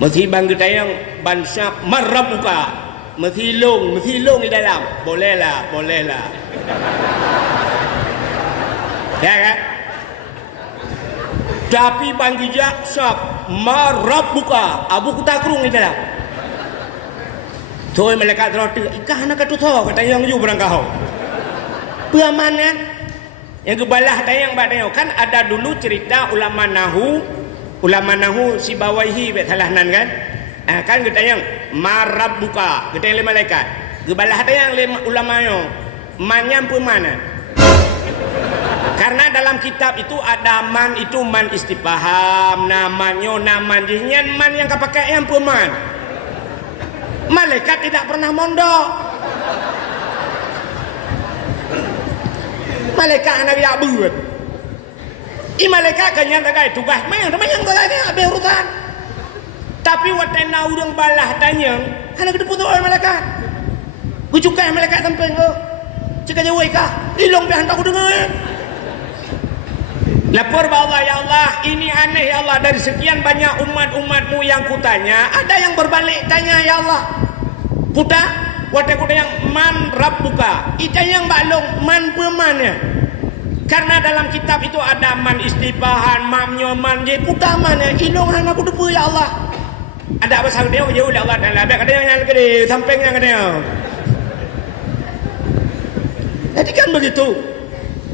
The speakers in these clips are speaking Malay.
mesti bang getayang ban syap marrabuka, mesti long di dalam. Bolehlah ya kan. Tapi bang gijak syap marrabuka, abu kutakrung di dalam. Thôi malaikat roti ikah nak tu tho kata yang you berangkau. Peaman kan? Yang kebalah tayang badayau kan ada dulu cerita ulama nahu si bawaihi bet salahnan kan? Kan kita yang marabbuka, kita yang malaikat. Kebalah tayang ulama yo mannya peaman. Karena dalam kitab itu ada man itu man istifham, namanya naman jinyan man yang kepakai yang peaman. Malaikat tidak pernah mondok. Malaikat anak ya buat. Malaikat kanya tagai tugas mayang tagai ni habis urusan. Tapi watena urang balah tanya, anak depu tu malaikat. Gucukai malaikat tempeng ke. Cika jawai kah? Ilong pe hantar ku dengar. Lapor ba Allah, ya Allah, ini aneh ya Allah, dari sekian banyak umat-umatmu yang kutanya, ada yang berbalik tanya ya Allah. Kuda yang man rabbuka, ita yang baklong man pemannya. Karena dalam kitab itu ada man istifahan, mamnyo man je kuda mana, ilong hana ku depu ya Allah. Ada apa sang dia jauh ya Allah dan labek ada yang gede, samping yang gede. Jadi kan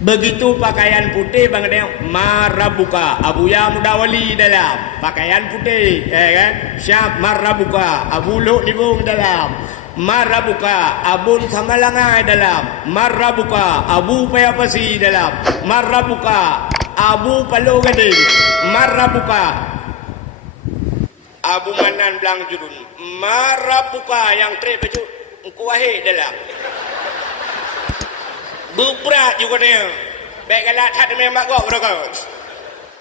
begitu pakaian putih bang ada yang marabuka, abuya mudawali dalam pakaian putih, kan? Syab marabuka, abu lu libung dalam marabuka, abun samalangai dalam marabuka, abu payapasi dalam marabuka, abu palu gading marabuka, abu manan belang jurun marabuka yang tre baju kuahe dalam berat juga dia. Baik kalau tak ada memang kau berapa?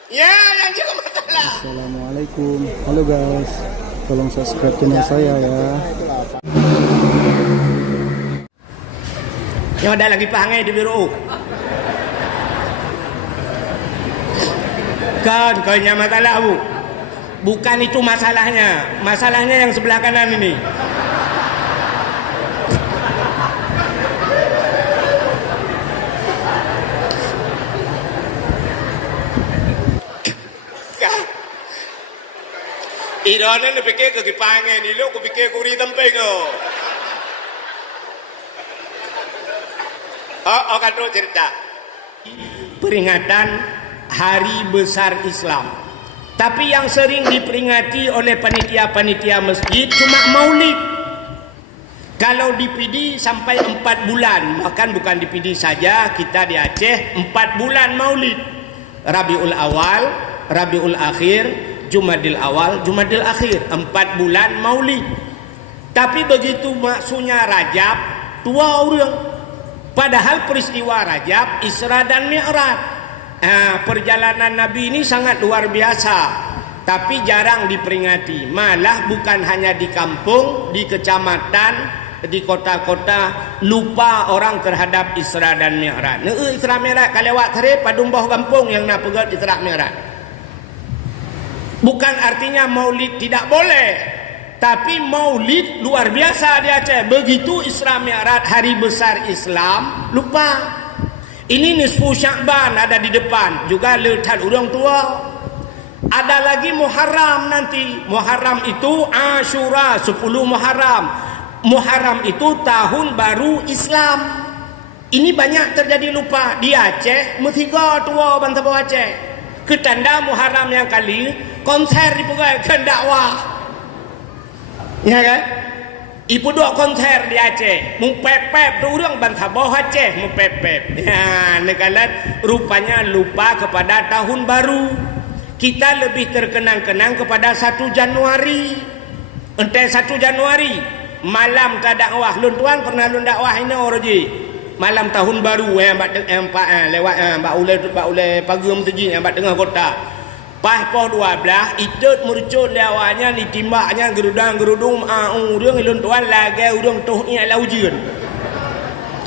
Ya, yang juga masalah. Assalamualaikum. Halo guys. Tolong subscribe channel saya ya. Yang ada lagi pahangai di biru. Kan kayaknya masalah bu. Bukan itu masalahnya. Masalahnya yang sebelah kanan ini. Ironan na pikir ke kipangan ni lo ko pikir ko ri tampeng oh. Oh kan cerita. Peringatan Hari Besar Islam. Tapi yang sering diperingati oleh panitia-panitia masjid cuma Maulid. Kalau di PD sampai 4 bulan, bahkan bukan di PD saja, kita di Aceh 4 bulan Maulid. Rabiul Awal, Rabiul Akhir, Jumadil Awal, Jumadil Akhir, 4 bulan Maulid. Tapi begitu maksudnya Rajab, tua orang. Padahal peristiwa Rajab, Isra dan Mi'raj. Perjalanan Nabi ini sangat luar biasa, tapi jarang diperingati. Malah bukan hanya di kampung, di kecamatan, di kota-kota lupa orang terhadap Isra dan Mi'raj. Isra Mi'raj kalau lewat hari padung bawah kampung yang nak pegat Isra Mi'raj. Bukan artinya Maulid tidak boleh, tapi Maulid luar biasa di Aceh. Begitu Isra Mi'raj hari besar Islam lupa. Ini nisfu Sya'ban ada di depan, juga letak orang tua. Ada lagi Muharram nanti. Muharram itu Asyura 10 Muharram. Muharram itu tahun baru Islam. Ini banyak terjadi lupa di Aceh. Metiga tua bangsa bawah Aceh. Ketanda Muharram yang kali konser dipegang dakwah. Ya kan? Ibu dua konser di Aceh, mupepep tu orang bangsa bawah Aceh mupepep. Ya, negara rupanya lupa kepada tahun baru. Kita lebih terkenang-kenang kepada 1 Januari. Entah 1 Januari malam tak dakwah. Lun tuan pernah lun dakwah ini orji. Malam tahun baru lewat ulai pagum tuji yang tengah kota. Pas poh 12 itut murcut lewatnya ditimbaknya gerudang-gerudung urang ilun tuan lagi urang tuh ni ala ujian.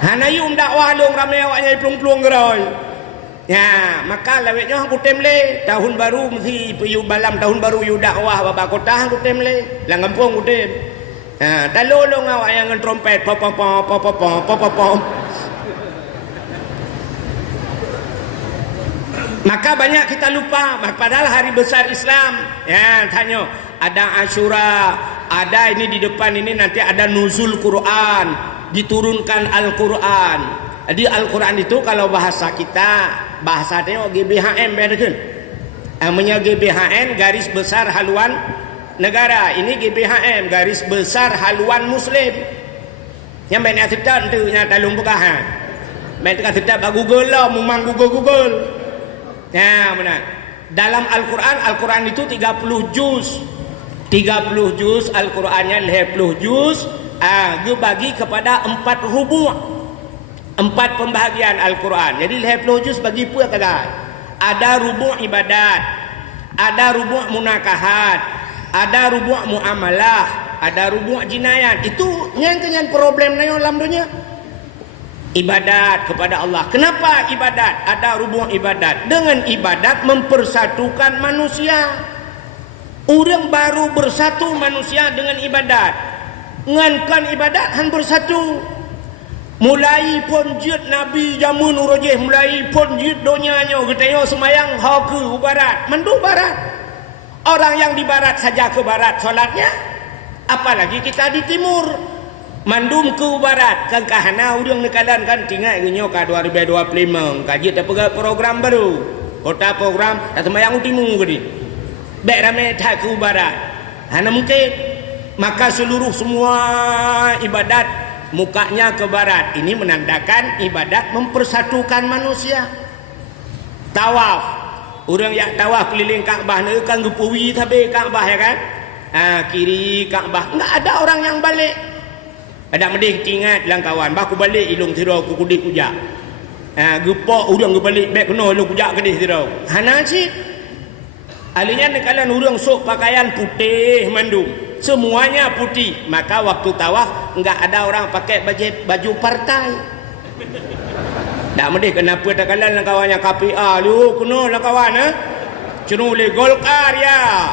Hanayum dakwah long ramai awaknya plung-plung gerai. Ya, maka lawetnya hang kutem le tahun baru mesti piyu balam tahun baru yu dakwah baba kota hang kutem le lang kampung kutem. Ha, talolong awak yang ngan trompet pom pom pom pom pom pom pom pom. Maka banyak kita lupa padahal hari besar Islam. Ya, tanya ada Asyura, ada ini di depan ini nanti ada nuzul Quran, diturunkan Al-Quran. Jadi Al-Quran itu kalau bahasa kita, bahasa dia GBHM betul. Namanya GBHN garis besar haluan negara. Ini GBHM garis besar haluan muslim. Yang main asita tu nya talung bukahan. Main dekat asita ba Google lah, memang Google. Ya, benar. Dalam Al-Quran, Al-Quran itu 30 juz. 30 juz Al-Qurannya 50 juz. Dibagi kepada 4 rubu'. 4 pembahagian Al-Quran. Jadi 50 juz bagi apa kata? Ada rubu' ibadat, ada rubu' munakahat, ada rubu' muamalah, ada rubu' jinayat. Itu yang problem na dalam dunia. Ibadat kepada Allah. Kenapa ibadat? Ada rubu' ibadat. Dengan ibadat mempersatukan manusia. Orang baru bersatu manusia dengan ibadat. Ngankan ibadat han bersatu. Mulai pun jid Nabi jamun urujih, mulai pun jid donyanya kita semayang ha ke barat, mandu barat. Orang yang di barat saja ke barat solatnya, apalagi kita di timur. Mandum ke barat kan kahana urang nekalan kan tinggal ginyo ka 2025 kaji tak pegang program baru. Kota program tak semayang timur gedi. Bek rame tak ke barat. Hana mungkin maka seluruh semua ibadat mukanya ke barat. Ini menandakan ibadat mempersatukan manusia. Tawaf, orang yang tawaf keliling Kaabah ni kan gepuwi tabe Kaabah ya kan. Kiri Kaabah enggak ada orang yang balik. Ada medih tingat lang kawan bah ku balik ilung tiro ku kudik kujak. Gepok urang ge balik bek kena ilung kujak kedih tiro. Hana cik. Alinya nekalan urang sok pakaian putih mandum. Semuanya putih. Maka waktu tawaf enggak ada orang pakai baju partai. Tak medih kenapa tak kalan lang kawannya KPA lu kena lang kawan cenule Golkar ya.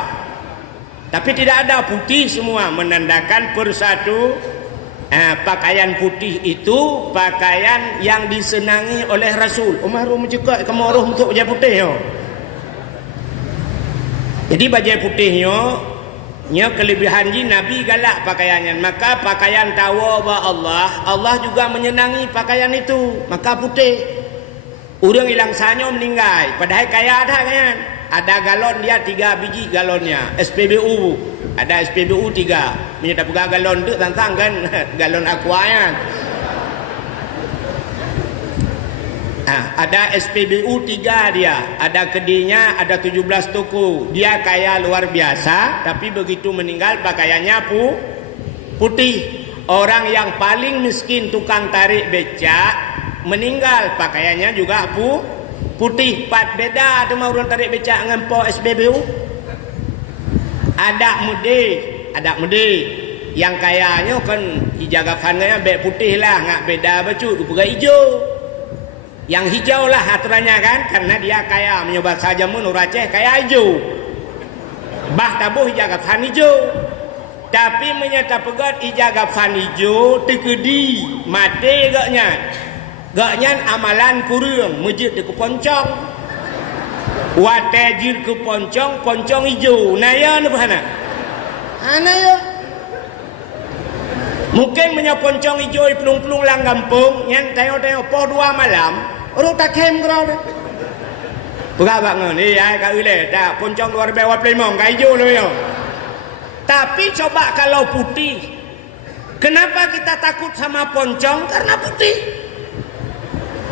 Tapi tidak ada putih semua menandakan persatu. Pakaian putih itu pakaian yang disenangi oleh Rasul. Umar mencekak kamu roh untuk baju putih. Jadi baju putihnya nya kelebihan ji Nabi galak pakaiannya. Maka pakaian tawa ba Allah juga menyenangi pakaian itu. Maka putih. Orang hilang sanyo meninggal padahal kaya ada kan. Ada galon dia 3 biji galonnya. SPBU. Ada SPBU 3. Punya tak pegang galon tu tantang kan galon aqua kan. Ada SPBU 3 dia. Ada kedainya ada 17 toko. Dia kaya luar biasa tapi begitu meninggal pakaiannya putih. Orang yang paling miskin tukang tarik becak meninggal pakaiannya juga putih. Pat beda tu mau orang tarik becak dengan po SPBU. Ada mudi yang kayanya kan ijagafannya bek putih lah ngak beda bacu bukan hijau. Yang hijau lah aturannya kan karena dia kaya menyobat saja mun Aceh kaya hijau. Bah tabuh ijagafan hijau. Tapi menyata pegat ijagafan hijau tekedi mati gaknya amalan kurang masjid ke poncong. Watajir ke poncong hijau. Naya ni bahana. Naya. Mungkin punya poncong hijau pelung-pelung lang kampung yang tengok-tengok po 2 malam. Orang tak kem kerau dah. Berapa ngon? Kau ile dah poncong 2025 kau hijau le yo. Tapi coba kalau putih. Kenapa kita takut sama poncong? Karena putih.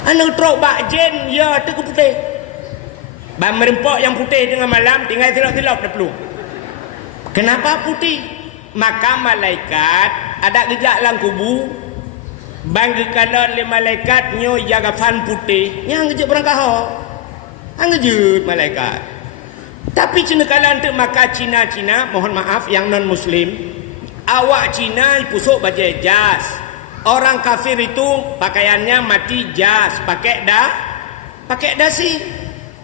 Anu trok bakjen ya tu putih. Bam merempok yang putih dengan malam tinggal tilap-tilap dah pelung. Kenapa putih? Maka malaikat ada gejak lang kubu. Bang gekalon le malaikat nyo jaga fan putih. Yang gejak berangkah ho. Angejut malaikat. Tapi Cina kalan tu maka Cina mohon maaf yang non muslim. Awak Cina pusuk baju jas. Orang kafir itu pakaiannya mati jas, pakai pakai dasi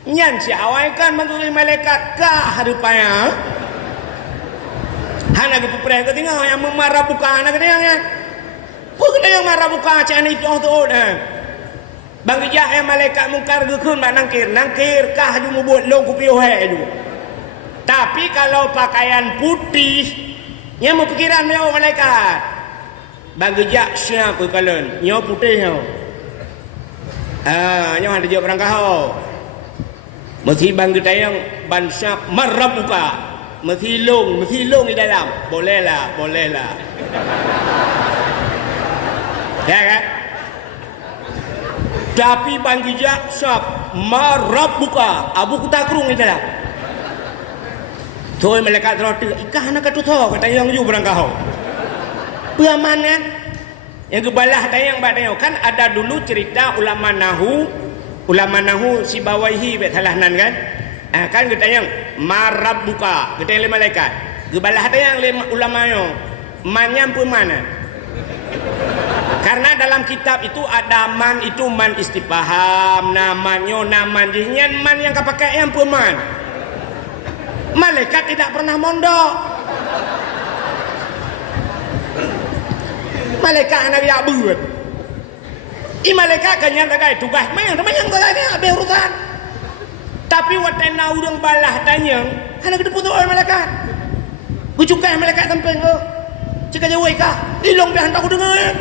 nyan si awai kan mangkuri malaikat kah rupanya hana ke pupre ke tengah yang memarah buka anak dia kan bukan yang marah buka cak ni tu bang ijak yang malaikat mungkar gekun mak nangkir kah ju buat long ku piu he ju tapi kalau pakaian putih yang pikiran dia malaikat bang ijak siapa kalian nyo putih nyo nyo ada jawab orang kau mesti bang kita yang bansak marah buka mesti long di dalam boleh lah ya kan tapi bang ijak sab marah buka abu kutakrung di dalam Thôi malaikat roti ikah nak katu tho kata yang ju barang kau. Pemanan yang gebalah tayang badayau kan ada dulu cerita ulama nahu si bawaihi bet salahnan kan. Kan kita yang marab buka kita yang malaikat. Gebalah tayang ulama yo manyam pemanan. Karena dalam kitab itu ada man itu man istifham namanya naman jinyan man yang kepakai yang peman. Malaikat tidak pernah mondok. Malaikat anak ya buat. Malaikat kanya tagai tugas mayang tadi habis urusan. Tapi watena urang balah tanya, anak depu tu malaikat. Bujukan malaikat tempeng ke. Cika jauh ka. Ilong dah hendak aku dengar.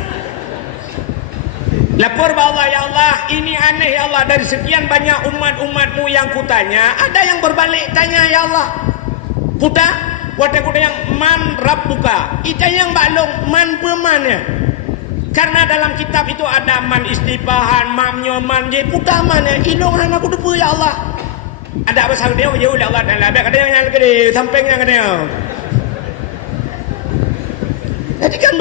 Lapor bahwa Allah, ya Allah, ini aneh ya Allah, dari sekian banyak umat-umatmu yang kutanya, ada yang berbalik tanya ya Allah. Kuta yang man rabbuka, itu yang balong man pemannya. Karena dalam kitab itu ada man istifahan, mamnya man je kuta mana, ilong aku depu ya Allah. Ada apa sahaja dia jauh ya Allah dan labak ada yang gede, sampingnya gede. Jadi kan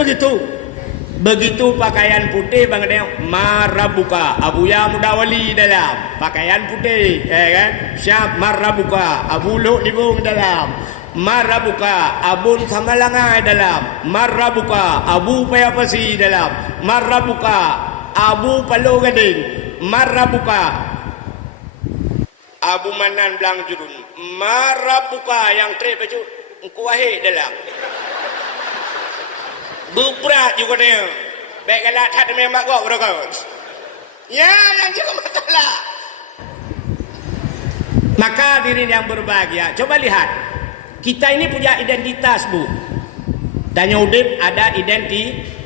begitu pakaian putih bang ada marabuka abuya mudawali dalam pakaian putih kan syab marabuka abu lu libung dalam marabuka abun samalangai dalam marabuka abu payapasi dalam marabuka abu palu gading marabuka abu manan belang jurun marabuka yang tre baju kuahe dalam berat juga dia. Baik kalau tak memang kau berkau. Ya, yang juga masalah. Maka diri yang berbahagia. Coba lihat. Kita ini punya identitas, Bu. Tanya Udip ada identitas.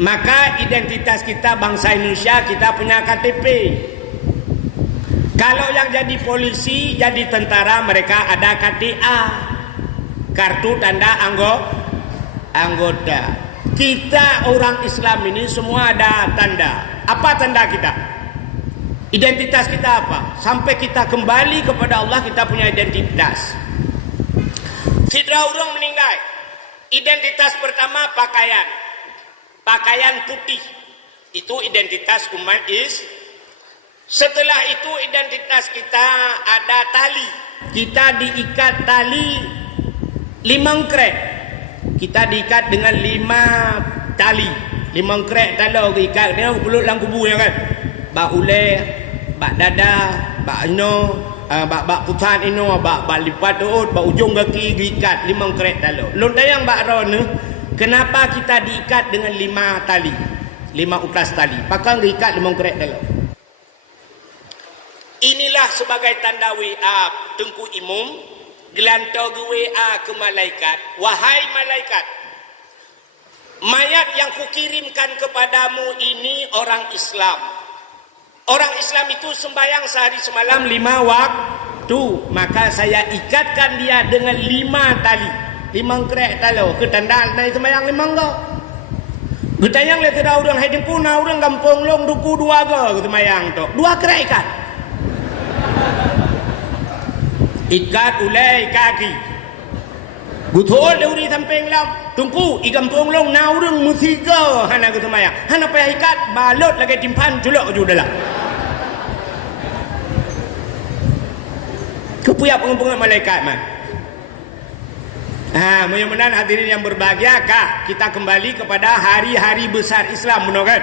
Maka identitas kita bangsa Indonesia kita punya KTP. Kalau yang jadi polisi, jadi tentara mereka ada KTA. Kartu tanda anggota. Kita orang Islam ini semua ada tanda. Apa tanda kita? Identitas kita apa? Sampai kita kembali kepada Allah kita punya identitas. Tidak orang meninggal. Identitas pertama pakaian. Pakaian putih. Itu identitas umat Setelah itu identitas kita ada tali. Kita diikat tali 5 krek. Kita diikat dengan 5 tali 5 krek talau ikat dia pulut dalam kubu ya kan bak uleh bak dada bak ino bak putan ino bak lipat tuut bak ujung kaki diikat 5 krek talau lontayang bak ron kenapa kita diikat dengan 5 tali 5 utas tali pakang diikat 5 krek talau inilah sebagai tanda WA Tengku Imum gelantau WA ke malaikat. Wahai malaikat, mayat yang kukirimkan kepadamu ini orang Islam. Orang Islam itu sembahyang sehari semalam 5 waktu. Maka saya ikatkan dia dengan 5 tali 5 krek talau ke tandal naik sembahyang 5 kau. Getayang lihat ada orang hidung puna orang kampung long duku 2 ke sembahyang tu 2 krek ikat. Ikat ulai kaki guthol deuri samping lam tungku igampong long naurung musika hana kesemaya hana payah ikat balot lagi timpan julok ju dalam kepuya pengempungan malaikat man mudah-mudahan hadirin yang berbahagia kah kita kembali kepada hari-hari besar Islam kan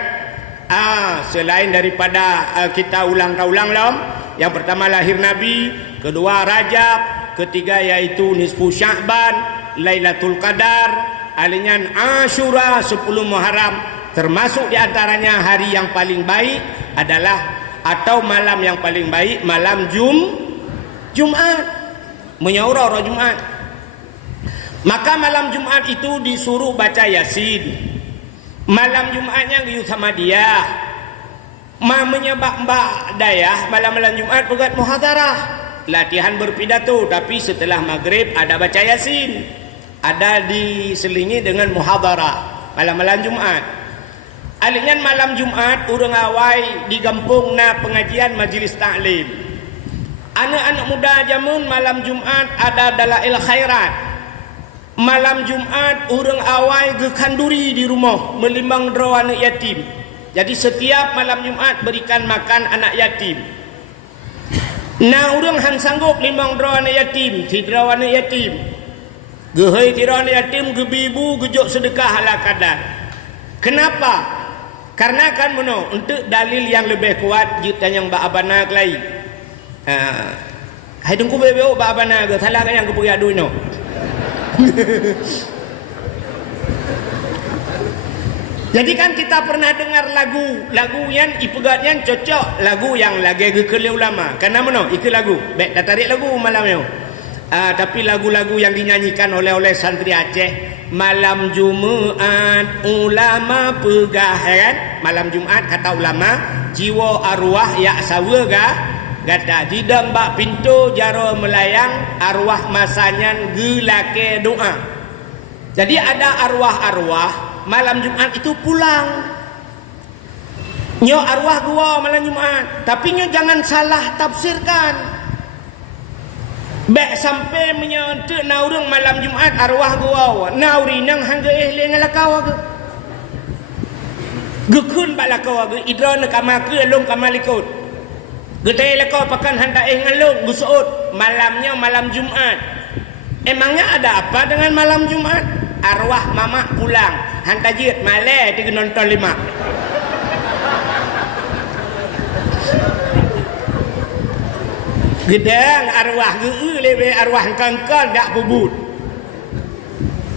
Selain daripada kita ulang lam, yang pertama lahir Nabi, kedua Rajab, ketiga yaitu nisfu Sya'ban, Lailatul Qadar, alinyan Asyura 10 Muharram, termasuk di antaranya hari yang paling baik adalah atau malam yang paling baik malam Jumat, menyaura orang Jumat. Maka malam Jumat itu disuruh baca Yasin. Malam Jumatnya ngiyut sama dia. Mamanya mbak dayah malam-malam Jumat buat muhadarah, latihan berpidato, tapi setelah maghrib ada baca Yasin, ada diselingi dengan muhadarah malam-malam Jumat. Alingan malam Jumat urang awai di kampung na pengajian majlis taklim. Anak-anak muda jamun malam Jumat ada dalail khairat. Malam Jumat urang awai ge kanduri di rumah melimbang draw anak yatim. Jadi setiap malam Jumat berikan makan anak yatim. Nah urang han sanggup limbang draw anak yatim, tidraw anak yatim. Gehei tidraw anak yatim ge bibu gejok sedekah ala kadar. Kenapa? Karena kan mono untuk dalil yang lebih kuat jutan yang ba abana kelai. Hai dengku bebeo ba abana ge salah kan yang kepuya adu no. Jadi kan kita pernah dengar lagu yang ipegatnya cocok lagu yang lagi gekele ulama. Karena mono itu lagu. Baik dah tarik lagu malamnya. Tapi lagu-lagu yang dinyanyikan oleh santri Aceh, malam Jumat ulama pegah kan? Malam Jumat kata ulama jiwa arwah ya sawa gata jidang bak pintu jaro melayang arwah masanyan gelake doa. Jadi ada arwah-arwah malam Jumat itu pulang. Nyo arwah gua malam Jumat, tapi nyo jangan salah tafsirkan. Baik sampai menyentuh naurung malam Jumat arwah gua nauri nang hangga ehle ngalakaw ke gekun balakaw ke idron kama ke long kama likut gedai lakaw pakan handa ngalung gusuut malamnya malam Jumat. Emangnya ada apa dengan malam Jumat? Arwah mama pulang hanta jit male di nonton 5. Gedang arwah geu lebe arwah kangkal dak bubut.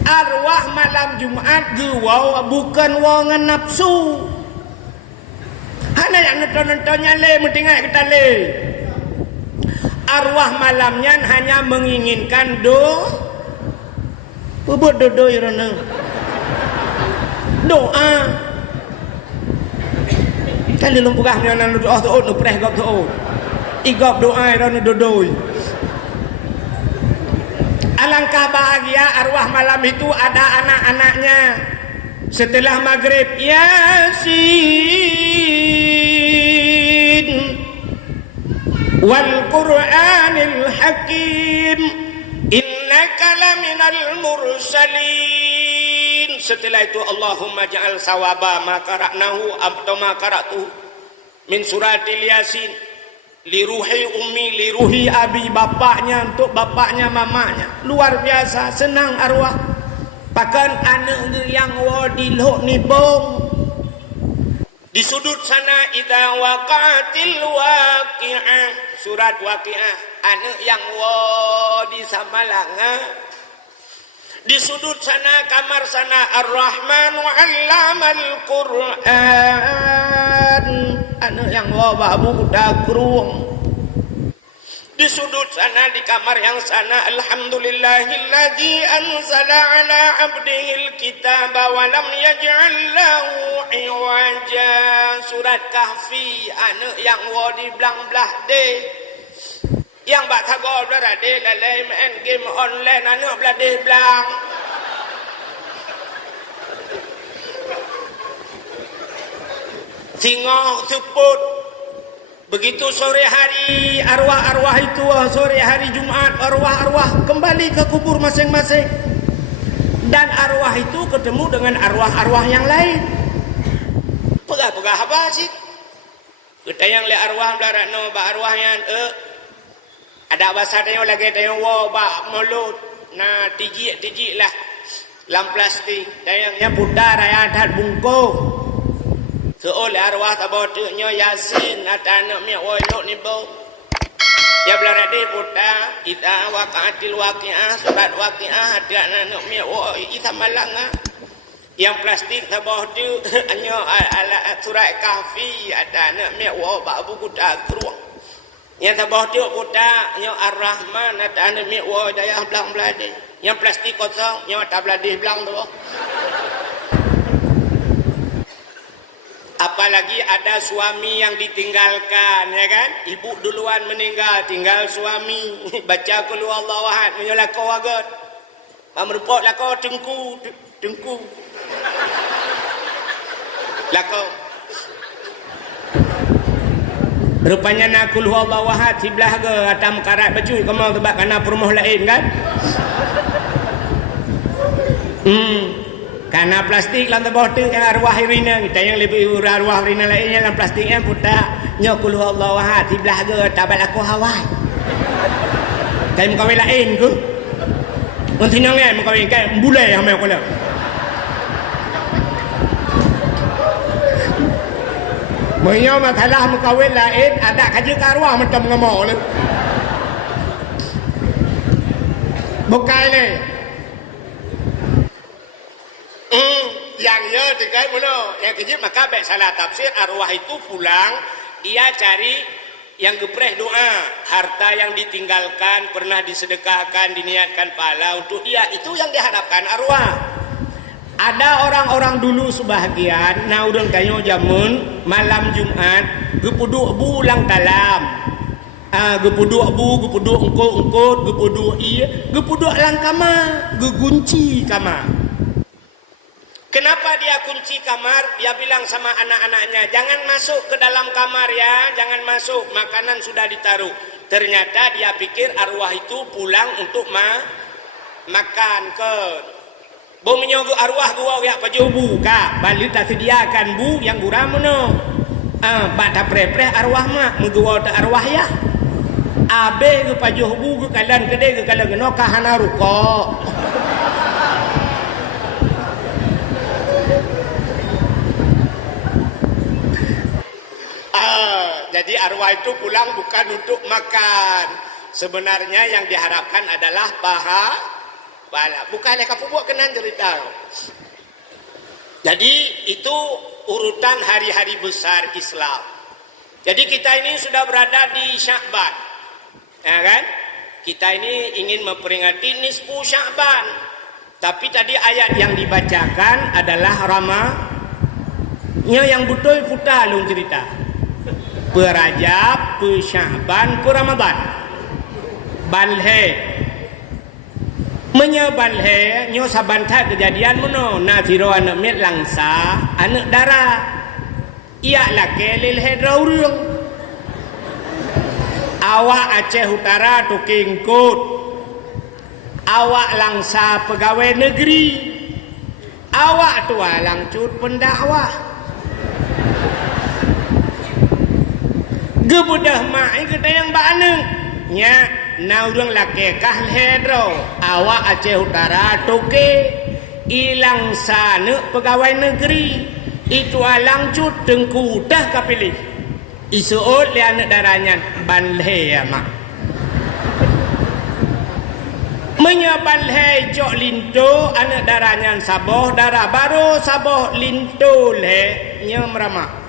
Arwah malam Jumat geuwau bukan wongan nafsu. Hana yang nonton-nontonnya le mentingak kita le. Arwah malamnya hanya menginginkan bubut dodo irana. Doa. Kan lumpugah nyonan doa tuut nu preh gop tuut. Igop doa rana dodoi. Alangkah bahagia arwah malam itu ada anak-anaknya. Setelah maghrib Yasin wal Qur'anil Hakim innaka laminal mursalin. Setelah itu Allahumma ja'al sawaba ma qara'nahu atau ma qara'tu min suratil Yasin liruhi ummi liruhi abi, bapaknya untuk bapaknya mamanya. Luar biasa senang arwah. Pakan anak yang wadilho ni bom di sudut sana idza waqatil waqi'ah surat waqi'ah anak yang wadi samalanga. Di sudut sana kamar sana Ar-Rahman wa 'allamal Qur'an anak yang wababu dagrung. Di sudut sana di kamar yang sana alhamdulillahilladzi anzala ala 'abdihil kitaba wa lam yaj'al lahu 'iwaja surat Kahfi anak yang wadi belang-belah de yang bak tagor belah de lalai main game online anak belah de belang. Tengok teput. Begitu sore hari arwah-arwah itu sore hari Jumat arwah-arwah kembali ke kubur masing-masing. Dan arwah itu ketemu dengan arwah-arwah yang lain. Pegah-pegah apa sih? Kita yang le arwah belarano ba arwah yang ada bahasa tayong lagi tayong wo ba mulut na tiji lah lam plastik tayangnya pudar ayat bungko. Seolah arwah tabotnya Yasin atana mi wolok ni bau. Ya belarade puta kita waqatil waqiah surat waqiah ada anak mi wo isa malanga. Yang plastik tabah tu hanya ala surat kahfi ada anak mi wo ba buku takruh. Yang tabah tu puta nya ar-rahman ada anak mi wo daya belang belade. Yang plastik kosong nya tak belade belang tu. Apalagi ada suami yang ditinggalkan, ya kan? Ibu duluan meninggal, tinggal suami. Baca qul huwallahu ahad, menyolah kau agat. Merupok lah kau tengku. Lah kau. Rupanya nak qul huwallahu ahad sebelah ke atam karat baju kamu tebak kana perumah lain kan? Karena plastik lan tebah tu yang arwah irina kita yang lebih arwah irina lainnya dalam plastiknya putar nyokul Allah wahad sebelah ke tabat aku hawai kayak muka lain ke nantinya kan muka kayak bulai yang aku lah banyak masalah muka lain ada kaji arwah macam ngamau lah bukai le yang ya dekat mana yang kejip maka baik salah tafsir arwah itu pulang dia cari yang gepreh doa harta yang ditinggalkan pernah disedekahkan diniatkan pahala untuk dia itu yang diharapkan arwah. Ada orang-orang dulu sebahagian na urang kayo jamun malam Jumat gepuduk bulang talam gepuduk engkut gepuduk gepuduk lang kamar gegunci kamar. Kenapa dia kunci kamar? Dia bilang sama anak-anaknya, jangan masuk ke dalam kamar ya, jangan masuk, makanan sudah ditaruh. Ternyata dia pikir arwah itu pulang untuk makan ke. Bo menyogo arwah gua ya pajobu ka, balik tak sediakan bu yang guram no. Bak tak pre-pre arwah mak, menggua tak arwah ya. Abe ke pajobu ke kalan kede ke kalan no kahana ruko. Jadi arwah itu pulang bukan untuk makan. Sebenarnya yang diharapkan adalah pahala. Bukan leka buat kenan cerita. Jadi itu urutan hari-hari besar Islam. Jadi kita ini sudah berada di Sya'ban. Ya kan? Kita ini ingin memperingati nisfu Sya'ban. Tapi tadi ayat yang dibacakan adalah Ramanya yang betul putar lung cerita. Perajab, Sya'ban, Ramadan. Balhe. Menyebalhe nyo sabantat kejadian mono naziro anak met langsa anak darah. Ia lake lil hedraurung. Awak Aceh Utara tuking kut. Awak langsa pegawai negeri. Awak tua langcut pendakwah. Gebudah mai kita yang baneng nya na urang laki kah hedro awak Aceh Utara toke ilang sana pegawai negeri itu alang cut tengku dah kapilih isuot li anak darahnya banlhe ya mak menyabalhe cok linto anak darahnya saboh darah baru saboh linto le nya meramah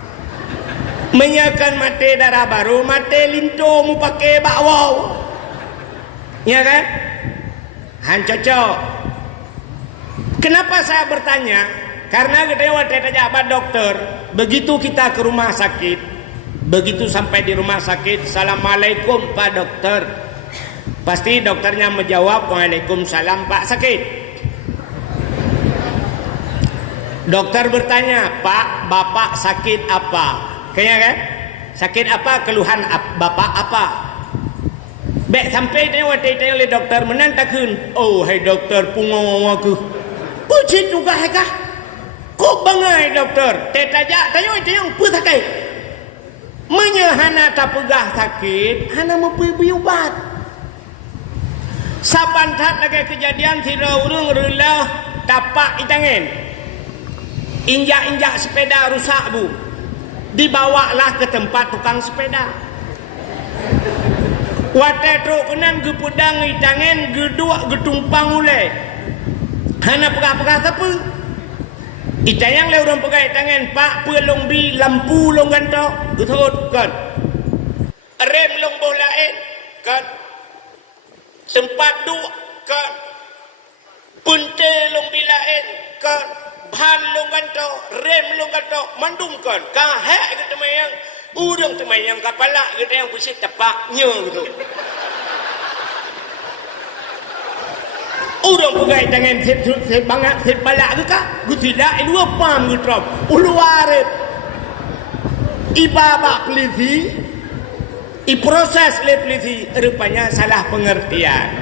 menyakan mate darah baru mate linto mu pakai bakwau ya kan han cocok. Kenapa saya bertanya? Karena kita waktu jabat dokter begitu kita ke rumah sakit begitu sampai di rumah sakit assalamualaikum pak dokter pasti dokternya menjawab waalaikumsalam pak sakit. Dokter bertanya pak bapak sakit apa? Kayaknya kan? Sakit apa? Keluhan bapak apa? Bek sampai dia waktu itu oleh dokter menantakan. Oh, hai dokter pungawa aku. Pucit juga hai kah? Kok bangai dokter? Tetaja, tayo itu yang pun sakit. Menyehana tak pegah sakit, hana mempunyai ubat. Sabantat lagi kejadian tidak urung relah tapak itangin. Injak-injak sepeda rusak bu. dibawalah ke tempat tukang sepeda. Wate truk kenan ge pedang i tangan ge dua ge tumpang ule. Hana pegah-pegah apa? Itayang le urang pegai tangan pak pelong bi lampu long ganto gethot kan. Rem long boh lain kan. Tempat duk kan. Punte long bi lain kan. Ban long ganto, rem long ganto mandum kan. Kahek ke temayang urang temayang kapala ke yang pusing tepaknya gitu. Urang pegai tangan set bangat set balak ke kah? Gu tidak ini apa gu trop. Uluare ibabak peliti i proses le peliti rupanya salah pengertian.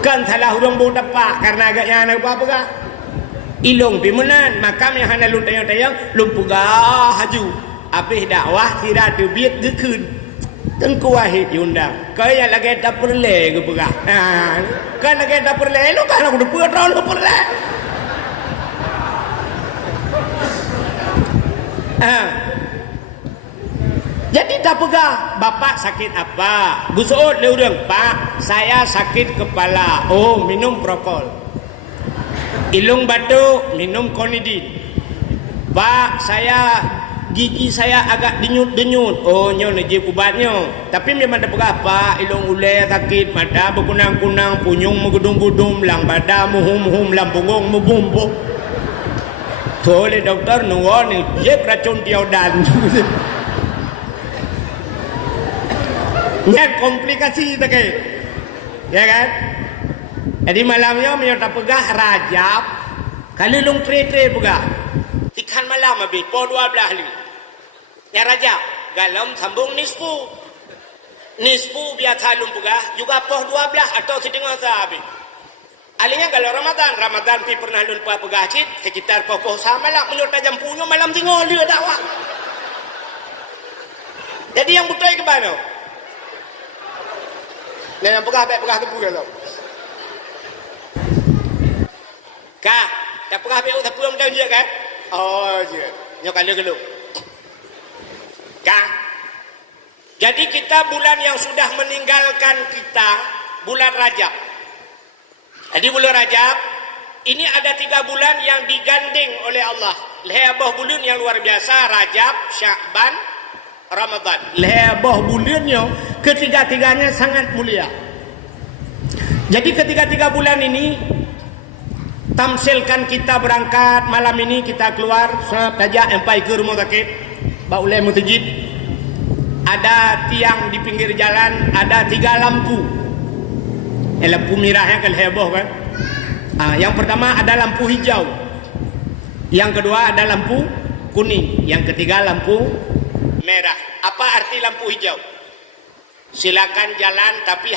Kan salah urang bau dapat karena agaknya anak apa kah? Ilong pimenan makam yang hana lun tayang-tayang lun pegah haju. Habis dakwah tidak terbiat ke kun. Tengku wahid diundang. Kaya lagi tak perle ke pegah. Kan lagi tak perle lu kan aku depan tahun lu perle. Jadi tak pegah. Bapak sakit apa? Gusuot le urang, Pak, saya sakit kepala. Oh, minum prokol. Ilung batuk, minum konidin. Pak, saya gigi saya agak denyut-denyut. Oh, nyo najib ubatnya. Tapi memang ada pegah, Pak, ilung ule sakit, mata berkunang-kunang, punyung megudum-gudum, lang badan muhum-muhum, lang punggung membumbu. Tole dokter nunggu ni, jeb racun tiodan. Nyan komplikasi tak ke? Ya kan? Jadi malamnya menyerta pegah Rajab. Kalau lung tre-tre pegah. Ikan malam habis, po 12 ni. Ya Rajab, galam sambung nisfu. Nisfu biasa lung pegah, juga po 12 atau setengah habis. Alihnya kalau Ramadan pi pernah lun pegah cit, sekitar po sama lah menyerta jam punya malam tinggal dia dakwah. Jadi yang betul ke mana? Nah, yang pegah tepu ke tau. Kak, tak pegah tepu tepu yang mudah dia kan? Oh, je. Nyok kalau. Kak. Jadi kita bulan yang sudah meninggalkan kita bulan Rajab. Jadi bulan Rajab ini ada 3 bulan yang digandeng oleh Allah. Lehbah bulan yang luar biasa, Rajab, Sya'ban, Ramadan. Lehbah bulannya ketiga-tiganya sangat mulia. Jadi ketiga-tiga bulan ini tamsilkan kita berangkat malam ini kita keluar saja sampai ke rumah sakit baulai mutajid. Ada tiang di pinggir jalan, ada 3 lampu. Lampu merah yang kan heboh kan. Yang pertama ada lampu hijau. Yang kedua ada lampu kuning. Yang ketiga lampu merah. Apa arti lampu hijau? Silakan jalan tapi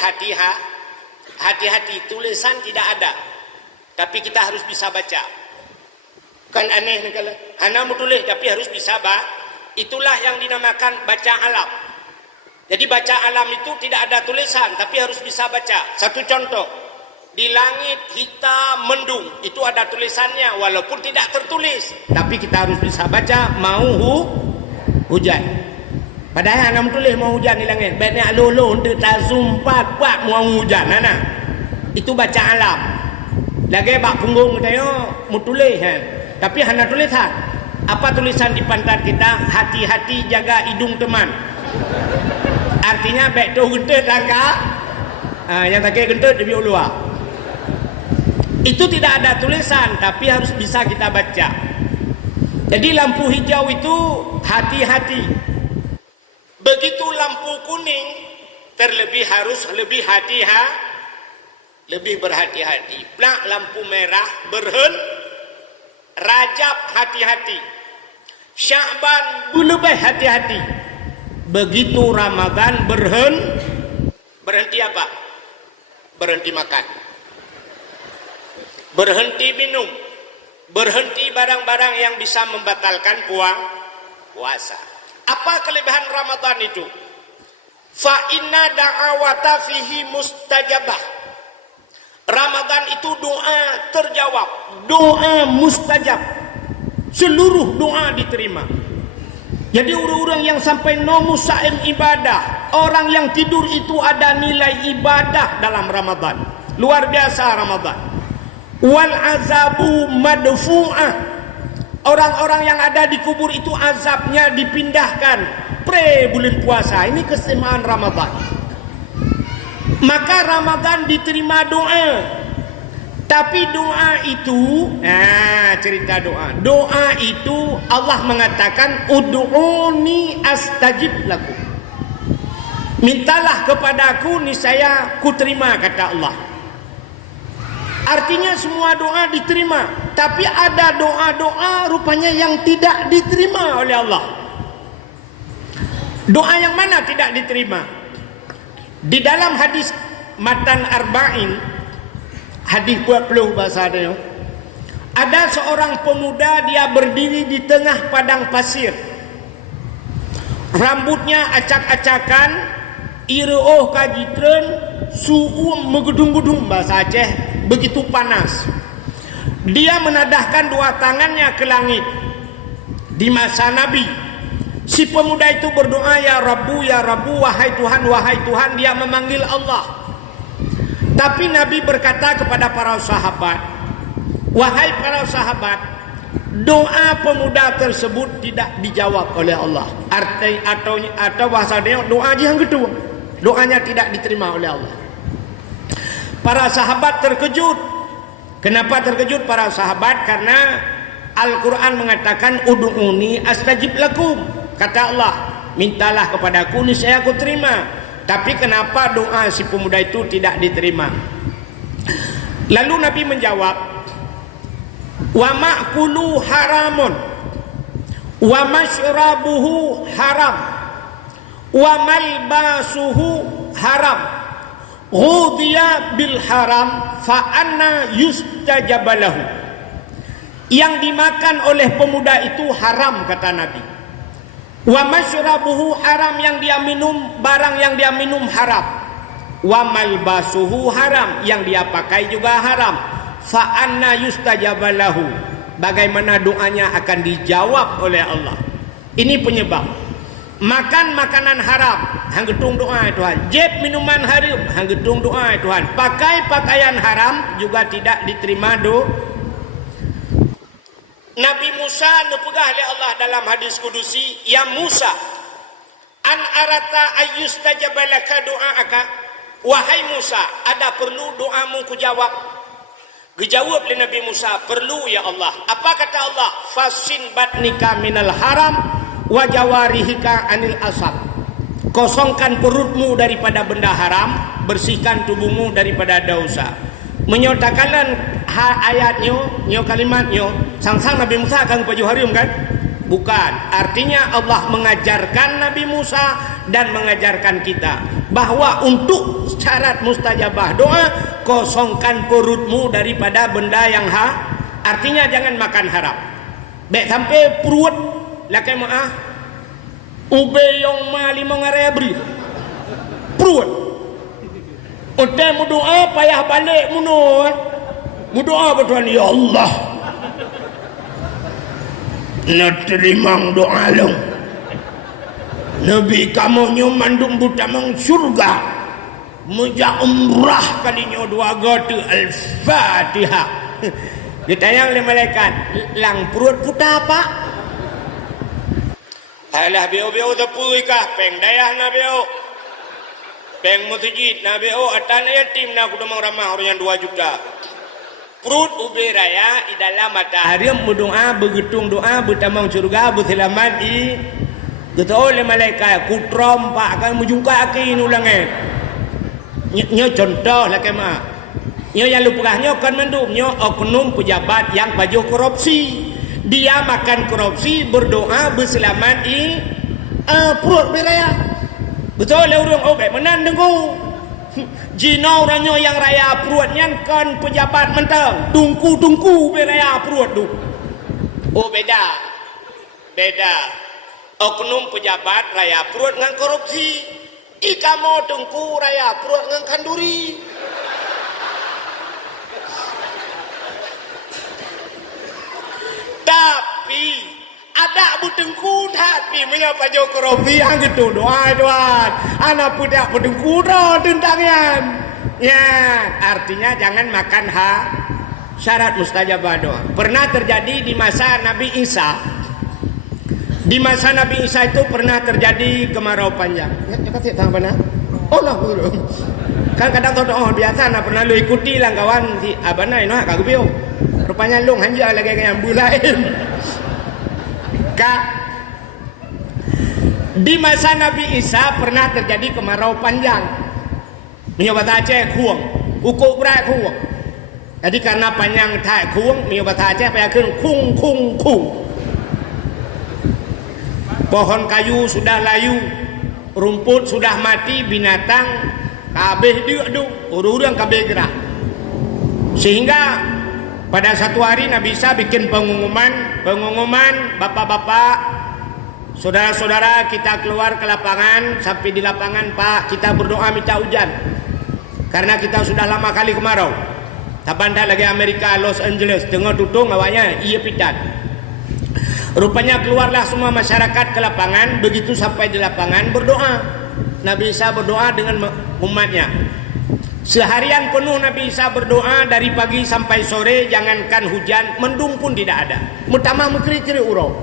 hati-hati, tulisan tidak ada. Tapi kita harus bisa baca. Kan aneh nih kalau anak mau tulis tapi harus bisa baca. Itulah yang dinamakan baca alam. Jadi baca alam itu tidak ada tulisan tapi harus bisa baca. Satu contoh, di langit hitam mendung itu ada tulisannya walaupun tidak tertulis. Tapi kita harus bisa baca mau hujan. Padahal anak tulis mau hujan di langit. Baiknya lolo untuk tazum pat mau hujan anak. Itu baca alam. Lagi bak punggung kita mau tulis kan. Tapi hanya tulisan. Apa tulisan di pantat kita? Hati-hati jaga hidung teman. Artinya baik tu gentut langkah. Yang tak kira gentut dia biar luar. Itu tidak ada tulisan tapi harus bisa kita baca. Jadi lampu hijau itu hati-hati. Begitu lampu kuning terlebih harus lebih lebih berhati-hati. Plak lampu merah Rajab hati-hati. Sya'ban lebih hati-hati. Begitu Ramadan berhenti apa? Berhenti makan. Berhenti minum. Berhenti barang-barang yang bisa membatalkan puasa. Apa kelebihan Ramadan itu? Fa inna da'awata fihi mustajabah. Ramadan itu doa terjawab, doa mustajab. Seluruh doa diterima. Jadi orang-orang yang sampai nomusaim ibadah, orang yang tidur itu ada nilai ibadah dalam Ramadan. Luar biasa Ramadan. Wal azabu madfu'ah. Orang-orang yang ada di kubur itu azabnya dipindahkan bulan puasa. Ini keistimewaan Ramadan. Maka Ramadan diterima doa. Tapi doa itu, cerita doa. Doa itu Allah mengatakan ud'uni astajib lakum. Mintalah kepadaku niscaya ku terima, kata Allah. Artinya semua doa diterima, tapi ada doa-doa rupanya yang tidak diterima oleh Allah. Doa yang mana tidak diterima? Di dalam hadis Matan Arba'in, hadis 20 bahasa dia, ada seorang pemuda, dia berdiri di tengah padang pasir. Rambutnya acak-acakan, ireuh kajitreun, suhu megedung-gedung bahasa Aceh, begitu panas. Dia menadahkan dua tangannya ke langit. Di masa Nabi, si pemuda itu berdoa, ya Rabbu, ya Rabbu, wahai Tuhan, wahai Tuhan. Dia memanggil Allah. Tapi Nabi berkata kepada para sahabat, wahai para sahabat, doa pemuda tersebut tidak dijawab oleh Allah. Atau bahasa dia, doa aja yang kedua, doanya tidak diterima oleh Allah. Para sahabat terkejut. Kenapa terkejut para sahabat? Karena Al-Quran mengatakan ud'uni astajib lakum. Kata Allah, mintalah kepadaku niscaya aku terima. Tapi kenapa doa si pemuda itu tidak diterima? Lalu Nabi menjawab, wa ma'kulu haramun, wa mashrabuhu haram, wa malbasuhu haram, ghudhiya bil haram, fa anna yustajabalahu. Yang dimakan oleh pemuda itu haram, kata Nabi. Wa masyrabuhu haram, yang dia minum, barang yang dia minum haram. Wa malbasuhu haram, yang dia pakai juga haram. Fa anna yustajabalahu, bagaimana doanya akan dijawab oleh Allah. Ini penyebab. Makan makanan haram, hanggetung doa Tuhan. Jeb minuman haram, hanggetung doa Tuhan. Pakai pakaian haram juga tidak diterima doa. Nabi Musa nepegah oleh Allah dalam hadis kudusi, ya Musa, an arata ayyustajabalaka doa'aka. Wahai Musa, ada perlu doamu ku jawab? Dijawab oleh Nabi Musa, perlu ya Allah. Apa kata Allah? Fasin batnika minal haram wa jawarihika anil asab. Kosongkan perutmu daripada benda haram, bersihkan tubuhmu daripada dosa. Menyotakan ayatnya, nyo kalimatnya, sang-sang Nabi Musa akan baju harim kan? Bukan. Artinya Allah mengajarkan Nabi Musa dan mengajarkan kita bahwa untuk syarat mustajabah doa, kosongkan perutmu daripada benda yang artinya jangan makan haram. Baik sampai perut lakai maah ube yang mali mengarebri perut. Udah mu doa payah balik muno. Mu doa betuan, ya Allah, na terimang doa long. Nabi kamu nyo mandung butamang surga. Muja umrah kalinya dua gotu Al-Fatihah. Ditanya oleh malaikat, lang perut puta apa? Alah beo-beo tepui kah peng dayah na beo. Peng masjid na beo atan yatim na kudu ramah orang yang 2 juta. Perut ube raya di dalam matahari berdoa, begitung doa bertamang surga berselamat di kata oleh malaikat kutrom pak akan menjungka akin ulangnya. Nyo contoh lah kema. Nyo yang lupukahnya kan mendum nyo oknum pejabat yang baju korupsi. Dia makan korupsi berdoa berselamat di perut beraya. Betul lah orang oke menan dengu. Jina orangnya yang raya perutnya kan pejabat mentang. Tungku beraya perut tu. Oh beda. Oknum pejabat raya perut dengan korupsi. Ikamo tungku raya perut dengan kanduri. Tapi ada butengku tapi menyapa Jokorobi yang gitu doa tuan anak pudak butengku tentangnya ya artinya jangan makan syarat mustajabah doa. Pernah terjadi di masa Nabi Isa. Di masa Nabi Isa itu pernah terjadi kemarau panjang. Ya kasih tahu mana? Oh lah dulu. Kan kadang tahu doa biasa nak pernah lu ikuti lah kawan si abana ini kagak bio. Rupanya lu hanja lagi yang bulain. Di masa Nabi Isa pernah terjadi kemarau panjang. Menyobat Aceh kuang, ukuk berat kuang. Jadi karena panjang tak kuang, menyobat Aceh payakeun kung kung kung. Pohon kayu sudah layu, rumput sudah mati, binatang kabeh diaduk, urang kabeh gerak. Sehingga pada satu hari Nabi Isa bikin pengumuman bapak-bapak, saudara-saudara kita keluar ke lapangan. Sampai di lapangan Pak kita berdoa minta hujan karena kita sudah lama kali kemarau. Tabanda lagi Amerika Los Angeles tengah tutung awalnya iya pitat. Rupanya keluarlah semua masyarakat ke lapangan. Begitu sampai di lapangan berdoa. Nabi Isa berdoa dengan umatnya. Seharian penuh Nabi Isa berdoa dari pagi sampai sore. Jangankan hujan, mendung pun tidak ada. Mutama mekeri-keri urau.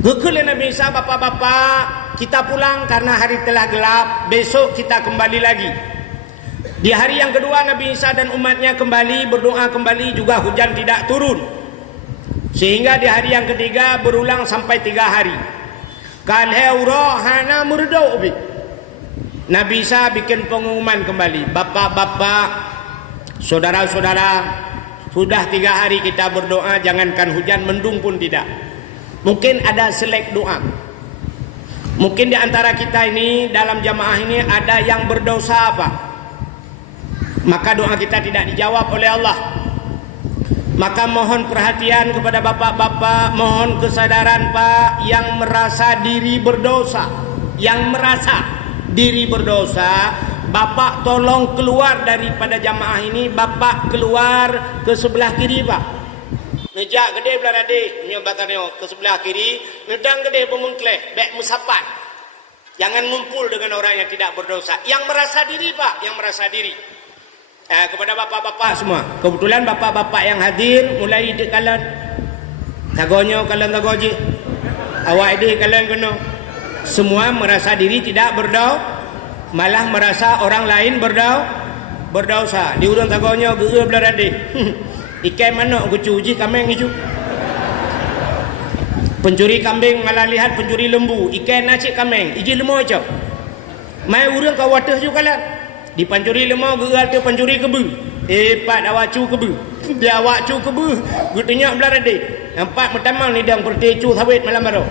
Gekele Nabi Isa, bapak-bapak kita pulang karena hari telah gelap. Besok kita kembali lagi. Di hari yang kedua Nabi Isa dan umatnya kembali berdoa kembali, juga hujan tidak turun. Sehingga di hari yang ketiga berulang sampai 3 hari. Kalheuro hana murdau bi. Nabi Isa bikin pengumuman kembali. Bapak-bapak, saudara-saudara, sudah 3 hari kita berdoa, jangankan hujan, mendung pun tidak. Mungkin ada selek doa. Mungkin di antara kita ini dalam jamaah ini ada yang berdosa apa? Maka doa kita tidak dijawab oleh Allah. Maka mohon perhatian kepada bapak-bapak, mohon kesadaran Pak yang merasa diri berdosa. Yang merasa diri berdosa, Bapak tolong keluar daripada jamaah ini. Bapak keluar ke sebelah kiri Pak. Nejak gede belah radih, nyobatannya ke sebelah kiri, nedang gede pemungkleh, bek musapan. Jangan ngumpul dengan orang yang tidak berdosa. Yang merasa diri Pak, yang merasa diri. Kepada bapak-bapak semua, kebetulan bapak-bapak yang hadir mulai di kalian tagonyo kalian tagoji awak ini kalian kena semua merasa diri tidak berdosa, malah merasa orang lain berdosa. Di urang tagonyo geueuh belah radih. Ikai mana aku cuci kambing hijau. Pencuri kambing malah lihat pencuri lembu. Ikai nacik kambing iji lemau aja. Mai urang kau watah juga lah. Di pancuri lemau geral tu pancuri kebu. Pak awak cu kebu. Dia awak cu kebu. Gutunya belah radih. Nampak pertama ni dang pertecu sawit malam baru.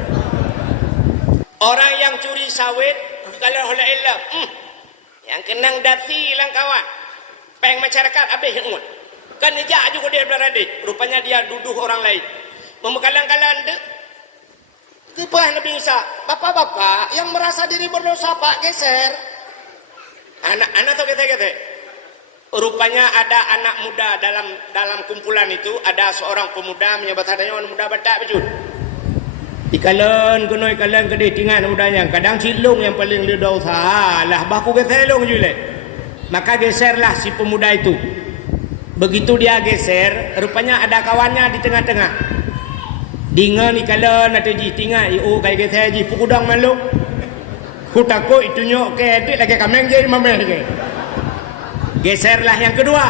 Orang yang curi sawit kalau oleh elok. Yang kenang dasi lang kawan. Peng masyarakat habis ngut. Kan nejak juga dia belah radih. Rupanya dia duduk orang lain. Memekalang-kalang tu. Kepah Nabi Isa. Bapak-bapak yang merasa diri berdosa Pak geser. Anak-anak tu kata-kata. Rupanya ada anak muda dalam kumpulan itu, ada seorang pemuda menyebut adanya orang muda batak baju. Ikalan kedai tinggal mudanya. Kadang silung yang paling dia dosa lah baku geselong jule. Maka geserlah si pemuda itu. Begitu dia geser, rupanya ada kawannya di tengah-tengah. Dengan ikalan atau ji tinggal, oh kayak geser ji pukudang malu. Ku takut itu nyok ke adik lagi kameng jadi mameh ke. Geserlah yang kedua.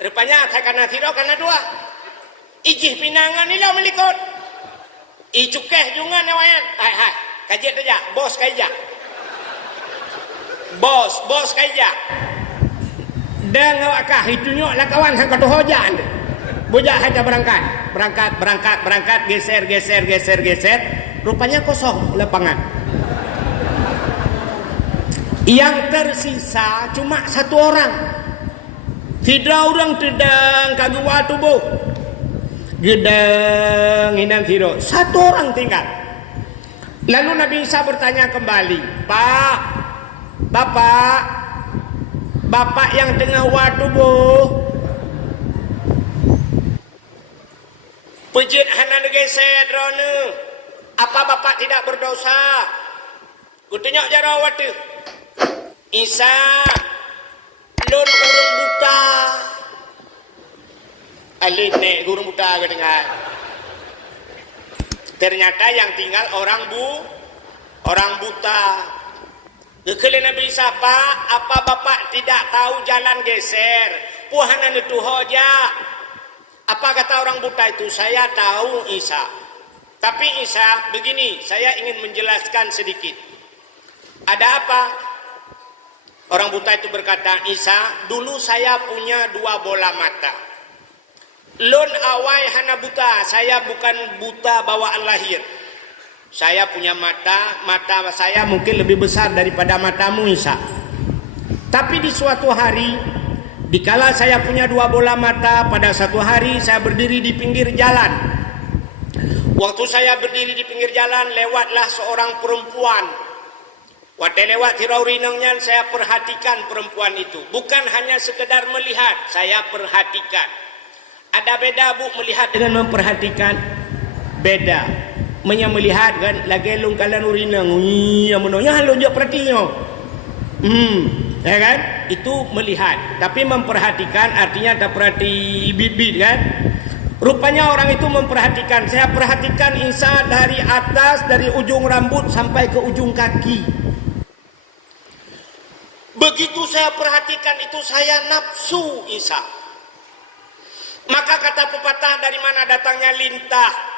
Rupanya saya kena siro kena dua. Ijih pinangan ni lah melikut. Icukeh jungan nawayan. Hai. Kajet aja. Bos kaijak. Bos kaijak. Dan ngawakah itu nyok lah kawan sang katu hojan. Bujak hanya berangkat. Geser. Rupanya kosong lapangan. Yang tersisa cuma 1 orang. Tidak orang tedang kagua tubuh. Gedang inang tidak. 1 orang tinggal. Lalu Nabi Isa bertanya kembali, Pak, Bapak yang tengah tubuh, Pejit hana geser drone. Apa bapak tidak berdosa? Ku tengok jarawat tu. Isa lon urang buta. Alin nek urang buta ke dengar. Ternyata yang tinggal orang buta. Kekele Nabi siapa? Apa bapak tidak tahu jalan geser? Puhana itu hoja. Apa kata orang buta itu? Saya tahu Isa. Tapi Isa, begini, saya ingin menjelaskan sedikit. Ada apa? Orang buta itu berkata, Isa, dulu saya punya 2 bola mata. Lon awai hana buta, saya bukan buta bawaan lahir. Saya punya mata saya mungkin lebih besar daripada matamu Isa. Tapi di suatu hari, dikala saya punya 2 bola mata, pada satu hari saya berdiri di pinggir jalan. Waktu saya berdiri di pinggir jalan, lewatlah seorang perempuan. Waktu lewat tiraurinangnya, saya perhatikan perempuan itu. Bukan hanya sekedar melihat, saya perhatikan. Ada beda bu melihat dengan memperhatikan? Beda. Melihat kan lagi lungkalan urinang. Iya menanya lonjak perhatinya. Ya kan? Itu melihat. Tapi memperhatikan artinya ada perhati bibit kan? Rupanya orang itu memperhatikan. Saya perhatikan Isa dari atas, dari ujung rambut sampai ke ujung kaki. Begitu saya perhatikan itu, saya nafsu Isa. Maka kata pepatah, dari mana datangnya lintah?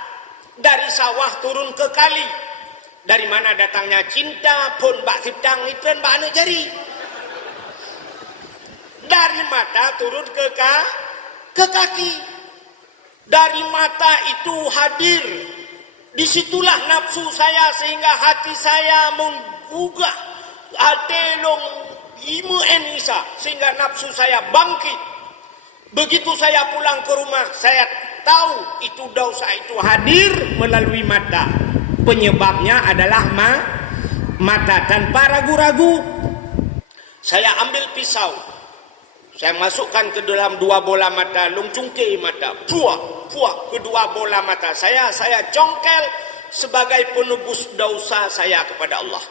Dari sawah turun ke kali. Dari mana datangnya cinta? Pun bak siptang itren bak anak jari. Dari mata turun ke kaki. Dari mata itu hadir. Disitulah nafsu saya, sehingga hati saya menggugah atelong imen Isa, sehingga nafsu saya bangkit. Begitu saya pulang ke rumah, saya tahu itu dosa itu hadir melalui mata. Penyebabnya adalah mata. Tanpa ragu-ragu, saya ambil pisau. Saya masukkan ke dalam 2 bola mata, lungcungke mata, puak kedua bola mata saya congkel sebagai penebus dosa saya kepada Allah.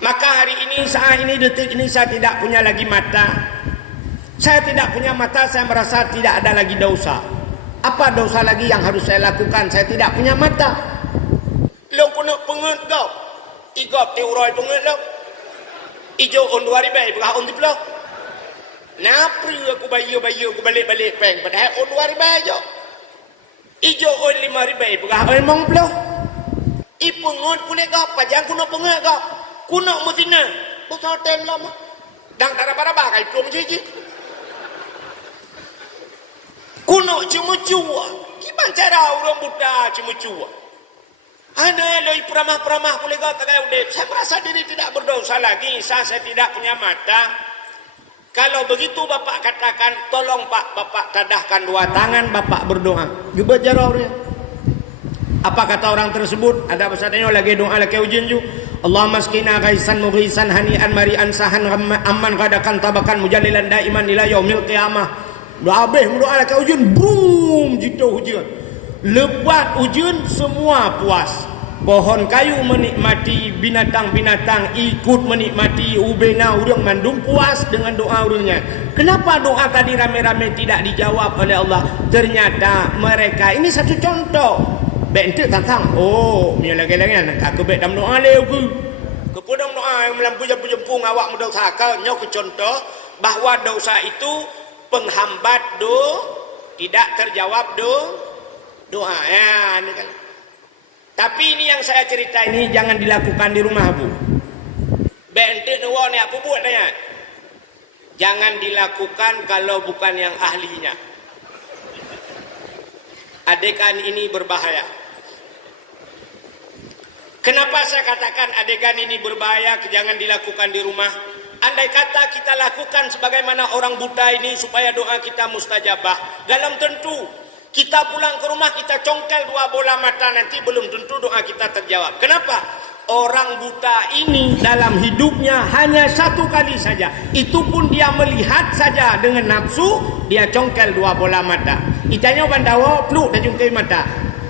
Maka hari ini, saat ini, detik ini saya tidak punya lagi mata. Saya tidak punya mata, saya merasa tidak ada lagi dosa. Apa dosa lagi yang harus saya lakukan? Saya tidak punya mata. Long kena penget kau. Igop teuroi penget lo. Ijo on 2000 berah on diplo. Napri aku bayu aku balik peng padahal on 2000 jo. Ijo on 5000 berah on mong plo. I penget kulit kau pajang kuno penget kau. Kuno mutina. Bosau tem lama. Dang taraba kai plong jiji. Kuno cuma cua. Gimana cara orang buta cuma cua? Ada loi peramah-peramah kolega kagak udah. Saya merasa diri tidak berdosa lagi. Saya tidak punya mata. Kalau begitu bapak katakan, tolong pak, bapak tadahkan 2 tangan, bapak berdoa. Juga cara orangnya. Apa kata orang tersebut? Ada pesannya lagi doa lagi ujian ju. Allahumma skina ghaisan mughisan hanian marian sahan amman qadakan tabakan mujalilan daiman ila yaumil qiyamah. Dah habis berdoa ke ujian, boom, jatuh hujan. Lebat hujan, semua puas. Pohon kayu menikmati, binatang-binatang ikut menikmati. Ubena urang mandung puas dengan doa urangnya. Kenapa doa tadi rame-rame tidak dijawab oleh Allah? Ternyata mereka, ini satu contoh. Bentuk tantang. Oh, ni lagi-lagi nak kebek dalam doa leu ke. Kepodong doa yang melampu-jempung awak mendosa kau. Nyo ke contoh bahawa dosa itu penghambat tidak terjawab doa. Ya, ini kan. Tapi ini yang saya cerita ini jangan dilakukan di rumah bu. Bentuk nuwa ni apa buat tanya? Jangan dilakukan kalau bukan yang ahlinya. Adegan ini berbahaya. Kenapa saya katakan adegan ini berbahaya? Jangan dilakukan di rumah. Andai kata kita lakukan sebagaimana orang buta ini supaya doa kita mustajabah, dalam tentu kita pulang ke rumah kita congkel 2 bola mata, nanti belum tentu doa kita terjawab. Kenapa? Orang buta ini dalam hidupnya hanya 1 kali saja, itu pun dia melihat saja dengan nafsu, dia congkel 2 bola mata. Itanya bandawa peluk dan jungkai mata.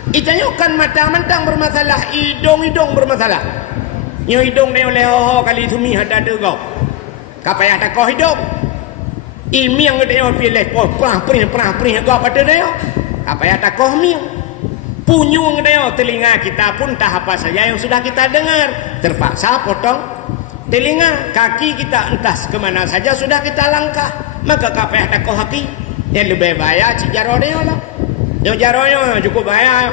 Itanya kan mata mentang bermasalah, hidung bermasalah. Nyo hidung dia oleh ho kali tumi ada kau. Kapaya tak kau hidung. Imiang dia pilih perah kau pada dia. Kapaya tak kau miang. Punyung dia telinga kita pun tak apa saja yang sudah kita dengar. Terpaksa potong telinga, kaki kita entah kemana saja sudah kita langkah. Maka kapaya tak kau haki. Yang lebih bayar cik jaro dia lah. Yang jaronya cukup bayar.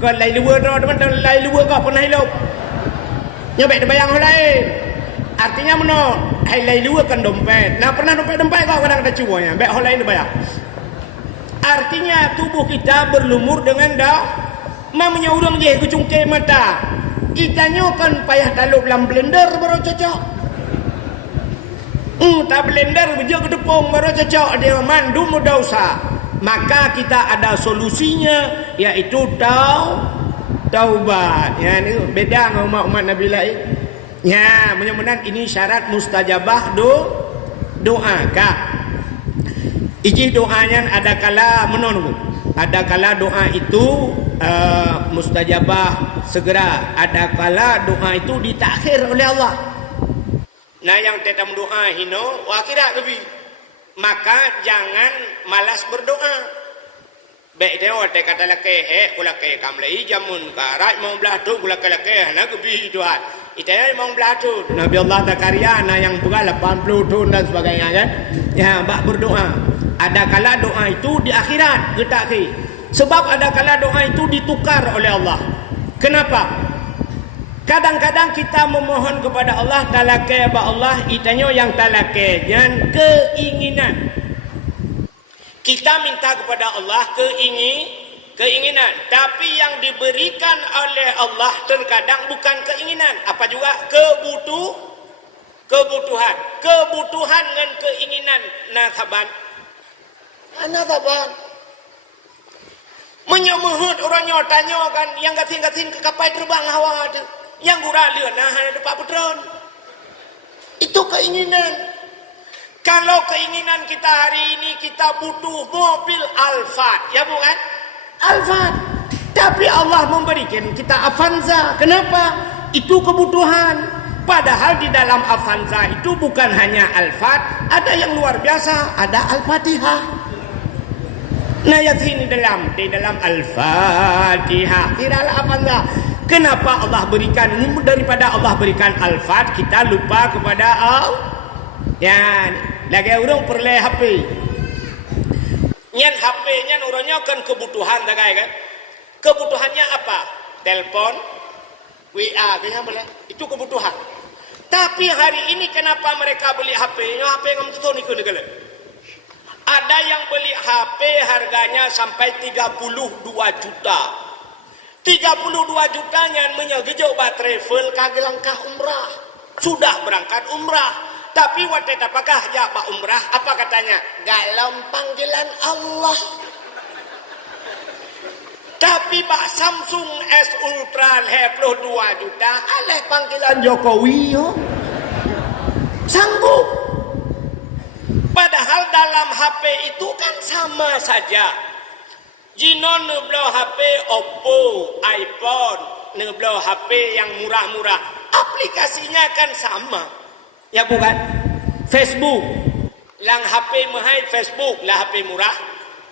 Kau lai luar teman-teman, lai luar kau pernah hidup. Yang baik bayang lain. Artinya mana? Hai lai luar kan dompet. Nah pernah dompet kau kadang ada cuanya. Baik hal lain bayar. Artinya tubuh kita berlumur dengan dah. Mamanya orang je kecungkai mata. Itanya kan payah talup dalam blender baru cocok. Tak blender beja ke tepung baru cocok. Dia mandum mudah usah. Maka kita ada solusinya, yaitu taubat. Ya, ini beda dengan umat-umat Nabi lain. Ya, mudah-mudahan ini syarat mustajabah doa. Kak, iji doanya ada kala menunggu. Ada kala doa itu mustajabah segera. Ada kala doa itu ditakhir oleh Allah. Nah, yang tetap doa hino, wakira lebih. Maka jangan malas berdoa. Baik dia orang kata laki kula ke kamlai jamun karat mau belah tu kula ke laki nak kebi doa. Itanya mau belah tu. Nabi Allah Zakaria yang bukan 80 tahun dan sebagainya kan. Ya, bak berdoa. Ada kala doa itu di akhirat kita ke. Sebab ada kala doa itu ditukar oleh Allah. Kenapa? Kadang-kadang kita memohon kepada Allah talake ba Allah itanya yang talake yang keinginan. Kita minta kepada Allah keinginan, tapi yang diberikan oleh Allah terkadang bukan keinginan, apa juga kebutuhan dengan keinginan nasaban. Menyemuhut orangnya tanya kan yang gatin-gatin ke kapal terbang hawa tu. Yang gurau lihat nah ada Pak Putron. Itu keinginan. Kalau keinginan kita hari ini kita butuh mobil Alphard, ya bukan? Alphard. Tapi Allah memberikan kita Avanza. Kenapa? Itu kebutuhan. Padahal di dalam Avanza itu bukan hanya Alphard, ada yang luar biasa, ada Al-Fatihah. Nah, ya sini di dalam Al-Fatihah, kiralah Avanza. Kenapa Allah berikan daripada Allah berikan Al-Fat kita lupa kepada ya lagi orang perlu HP. Nyan HP nyan orangnya kan kebutuhan tak kan? Kebutuhannya apa? Telepon, WA kayaknya boleh. Itu kebutuhan. Tapi hari ini kenapa mereka beli HP? HP kamu tahu ni ke? Ada yang beli HP harganya sampai 32 juta. 32 jutanya menyegejau travel kagak langkah umrah. Sudah berangkat umrah. Tapi waktu apakah ya Pak umrah? Apa katanya? Galam panggilan Allah. Tapi Pak Samsung S Ultra 22 juta aleh panggilan Jokowi yo. Sanggup. Padahal dalam HP itu kan sama saja. Jinon neblau HP Oppo, iPhone, neblau HP yang murah-murah. Aplikasinya kan sama. Ya bukan? Facebook. Lang HP mahal Facebook, lah HP murah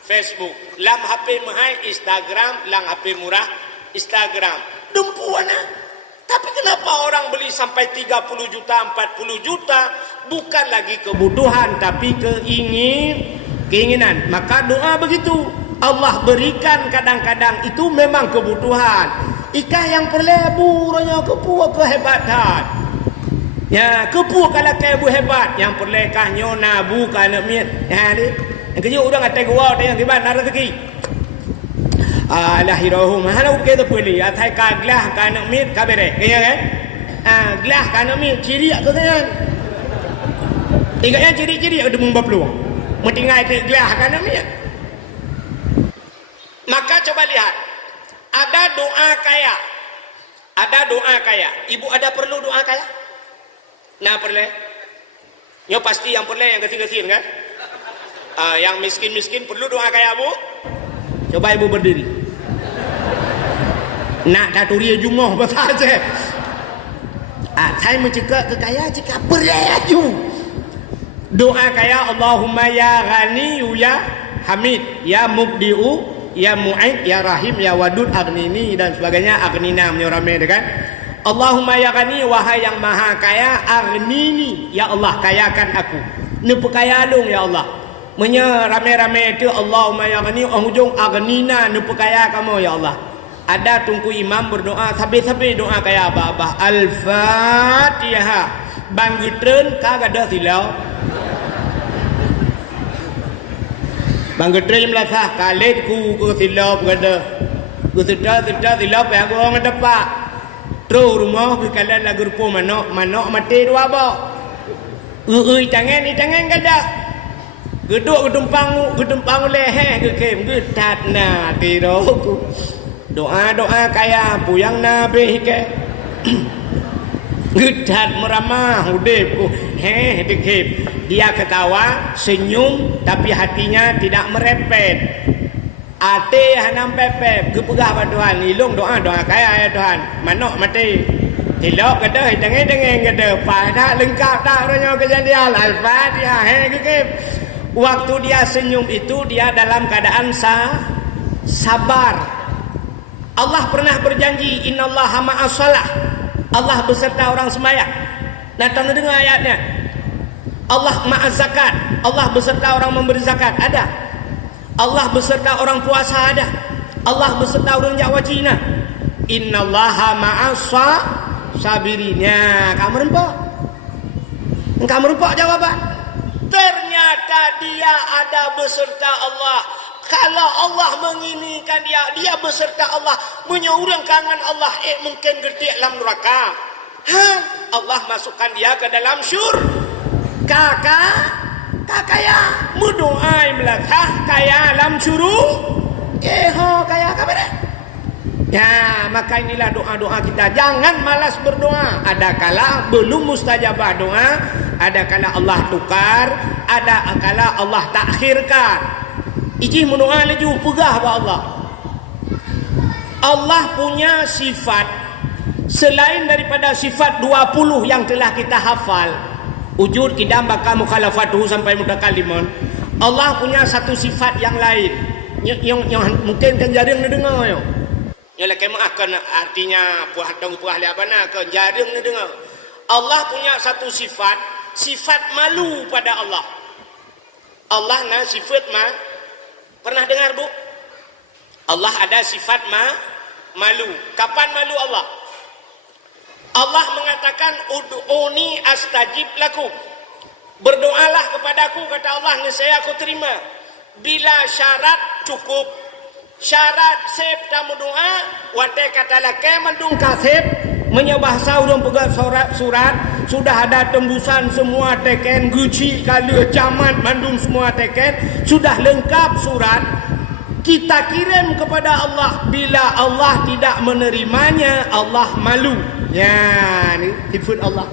Facebook. Lam HP mahal Instagram, lang HP murah Instagram. Dumpuana. Tapi kenapa orang beli sampai 30 juta, 40 juta? Bukan lagi kebutuhan, tapi keinginan. Maka doa begitu. Allah berikan kadang-kadang itu memang kebutuhan. Ikah yang perleburannya kepuah kehebatan. Ya, kepuah kalau kebu hebat. Yang perlekah nyona bukan miat. Ya ni. Yang kerja orang kata gua dia yang tiba nak rezeki. Alahirahum. Halau kita pilih. Atai kaglah kana miat kabere. Kaya kan? Glah kana miat ciri ke kan? Ikatnya ciri-ciri ada mumba peluang. Mentinggal glah kana miat. Maka coba lihat, ada doa kaya, Ibu ada perlu doa kaya? Nah perlu, yo pasti yang perlu yang kesing-kesing kan? Yang miskin-miskin perlu doa kaya bu? Coba ibu berdiri. Nak taturi jumoh apa saja. Saya mencegah kekayaan jika beraju. Doa kaya Allahumma ya Ghani ya Hamid ya Mubdi'u ya Mu'id ya Rahim ya Wadud Aghnini dan sebagainya. Aghnina menyorame kan. Allahumma ya Ghani, wahai yang maha kaya, aghnini, ya Allah kayakan aku. Nepu kaya dong ya Allah. Menya rame-rame itu Allahumma ya Ghani, ujung aghnina, nepu kaya kamu ya Allah. Ada tunggu imam berdoa, sabi-sabi doa kaya apa-apa. Al-Fatihah. Bang Getren kagak ada silau. Bang Getren melasah kalit ku silau kagak. Ku sedar silau pe aku orang depak. Terus rumah berkala lagu rupa manok mati dua apa. Tangan kagak. Geduk gedumpang leher ke kem getat na tiroku. Doa kaya puyang nabi ke. Gedat meramah hudipku. Dikip. Dia ketawa, senyum tapi hatinya tidak merepet. Ate hanam pepep, gepegah pada Tuhan. Ilung doa kaya ya Tuhan. Manok mati. Tilok kata dengen kata pada lengkap tak orangnya kejadian Al-Fatihah. Dikip. Waktu dia senyum itu dia dalam keadaan sabar. Allah pernah berjanji innallaha ma'as shalah. Allah beserta orang sembahyang. Nah, tanda dengar ayatnya. Allah ma'az zakat. Allah beserta orang memberi zakat. Ada. Allah beserta orang puasa. Ada. Allah beserta orang Jawa Cina. Innallaha ma'as sabirin. Ya, kamu rempok jawaban. Ternyata dia ada beserta Allah. Kalau Allah menginginkan dia beserta Allah, menyeurang kangen Allah, mungkin gede dalam neraka. Allah masukkan dia ke dalam kakaya mudoai melakah kaya dalam syuru. Kaya kabar. Ya, maka inilah doa-doa kita. Jangan malas berdoa. Ada kala belum mustajabah doa, ada kala Allah tukar, ada kala Allah takhirkan. Ijih mendoa laju pegah ba Allah. Allah punya sifat selain daripada sifat 20 yang telah kita hafal. Wujud, qidam, baqa, mukhalafatuhu sampai mutakallimun. Allah punya satu sifat yang lain. Yang mungkin kan jarang dengar yo. Ya lek maafkan artinya puah lihat mana ke jarang dengar. Allah punya satu sifat malu pada Allah. Allah na sifat pernah dengar bu? Allah ada sifat malu. Kapan malu Allah? Allah mengatakan ud'uni astajib lakum. Berdoalah kepadaku, kata Allah, nescaya aku terima. Bila syarat cukup. Syarat sep tamu doa, wate kata lake mendung kasep, menyebahasa urang pegang surat, sudah ada tembusan semua teken, guci kali camat mandung semua teken, sudah lengkap surat. Kita kirim kepada Allah. Bila Allah tidak menerimanya, Allah malu. Ya, ni sifat Allah.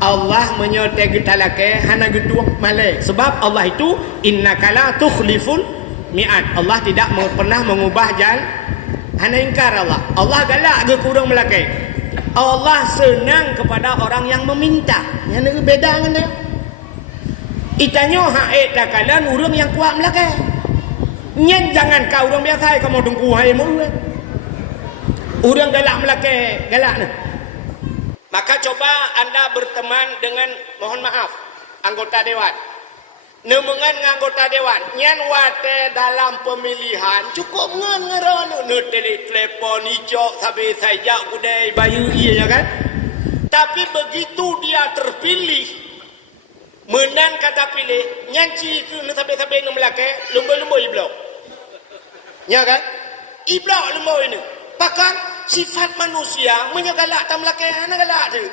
Allah menyertai kita laki hana gedung malai. Sebab Allah itu innaka la tukhliful mi'ad. Allah tidak pernah mengubah hana ingkar Allah. Allah galak ke kurang melakai. Allah senang kepada orang yang meminta. Yang beda dengan dia. Itanya hae takalan urang yang kuat melakai. Nyen jangan kau orang biasa kamu dengku hai mulu. Urang galak melakai, galak ni. Maka coba anda berteman dengan, mohon maaf, anggota dewan. Nemengan anggota dewan, nyen wate dalam pemilihan cukup ngeron telepon hijau sampai saja kudai bayu iya kan. Tapi begitu dia terpilih, menang kata pilih, nyanci ke sampai melakai lumba-lumba iblok. Ya kan? Iblok lumba ini. Bahkan sifat manusia menyegalak tak melakai anak galak tu.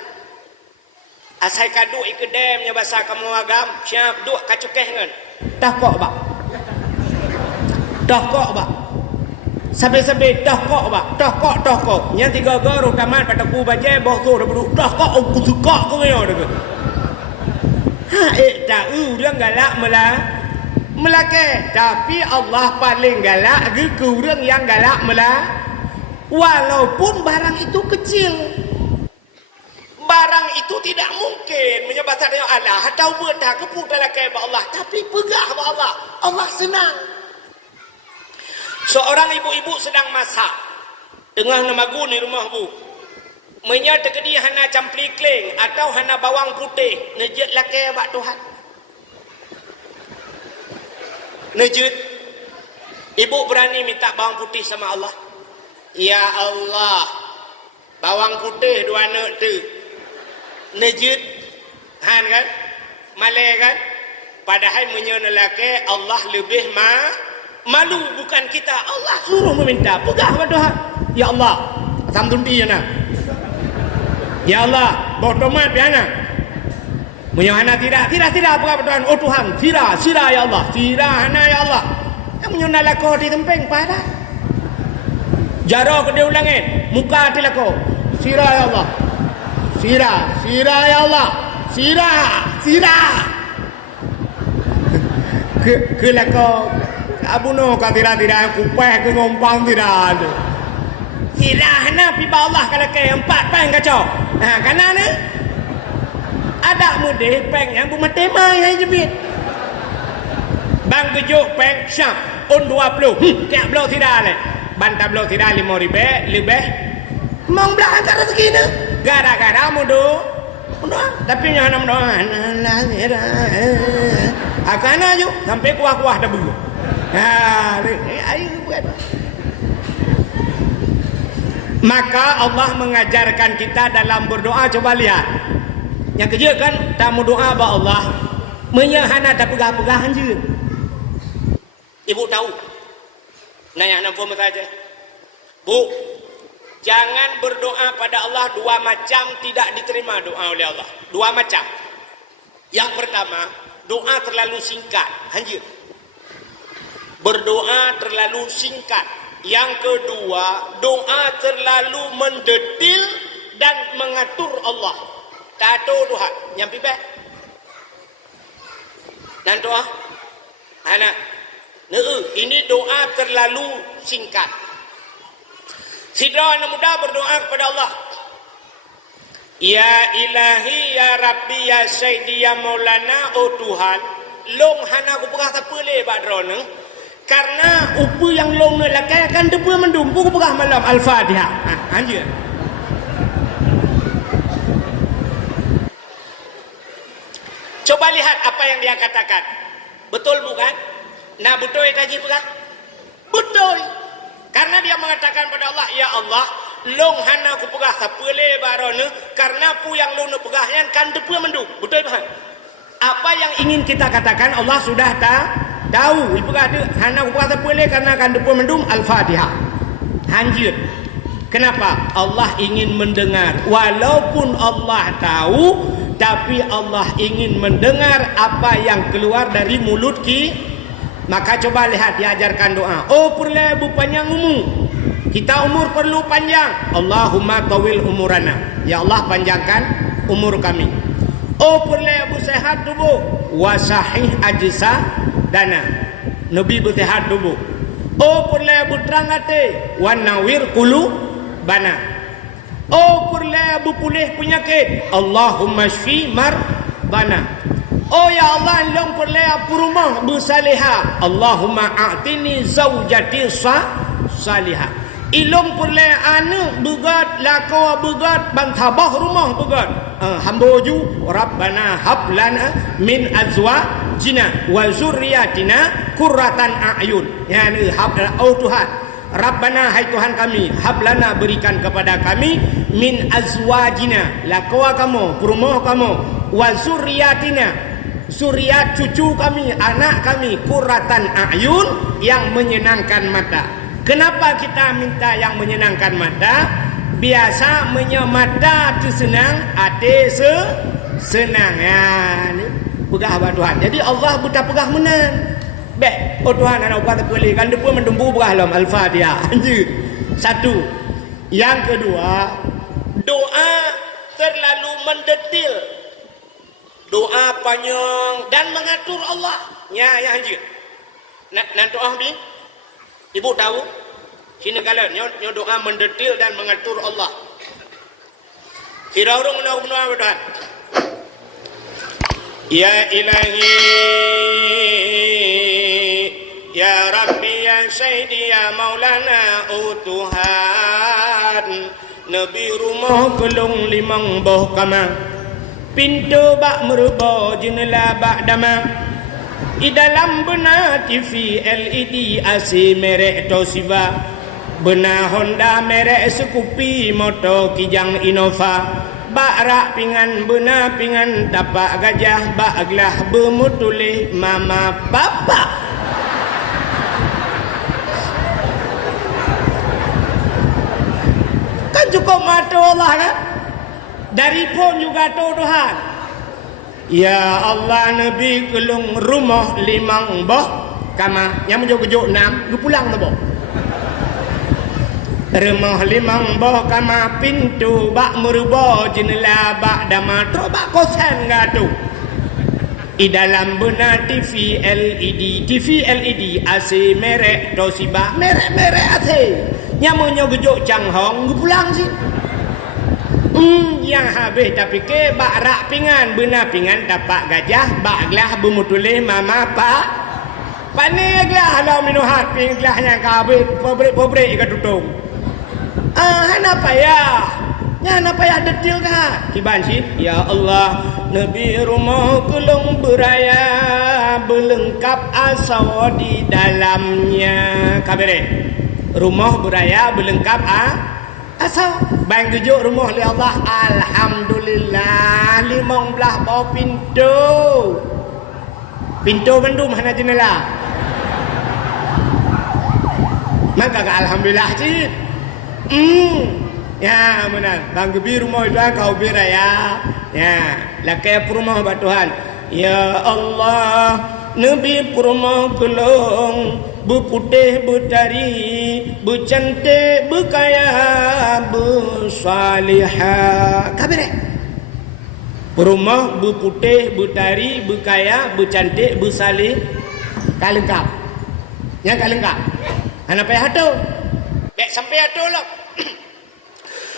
Asai kaduk ikedem nya bahasa kamu agam, siap duk kacukeh kan. Dah kok ba. Sampai dah kok ba. Dah kok. Nya tiga garo tamat pada ku baje boh tu dah duduk. Dah kok aku suka kau yo dah. Tak dia galak Melake. Tapi Allah paling galak ke orang yang galak walaupun barang itu kecil. Barang itu tidak mungkin menyebabkan Allah atau berdah kepudalah ke Allah, tapi pegah ke Allah. Allah senang. Seorang ibu-ibu sedang masak tengah namagu ni rumah bu. Menya tekedi hana campli kling atau hana bawang putih, nejut laki bak Tuhan. Nejut. Ibu berani minta bawang putih sama Allah. Ya Allah, bawang putih dua nak tu. Nejut han kan, malai kan. Padahal menyana laki Allah lebih malu bukan kita. Allah suruh meminta, pegah pada Tuhan. Ya Allah, samtun dia nak. Ya Allah, bawa tomat biana. Menyana tidak pegah pada Tuhan. Oh Tuhan, sira ya Allah, sira hana ya Allah. Yang menyana lako di tempeng pada. Jaro ke dia ulangin, muka hati lako. Sira ya Allah. Sira ya Allah. Sira. Ke lako abuno ka tidak kupeh ke ngompang tidak ada. Sira hana pi Allah kalau ke empat peng kacau. Ha kana ni. Ada mudih peng yang bumatema yang jebit. Bang kejuk peng syam on 20. Tiap belau tidak le. Bantah belau tidak 5 lebih. Mong belah angkat rezeki ni. Gara-gara mudo. Tapi yang nak doa. Akan aja sampai kuah-kuah dah bulu. Maka Allah mengajarkan kita dalam berdoa. Coba lihat. Yang kerja kan tamu doa ba Allah. Menyahana tak pegah-pegahan je. Ibu tahu. Nanya nampu saja. Bu, jangan berdoa pada Allah dua macam tidak diterima doa oleh Allah. Dua macam. Yang pertama, doa terlalu singkat. Anjir. Berdoa terlalu singkat. Yang kedua, doa terlalu mendetil dan mengatur Allah. Tato Tuhan. Nyampi baik. Dan doa. Anak. Ini doa terlalu singkat. Sidra anak muda berdoa kepada Allah. Ya ilahi, ya Rabbi, ya Sayyidi, ya Maulana, oh Tuhan. Long hana aku pegah tak boleh bak drone. Karena upu yang long nak lakai akan depa mendumpu aku pegah malam Al-Fatihah. Anjir. Coba lihat apa yang dia katakan. Betul bukan? Nah betul tadi pegah? Betul. Karena dia mengatakan pada Allah, ya Allah, long hana aku pegah tak boleh barone karena pu yang long nak pegah yang kan depa mendum. Betul bukan? Apa yang ingin kita katakan Allah sudah tahu. Ibu kata hana aku pegah tak boleh karena kan depa mendum Al-Fatihah. Anjir. Kenapa? Allah ingin mendengar. Walaupun Allah tahu, tapi Allah ingin mendengar apa yang keluar dari mulut kita. Maka coba lihat diajarkan doa. Oh perlu bu panjang umur. Kita umur perlu panjang. Allahumma tawil umurana. Ya Allah panjangkan umur kami. Oh perlu bu sehat tubuh. Wasahih ajsa dana. Nabi bersehat tubuh. Oh perlu bu terang hati. Wanawir kulu bana. Oh perlu bu pulih penyakit. Allahumma shfi marbana. Oh ya Allah, long perlu rumah bersalihah. Allahumma a'tini zaujati salihah. Ilong perlu anak begat, lako begat, bantabah rumah begat. Hamboju Rabbana hablana min azwajina wa zurriyatina qurratan a'yun. Ya ni oh Tuhan, Rabbana hai Tuhan kami, hablana berikan kepada kami min azwajina, lako kamu, rumah kamu, wa zurriyatina, suriat cucu kami, anak kami, qurratan a'yun, yang menyenangkan mata. Kenapa kita minta yang menyenangkan mata? Biasa mata tu senang, hati senang. Ya, ni pegah abang Tuhan. Jadi Allah buta pegah menan. Baik, oh Tuhan anak ubah tak boleh. Kan depa mendumbu pegah dalam Al-Fatihah. Satu. Yang kedua, doa terlalu mendetil. Doa panjang dan mengatur Allah. Ya anjir. Nak doa bi? Ibu tahu? Sini kalian nyo doa mendetil dan mengatur Allah. Firaun mendoa berdoa. Ya Ilahi, Ya Rabbi, Ya Sayyidi, Ya Maulana, O Tuhan. Nabi rumah kelung limang boh kama, pintu bak merubah jendela bak dama. I dalam benar TV LED AC merek Toshiba, benar Honda merek Scoopy, motor Kijang Innova. Bak rak pingan benar pingan tapak gajah, bak gelah bermutulih mama papa. Kan cukup mata Allah kan? Dari pun juga Tuhan. Ya Allah, Nabi kelung rumah limang boh kama yang menjog-jog 6 lu pulang tu boh. Rumah limang boh kama, pintu bak merubah jendela bak dama tro bak kosan ngatu. I dalam benar TV LED AC merek Toshiba, merek AC. Yang menyogok Changhong lu pulang sih. Yang habis tapi ke bak rak pingan benar pingan tapak gajah bak gelah bermutulih mama pak. Pani gelah halau minuhat ping gelah yang kabit pobrek ikat tutung. Kenapa ya? Kenapa ya detil kah? Kiban sih. Ya Allah, Nabi rumah kelung beraya berlengkap asal di dalamnya. Kabere. Rumah beraya berlengkap asal. Bang tujuk rumah li Allah. Alhamdulillah 15 bawah pintu. Pintu bendum hana jendela. Maka alhamdulillah sih. Ya benar. Bang gebi rumah itu kau beraya. Ya, lakai rumah buat Tuhan. Ya Allah, Nabi rumah kelong berputih bertari bercantik berkaya bersalihah. Kabere. Rumah berputih bertari berkaya bercantik bersalih kalengkap. Yang kalengkap. Anak payah tu. Dek sampai atu lah.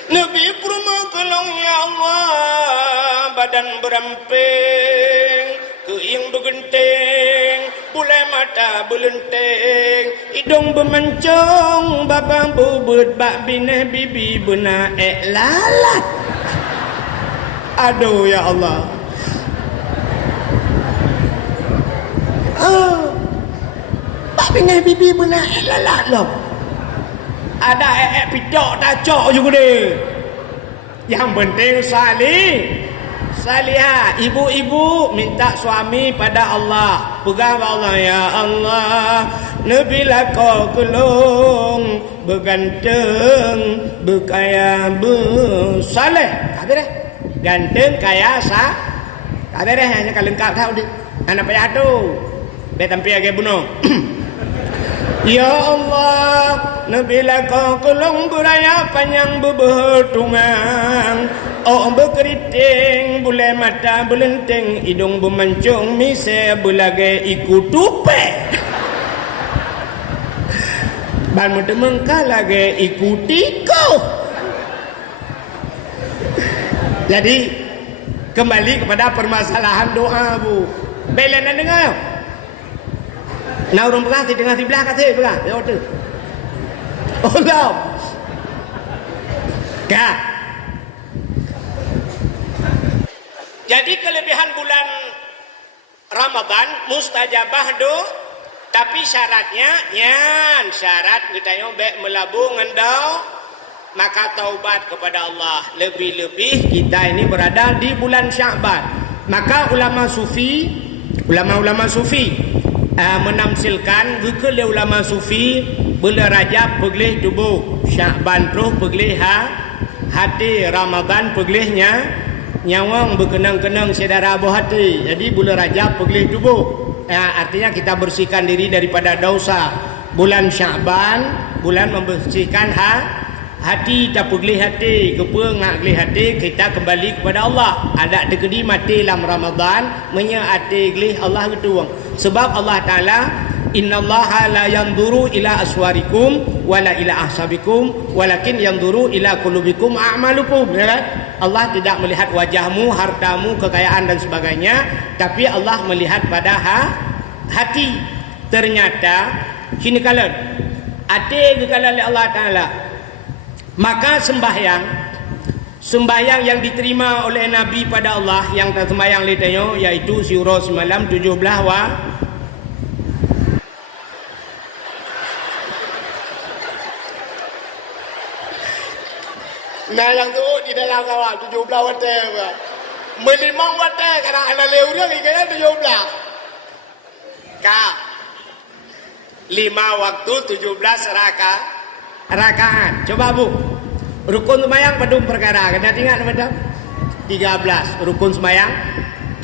Nabi rumah kelong ya Allah, badan beramping, keing bergenting, bulai mata berlenteng, hidung bermancung, babang bubut bak bineh bibi benar lalat. Aduh ya Allah. Bak bineh bibi benar lalat loh. Ada pitok tacok juga dia. Yang penting salihah. Ibu-ibu minta suami pada Allah. Pegang Allah, ya Allah, Nabi kau kelong berganteng berkaya bersaleh. Kabeh ganteng kaya sah. Kabeh hanya kalengkap tahu dia. Anak payah tu. Be tampil agak bunuh. Ya Allah, Nabi kau kelong beraya panjang bertungang, oh berkeriting, bulai mata berlenteng, hidung bermancung, mise berlagai ikut tupe. Ban mentemengkah lagi ikuti kau. Jadi kembali kepada permasalahan doa bu. Belanan dengar. Nah orang berkata dengan sebelah kata berkata dia waktu Allah kah. Jadi kelebihan bulan Ramadan mustajabah do, tapi syaratnya syarat kita nyobek melabung ngendau maka taubat kepada Allah. Lebih-lebih kita ini berada di bulan Sya'ban. Maka ulama sufi menamsilkan gukul ulama sufi bila Rajab peglih tubuh, Sya'ban terus peglih hati, Ramadan peglihnya nyawang berkenang-kenang sedara abu hati. Jadi bulan Rajab peglih tubuh. Artinya kita bersihkan diri daripada dosa. Bulan Sya'ban bulan membersihkan hati tak pergi hati kepa ngak gelih hati kita kembali kepada Allah. Ada dekedi mati dalam Ramadan menya hati gelih Allah gitu. Sebab Allah Taala innallaha la yanzuru ila aswarikum wala ila ahsabikum walakin yanzuru ila qulubikum a'malukum, ya kan? Allah tidak melihat wajahmu, hartamu, kekayaan dan sebagainya, tapi Allah melihat pada hati. Ternyata sini kalian hati kekalahan Allah Taala. Maka sembahyang yang diterima oleh Nabi pada Allah yang sembahyang letanya yaitu surah semalam 17 nah yang tu di dalam kawan 17 water melimang water karena anak leu dia kira 17 ka 5 waktu 17 rakaat. Coba Bu, rukun sembahyang pedum perkara kena ingat macam 13 rukun sembahyang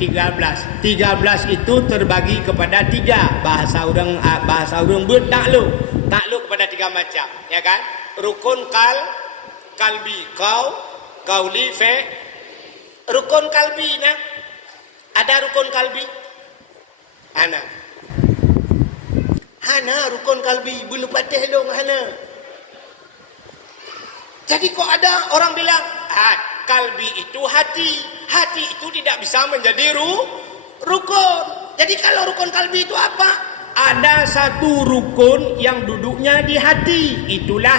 13 itu terbagi kepada 3 bahasa orang takluk kepada 3 macam, ya kan? Rukun kalbi kauli fe. Rukun kalbi nah ada rukun kalbi hana rukun kalbi belum patih dong hana. Jadi kok ada orang bilang kalbi itu hati itu tidak bisa menjadi rukun. Jadi kalau rukun kalbi itu apa? Ada satu rukun yang duduknya di hati, itulah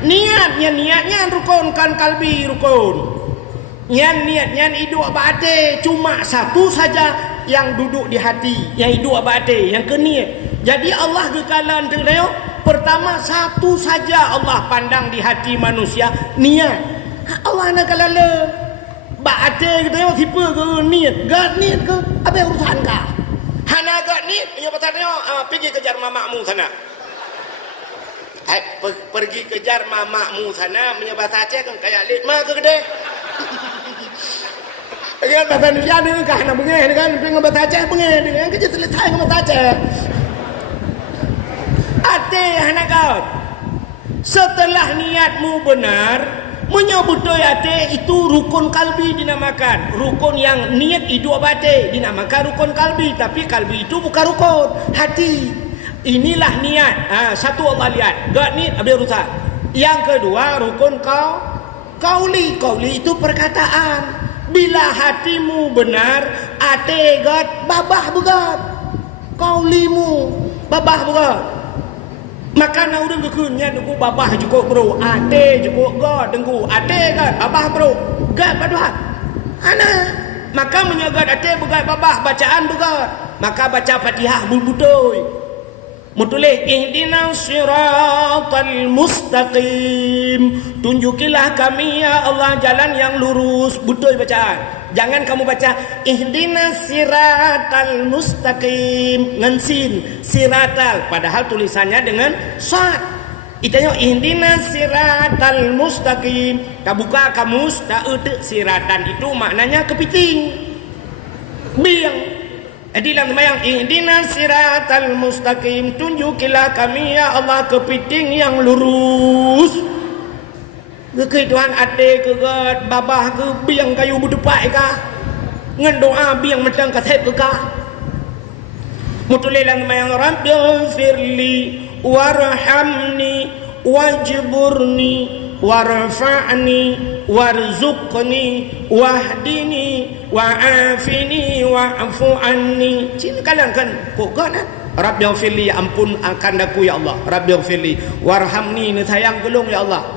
niatnya rukun kan kalbi rukun. Niatnya hidup abade cuma satu saja yang duduk di hati, yang hidup abade, yang ke niat. Jadi Allah kekalan tengok pertama satu saja Allah pandang di hati manusia, niat. Allah nak kalala baate kita tipe ke niat, gak niat ke apa urusan kah? Hana gak niat, punya patahnya pergi kejar mamakmu sana. Pergi kejar mamakmu sana, punya bahasa Aceh kan kayak lima ke gede. Kan bahasa Indonesia ni kan nak bengeh kan, dengan bahasa Aceh bengeh dengan kerja selesai dengan bahasa Aceh. Ate hanakat. Setelah niatmu benar, menyebutoi ate itu rukun kalbi dinamakan. Rukun yang niat hidup abate dinamakan rukun kalbi, tapi kalbi itu bukan rukun, hati. Inilah niat. Satu Allah lihat, gak niat habis rusak. Yang kedua rukun kauli itu perkataan. Bila hatimu benar, ate gat babah begat. Kaulimu babah begat. Maka nak urang kekunnya dengku babah cukup bro, ate cukup god dengku, ate gat babah bro, gat baduhat. Ana maka menyagat ate begat babah, bacaan begat. Maka baca Fatihah bulbutoi. Mutulih ihdinas siratal mustaqim. Tunjukilah kami ya Allah jalan yang lurus. Butoi bacaan. Jangan kamu baca ihdinas siratal mustaqim ngensin siratal padahal tulisannya dengan sad. Itanya ihdinas siratal mustaqim. Tak buka kamus tak utek siratan itu maknanya kepiting. Biang. Jadi dalam sembahyang ihdinas siratal mustaqim, tunjukilah kami ya Allah kepiting yang lurus. Ke Tuhan ade ke babah ke biang kayu budepak ka. Ngan doa biang metang kasep ke ka. Mutulih dalam sembahyang Rabbighfirli warhamni wajburni warfa'ni warzuqni wahdini wa'afini wa'fu anni. Sini kalian kan pokok kan Rabbighfirli, ampun akan aku ya Allah. Rabbighfirli warhamni, ni sayang gelung ya Allah.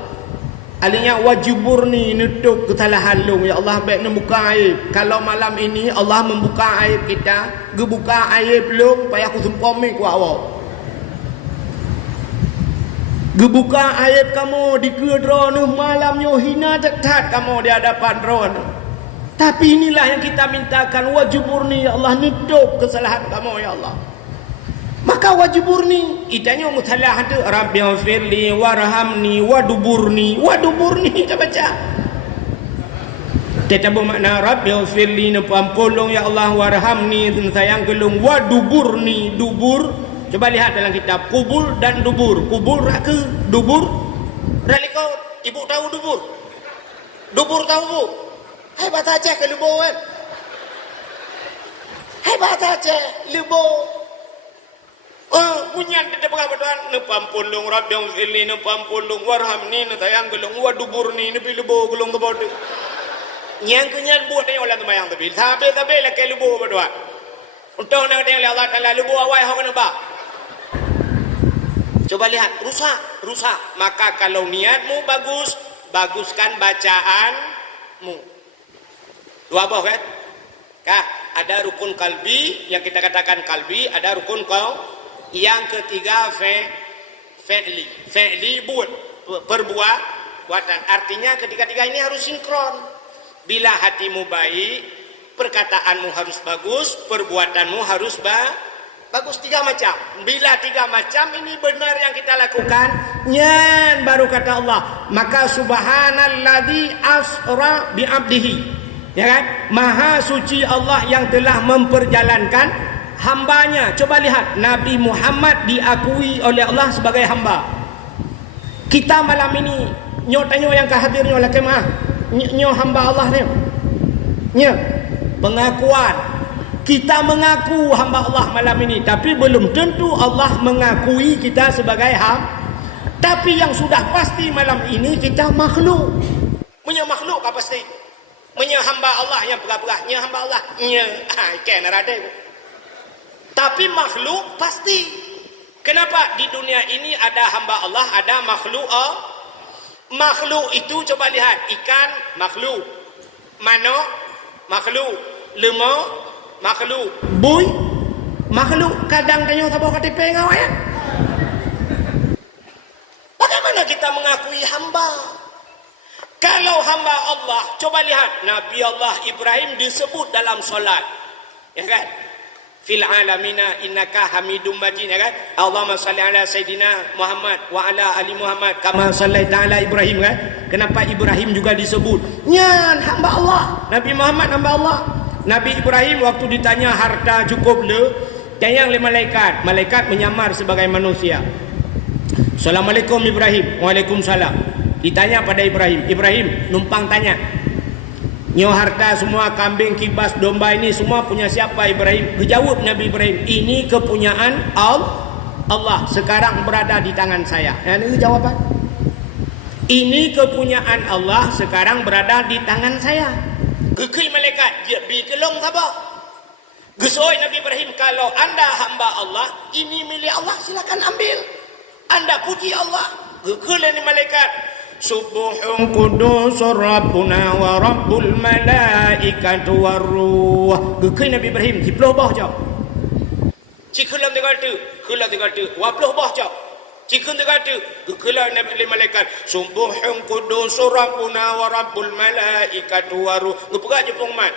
Alinya wajiburni, nutup kesalahan lu ya Allah. Baik membuka aib. Kalau malam ini Allah membuka aib kita, gebuka aib lu supaya aku sempurna ku awak. Gebuka aib kamu di kedron malamnya hina dekat kamu di hadapan dron. Tapi inilah yang kita mintakan, wajiburni ya Allah, nutup kesalahan kamu ya Allah. Maka wajiburni itanya musalah tu Rabbighfirli warhamni waduburni kita baca. Kita bermakna Rabbighfirli ampun ya Allah, warhamni sayang gelung, waduburni dubur. Coba lihat dalam kitab kubul dan dubur. Kubul raka, dubur Raliko, ibu tahu dubur? Dubur tahu bu? Hebat aja ke lubo kan? Hebat aja lubo. Punya tidak pengabadan nepampulung rabbang fili nepampulung warhamni netayang gelung wa dubur ni nepi lubo gelung kebode. Nyang kunyan buat ni orang temayang tapi lah ke lubo berdua. Untuk nak tengok Allah Taala lubo awai hok nak ba. Coba lihat, rusak. Maka kalau niatmu bagus, baguskan bacaanmu. Dua buah kan? Kah, ada rukun kalbi yang kita katakan kalbi, ada rukun kau. Yang ketiga fi'li. Fi'li perbuatan. Artinya ketiga-tiga ini harus sinkron. Bila hatimu baik, perkataanmu harus bagus, perbuatanmu harus bagus. Tiga macam. Bila tiga macam ini benar yang kita lakukan, nyan baru kata Allah, maka subhanalladzi asra bi abdihi. Ya kan? Maha suci Allah yang telah memperjalankan hambanya. Coba lihat, Nabi Muhammad diakui oleh Allah sebagai hamba. Kita malam ini nyo yang kehadirnya oleh kemah, nyo hamba Allah ni. Nyo pengakuan. Kita mengaku hamba Allah malam ini, tapi belum tentu Allah mengakui kita sebagai hamba. Tapi yang sudah pasti malam ini kita makhluk. Punya makhluk apa pasti? Punya hamba Allah yang perah-perah, nya hamba Allah. Nya ikan ada. Tapi makhluk pasti. Kenapa di dunia ini ada hamba Allah, ada makhluk makhluk itu coba lihat, ikan makhluk, manok makhluk, lemah makhluk, bui makhluk. Kadang tanya tabok KTP ngawai. Bagaimana kita mengakui hamba? Kalau hamba Allah, coba lihat Nabi Allah Ibrahim disebut dalam solat, ya kan? Fil alamina innaka hamidum majid, ya kan? Allahumma salli ala sayidina Muhammad wa ala ali Muhammad kama sallaita ala Ibrahim, kan? Kenapa Ibrahim juga disebut? Nyan hamba Allah. Nabi Muhammad hamba Allah. Nabi Ibrahim waktu ditanya harta cukup le, tanya oleh malaikat. Malaikat menyamar sebagai manusia. Assalamualaikum Ibrahim. Waalaikumsalam. Ditanya pada Ibrahim. Ibrahim numpang tanya. Nyo harta semua, kambing, kibas, domba ini semua punya siapa Ibrahim? Dijawab Nabi Ibrahim, ini kepunyaan Allah, sekarang berada di tangan saya. Ini jawaban. Ini kepunyaan Allah, sekarang berada di tangan saya. Gekei malaikat, dia bi kelong sabah. Gesoi Nabi Ibrahim, kalau anda hamba Allah, ini milik Allah, silakan ambil. Anda puji Allah. Gekei ni malaikat. Subuhun kudusur Rabbuna wa Rabbul malaikatu warruh. Gekei Nabi Ibrahim, 10 bah jauh. Cikelam dekat tu, kelam dekat tu, 20 bah jauh. Cikun dekat tu, kelam Nabi malaikat. Subuhun kudusur Rabbuna wa Rabbul malaikatu warruh. Ngepegak je pengmat.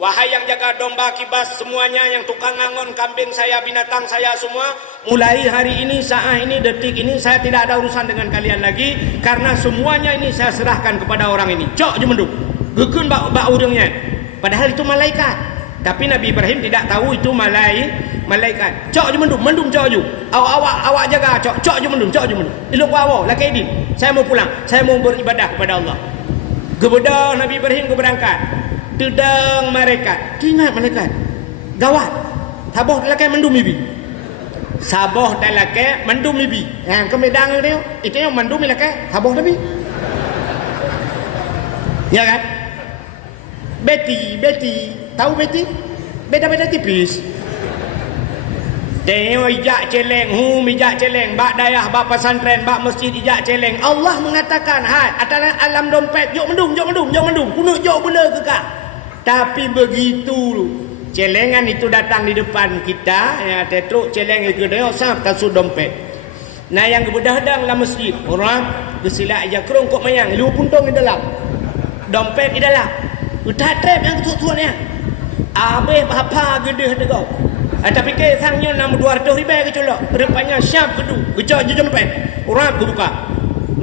Wahai yang jaga domba, kibas, semuanya, yang tukang ngangon kambing saya, binatang saya semua, mulai hari ini, saat ini, detik ini, saya tidak ada urusan dengan kalian lagi, karena semuanya ini saya serahkan kepada orang ini. Cok je menduk. Gekun bak urangnya. Padahal itu malaikat. Tapi Nabi Ibrahim tidak tahu itu malaikat. Cok je mendum cok je. Awak jaga cok je mendum. Ilok awak laki ini. Saya mau pulang. Saya mau beribadah kepada Allah. Kebedah Nabi Ibrahim berangkat. Tudang malaikat. Ingat malaikat. Gawat. Saboh laki mendum ibi. Saboh laki mendum ibi. Yang kemedang dia, itu yang mendum laki saboh nabi. Ya kan? Betty, tahu Betty? Beda-beda tipis. Tengok ijak celeng, ijak celeng, bak dayah, bak pesantren, bak masjid ijak celeng. Allah mengatakan, hai, alam dompet, jok mendum, punuk jok bela kekah. Tapi begitu celengan itu datang di depan kita, ya, tetruk celeng itu dia sap kasut dompet. Nah yang kebedah-kedang dalam masjid, orang bersilap aja kerongkok mayang, lu puntung di dalam. Dompet di dalam. Udah trap yang tua-tuanya. Habis apa gede dia kau. Tapi ke sangnya 200 ribu ke colok. Rupanya siap kedu. Gecok je dompet. Orang buka.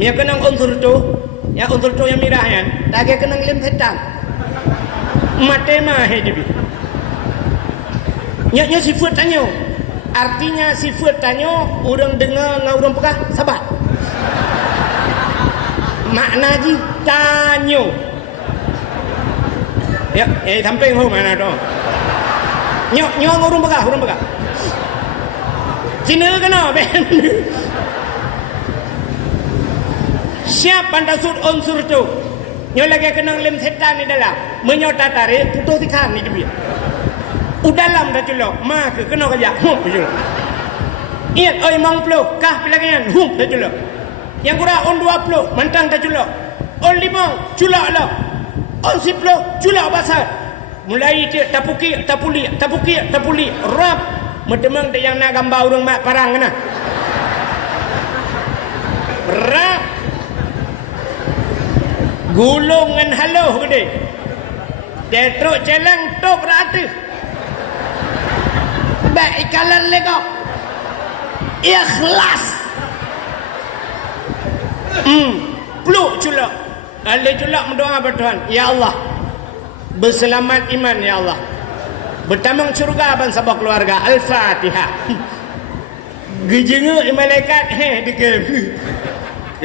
Dia kenang unsur tu, ya unsur tu yang merah kan. Tak kenang lem setan. Mate mah hidup. Nya sifat tanya. Artinya sifat tanya orang dengar ngau orang pekah sabar. makna ji tanyo ya samping ho mana tu nyok urung begah Cina kena ben siap pandasut unsur tu nyo lagi kena lem setan ni dalam menyota tarik putus ikan ni dia udalam dah celok mak kena kerja hup celok ingat oi mang puluh kah pilangan hup dah celok yang kurang on 20 mantang dah celok on 5 culak lah on 10 culak basat mulai dia tapuli rap medemang dia yang nak gambar orang mak parang kena rap gulungan haluh gede dia teruk jalan top rata baik ikalan legok ikhlas peluk culak alih culak mendoa bertuhan ya Allah berselamat iman ya Allah bertamang syurga ban sabah keluarga Al-Fatihah gejenga malaikat dekem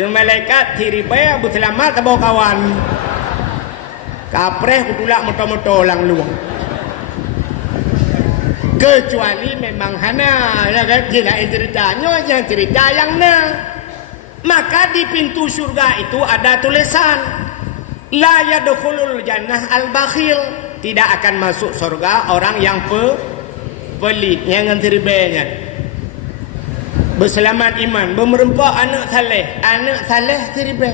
malaikat tiribaya berselamat tabau kawan kapreh kutulak moto-moto lang luang kecuali memang hana ya kan tidak ceritanya yang cerita yang maka di pintu surga itu ada tulisan la yadkhulul jannah al-bakhil tidak akan masuk surga orang yang pelit yang ngantiribenya berselamat iman bermerempak anak saleh tiribe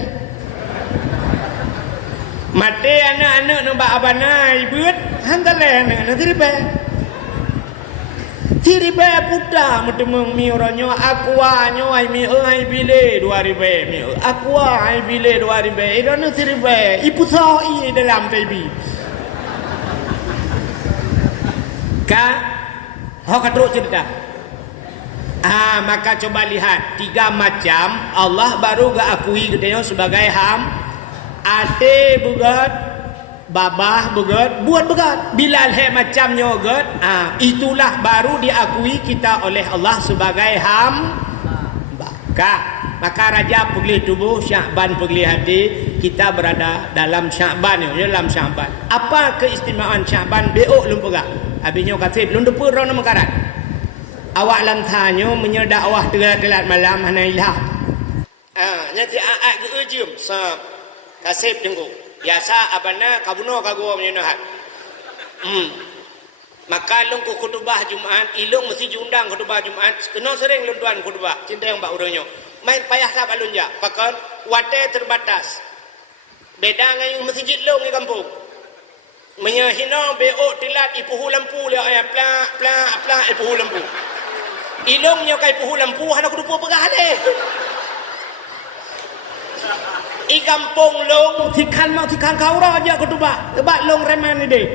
mati anak-anak nampak abanai beut hantaleh anak tiribe puta mutemeng mi oranyo aqua nyo ai mi ai bile 2000 mi aqua ai bile 2000 irana tiribe ipusa i dalam TV ka ho kadro cerita maka coba lihat 3 macam Allah baru ga akui gedenya sebagai ate bugat babah begat buat begat bila he macamnya begat itulah baru diakui kita oleh Allah sebagai maka raja pegli tubuh Sya'ban pegli hati kita berada dalam Sya'ban dalam Sya'ban apa keistimewaan Sya'ban beok lum pegak habisnya kasih belum depu rona mekarat awak lantanyo menyedakwah telat malam hanailah nyati aat ke ujum sab kasih tengok biasa abana kabuno kago menyenahat maka long ku khutbah Jumaat ilung mesti diundang khutbah Jumaat kena sering lunduan khutbah cinta yang bak urangnya main payah tak alunja pakon wate terbatas beda ngai masjid long di kampung menyahina beok tilat ipuhu lampu le plak ipuhu lampu ilungnya kai ipuhu lampu hana kudupo pegah le I kampung long tikan mau tikan kau raja khutbah lebat long reman ni deh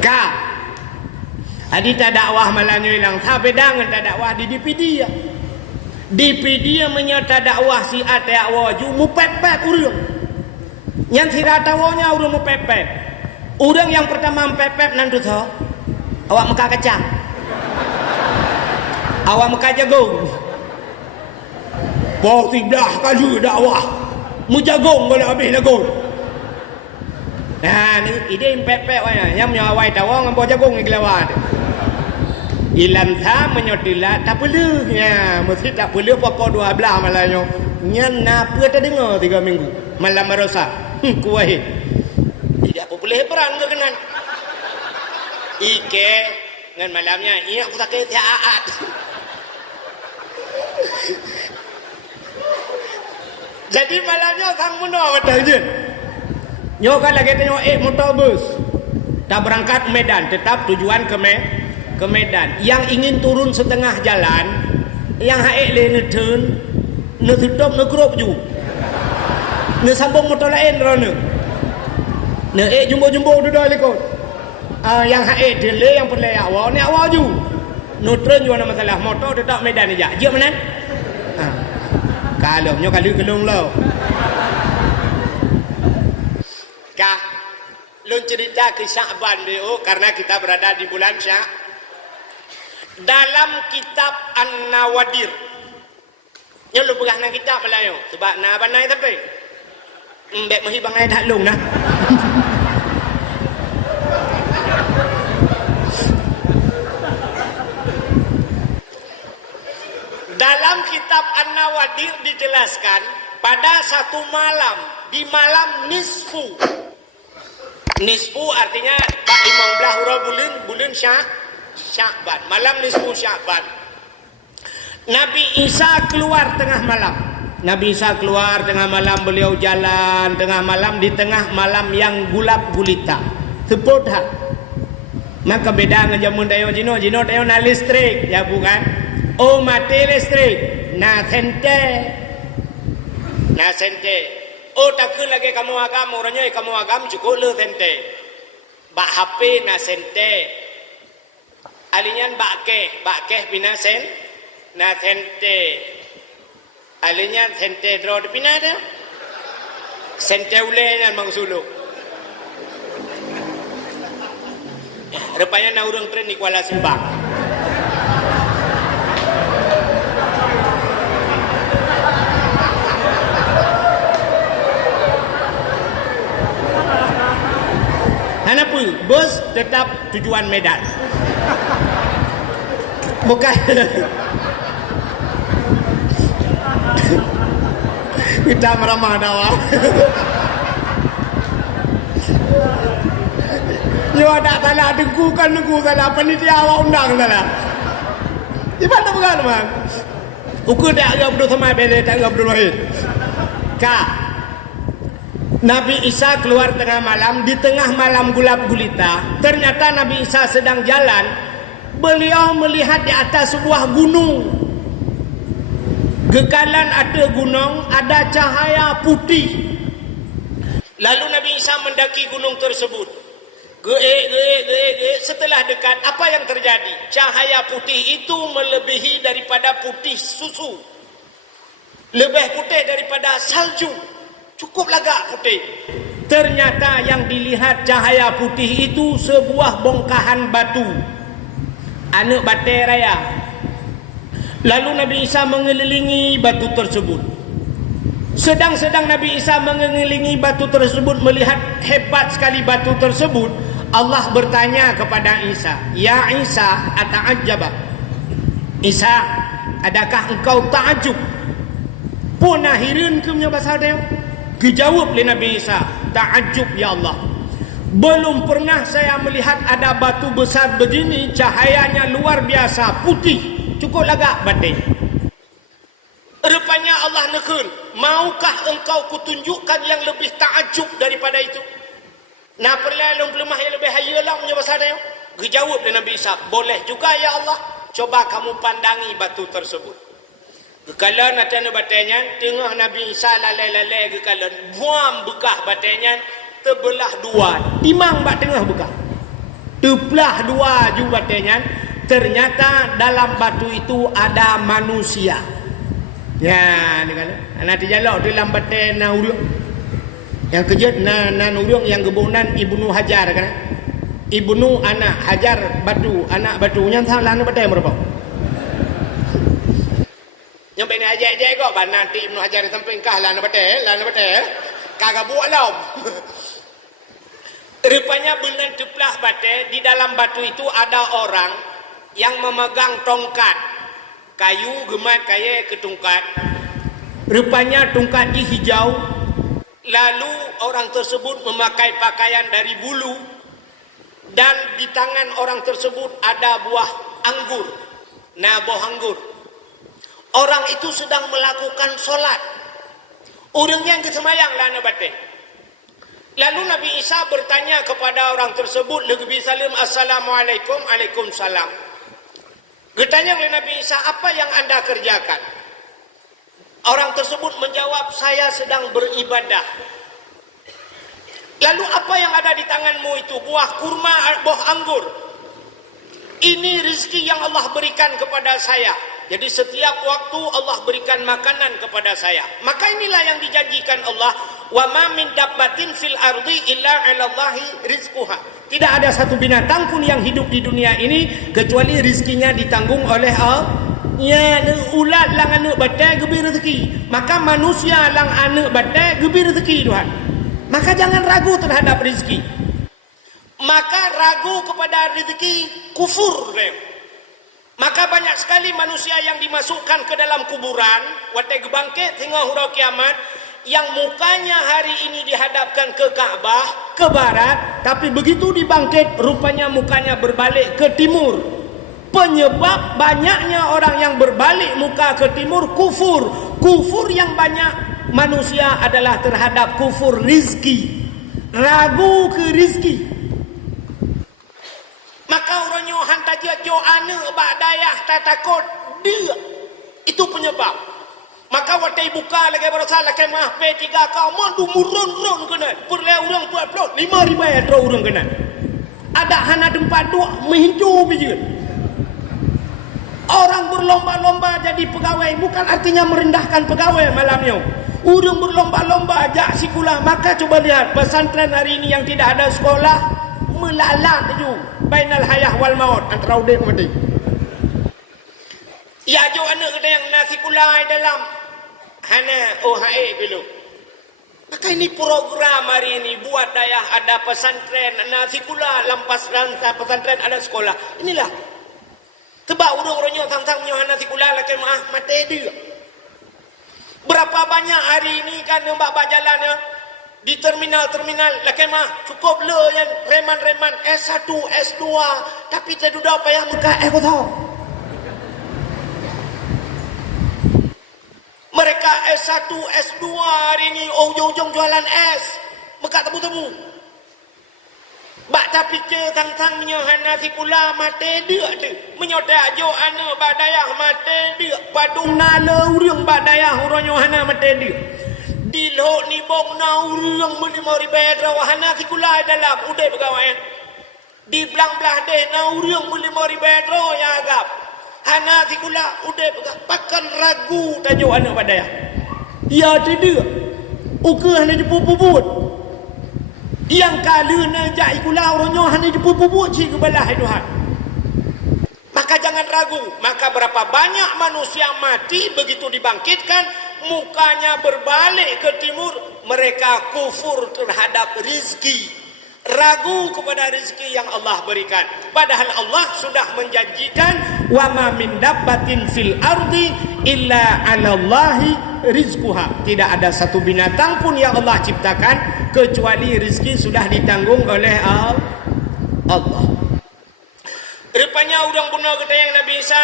ka adita dakwah malanyo ilang tapi dangan tak dakwah di DPD menyerta dakwah si ate awaju mu pepet urang yang tiratawanya urang mu pepet urang yang pertama pepet nanti tu awak muka kacang awak muka jagung Bau tidak kali dakwah mu jagung boleh habis lagu ni ide pepek wanya yang menyawai tawang bau jagung ni kelawat ilan tha menyotila tak perlu nya mesti tak perlu apa dua belah malanyo nyan napa tak dengar 3 minggu malam merosak kuai tidak boleh perang ke kenan ike ngan malamnya iya aku tak kaya aat jadi malamnya sang muno betul je nyo kan lagi tengok motor bus tak berangkat Medan tetap tujuan ke Medan yang ingin turun setengah jalan yang haek le turn ne tutup ne grup ju ne sambung motor lain rona ne jumbo duduk lekot yang haek dele yang pelai awal ni awal ju no turn ju ana masalah motor tetap Medan aja je mana kalau nyo kali gelung lo kah lun cerita ke Sya'ban deo karena kita berada di bulan dalam kitab An-Nawadir Nya lu pegah nang kitab Melayu sebab na banai tapi. Mbek mahi bangai dak lung nah. Dalam kitab An-Nawadir dijelaskan pada satu malam, di malam nisfu. Nisfu artinya 15 bulan Sya'ban. Malam nisfu Sya'ban. Nabi Isa keluar tengah malam. Nabi Isa keluar tengah malam, beliau jalan tengah malam di tengah malam yang gulap gulita. Sepotha. Maka beda dengan jamun dayo jino dayo na listrik, ya bukan? Oh mati listrik, na sente. Oh tak lagi kamu agam, orangnya kamu agam cukup le sente. Bak HP na sente. Alinyan bak keh bina sen, na sente. Alinyan sente draw di bina ada. Sente ule yang mangsuluk. Rupanya na urang tren di Kuala Simpang. Kenapa? Bus tetap tujuan Medan. Bukan. Kita meramah dakwah. Yo ada salah dengku salah panitia awak undang salah. Di mana bukan bang? Ukur dak agak berdua sama bele tak agak berdua lahir. Nabi Isa keluar tengah malam, di tengah malam gulap gulita. Ternyata Nabi Isa sedang jalan. Beliau melihat di atas sebuah gunung. Gekalan ada gunung, ada cahaya putih. Lalu Nabi Isa mendaki gunung tersebut. Setelah dekat, apa yang terjadi? Cahaya putih itu melebihi daripada putih susu. Lebih putih daripada salju. Cukup lagak putih. Ternyata yang dilihat cahaya putih itu sebuah bongkahan batu. Anak batai raya. Lalu Nabi Isa mengelilingi batu tersebut. Sedang Nabi Isa mengelilingi batu tersebut, melihat hebat sekali batu tersebut, Allah bertanya kepada Isa, "Ya Isa, ata'ajjaba?" Isa, adakah engkau ta'ajub? Punah hirin ke punya bahasa dia? Dijawab oleh Nabi Isa, "Ta'ajub ya Allah. Belum pernah saya melihat ada batu besar begini, cahayanya luar biasa, putih, cukup lagak batin." Rupanya Allah nekun, "Maukah engkau kutunjukkan yang lebih ta'ajub daripada itu?" Nah perlahan lemah yang lebih hayalah punya bahasa dia. Dijawab oleh Nabi Isa, "Boleh juga ya Allah. Coba kamu pandangi batu tersebut." Gekalan ada batanya, tengah Nabi Isa lalai-lalai gekalan, buam bekah batanya, terbelah dua, timang bat tengah bekah. Terbelah dua juga batanya, ternyata dalam batu itu ada manusia. Ya, ni kan. Nanti jalok dalam batai na urang. Yang kejut na urang yang gebunan Ibnu Hajar kan. Ibnu anak Hajar batu, anak batunya salah na batai berapa? Yang bini ajak-ajak kok nanti Ibnu Hajar samping kah lana batai kagak buat lah. Rupanya benar teplah batai, di dalam batu itu ada orang yang memegang tongkat kayu gemat kaya ke tongkat. Rupanya tongkat di hijau. Lalu orang tersebut memakai pakaian dari bulu, dan di tangan orang tersebut ada buah anggur. Nah, buah anggur. Orang itu sedang melakukan solat. Orang yang kesemayang lah nabatin. Lalu Nabi Isa bertanya kepada orang tersebut, "Lebih salam, assalamualaikum, waalaikumsalam." Bertanya oleh Nabi Isa, "Apa yang anda kerjakan?" Orang tersebut menjawab, "Saya sedang beribadah." "Lalu apa yang ada di tanganmu itu?" "Buah kurma, buah anggur." "Ini rezeki yang Allah berikan kepada saya. Jadi setiap waktu Allah berikan makanan kepada saya." Maka inilah yang dijanjikan Allah, "Wa ma min dabbatin fil ardi illa 'alallahi rizquha." Tidak ada satu binatang pun yang hidup di dunia ini kecuali rizkinya ditanggung oleh Ya, ulat lang anak batai gebi rezeki. Maka manusia lang anak batai gebi rezeki Tuhan. Maka jangan ragu terhadap rezeki. Maka ragu kepada rezeki kufur. Maka banyak sekali manusia yang dimasukkan ke dalam kuburan, watai gebangkit hingga hurau kiamat, yang mukanya hari ini dihadapkan ke Kaabah, ke barat, tapi begitu dibangkit rupanya mukanya berbalik ke timur. Penyebab banyaknya orang yang berbalik muka ke timur kufur. Kufur yang banyak manusia adalah terhadap kufur rizki. Ragu ke rizki. Maka orang nyohan tajak jo ane bak dayah tak takut dia. Itu penyebab. Maka watai buka lagi berasa lagi mah P3 kau mandu murun-run kena. Perle orang buat plot 5,000 etro orang kena. Ada hana tempat dua menghincu biji. Orang berlomba-lomba jadi pegawai bukan artinya merendahkan pegawai malamnya. Orang berlomba-lomba ajak sekolah. Maka coba lihat pesantren hari ini yang tidak ada sekolah melalat tu bainal hayah wal maut, antara udah mati. Ya jo anak kita yang nasi kulai dalam hana OHE dulu. Maka ini program hari ini buat daya ada pesantren nasi kula lampas rantai pesantren ada sekolah. Inilah tebak urang-urangnya tang-tang nyohan nasi kula laki maah mati dia. Berapa banyak hari ini kan mbak jalan ya di terminal-terminal laki mah cukup le yang reman-reman S1, S2 tapi terduda payah muka kau tahu. Mereka S1, S2 hari ini ujung-ujung jualan S. Muka temu-temu. Bak tapi ke tang-tang menyohan nasi kula mati dia tu. Menyodak jo ana badayah mati dia. Padung nala urang badayah urang nyohana mati dia. Di lok ni bong na urang melimau ribedra wahana si kulai dalam udai pegawai. Di belang-belah deh na urang melimau ribedra ya agap. Hana si kula udai pegawai. Pakan ragu tajuk anak badaya. Ya tidak. Uke hana jeput-puput. Yang kala na jai kula orangnya hana jeput-puput cik kebalah Tuhan. Maka jangan ragu. Maka berapa banyak manusia mati begitu dibangkitkan mukanya berbalik ke timur, mereka kufur terhadap rizki, ragu kepada rizki yang Allah berikan. Padahal Allah sudah menjanjikan wa ma min dabbatin fil ardi illa 'alallahi rizquha. Tidak ada satu binatang pun yang Allah ciptakan kecuali rizki sudah ditanggung oleh Allah. Rupanya udang bunuh kita yang Nabi Isa.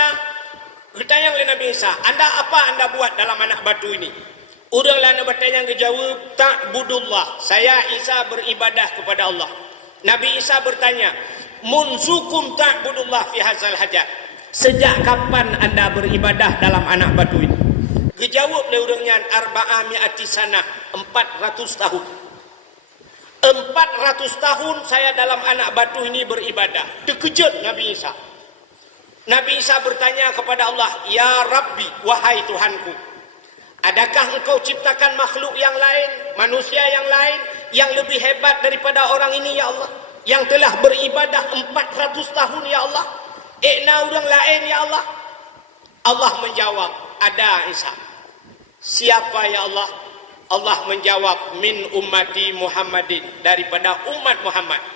Bertanya oleh Nabi Isa, apa anda buat dalam anak batu ini? Orang lain bertanya kejawab, ta'budullah. Saya Isa beribadah kepada Allah. Nabi Isa bertanya, munsukum ta'budullah fi hazal hajat. Sejak kapan anda beribadah dalam anak batu ini? Kejawab oleh orangnya, arba'ami'ati sanah, 400 tahun. 400 tahun saya dalam anak batu ini beribadah. Terkejut Nabi Isa. Nabi Isa bertanya kepada Allah, ya Rabbi, wahai Tuhanku, adakah engkau ciptakan makhluk yang lain, manusia yang lain, yang lebih hebat daripada orang ini ya Allah, yang telah beribadah 400 tahun ya Allah, orang lain ya Allah? Allah menjawab, ada Isa. Siapa ya Allah? Allah menjawab, min ummati Muhammadin, daripada umat Muhammad.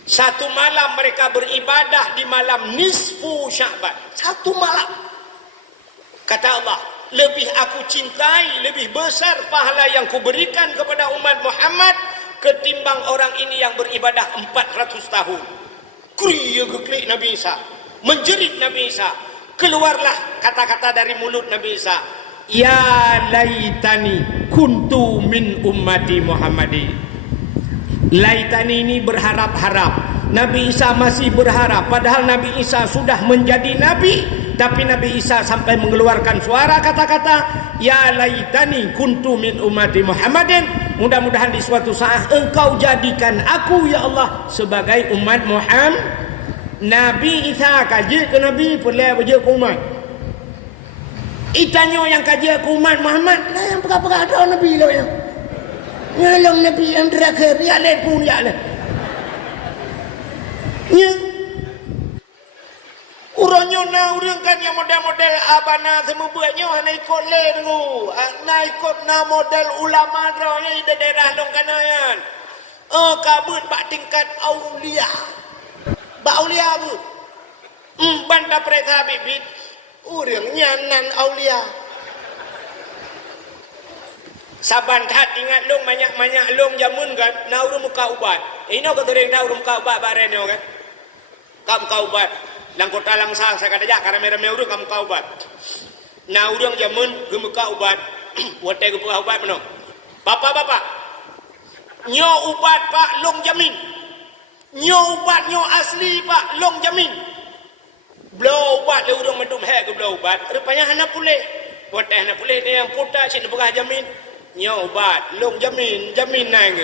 Satu malam mereka beribadah di malam nisfu Sya'ban. Satu malam. Kata Allah, lebih aku cintai, lebih besar pahala yang kuberikan kepada umat Muhammad ketimbang orang ini yang beribadah 400 tahun. Kriya geklik Nabi Isa. Menjerit Nabi Isa. Keluarlah kata-kata dari mulut Nabi Isa. Ya laitani kuntu min ummati Muhammadin. Laitani ini berharap-harap. Nabi Isa masih berharap. Padahal Nabi Isa sudah menjadi Nabi. Tapi Nabi Isa sampai mengeluarkan suara kata-kata, ya laitani kuntu min ummati Muhammadin. Mudah-mudahan di suatu saat engkau jadikan aku ya Allah sebagai umat Muhammad. Nabi Isa kaji ke Nabi, perlu baca ke umat. Itanya yang kaji ke umat Muhammad. Nah yang pegah-pegah ada Nabi lah yang ngalong Nabi yang terakhir ya leh pun ya leh ya Urangnya na urang kan yang model-model abana semua buatnya hana ikut le dengu. Na ikut na model ulama dranya di daerah long kanayan. Kabut bak tingkat aulia. Bak aulia bu. Banta preta bibit. Urangnya nan aulia. Saban tat ingat long banyak-banyak long jamun kan. Na urang muka ubat. Ino kata ring na urang muka ubat barenyo kan. Kam kau ubat. Lang kota langsang saya kata jak karena merah urang kamu kau ubat. Na urang jamun gemuka ubat. Watai gemuka ubat meno. Bapak-bapak. Nyo ubat pak long jamin. Nyo ubat nyo asli pak long jamin. Blow ubat le urang medum he ke blow ubat. Rupanya hana pulih. Watai hana pulih ni yang putar cik nebegah jamin. Nyo ubat long jamin nang.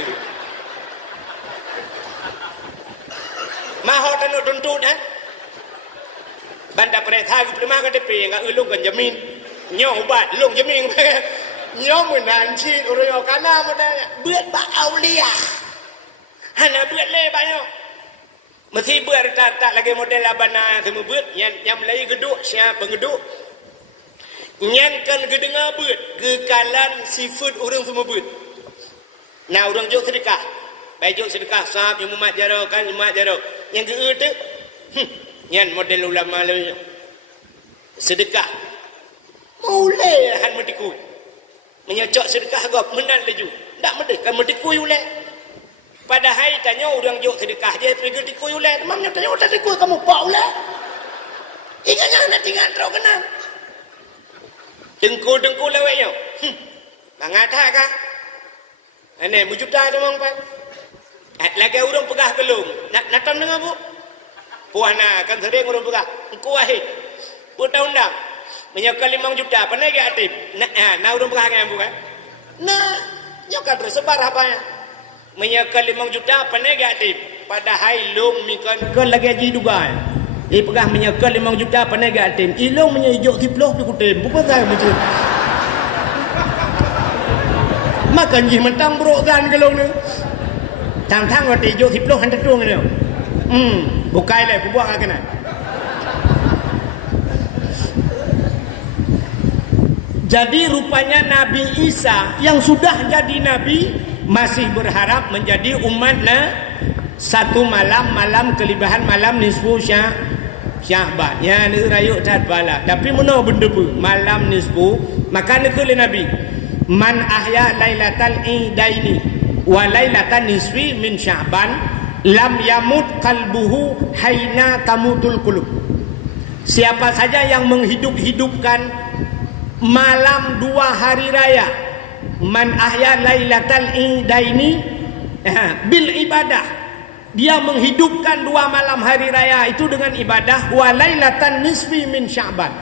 Maho tanuk tuntut ha. Banda perintah ke prima ke DP enggak ulung kan jamin. Nyo ubat lung jamin. Nyo menanci urang kana modalnya. Buat bak aulia. Hana buat le banyak. Mesti buat tak lagi model abana semua buat yang Melayu geduk siapa pengeduk. Nyan kan gedenga buat kekalan sifat orang semua buat. Nah orang jok sedekah. Baik jok sedekah sahab yang mumat jaro kan mumat jaro. Yang ke tu nyan model ulama lain sedekah mulai han mendikui menyocok sedekah gop menan laju ndak medek kan mendikui ulai padahal tanya orang jok sedekah je pergi dikui ulai mamnya tanya udah dikui kamu pak ulai ingatnya nak tinggal terus kenal dengku leweknya mangatak kah ane mujuta tu mang pak lagi orang pegah gelung nak tam dengan bu puana kan sering orang pegah engkau wahid buta undang menyokal 5 juta pandai ke atim nah orang pegah kan bukan nah nyokal tersebar apanya menyokal 5 juta pandai ke atim padahal long mikan kan lagi haji Dubai pegah menyokal 5 juta pandai ke atim ilong menyejok tiploh di kutim bukan saya macam makan jih mentang berokan gelong ni tang-tang waktu jok tiploh hantar tuang ni bukai lah, buang akan nak. Jadi rupanya Nabi Isa yang sudah jadi Nabi masih berharap menjadi umatnya satu malam kelibahan malam nisfu Sya'ban. Ya ni rayuk tak bala. Tapi mana benda pun malam nisfu maka ni kuli Nabi. Man ahya lailatal idaini wa lailatan nisfi min Sya'ban lam yamut kalbuhu haina tamutul qulub. Siapa saja yang menghidupkan malam 2 hari raya, man ahya lailatal idaini bil ibadah, dia menghidupkan 2 malam hari raya itu dengan ibadah, wa lailatan nisfi min Sya'ban,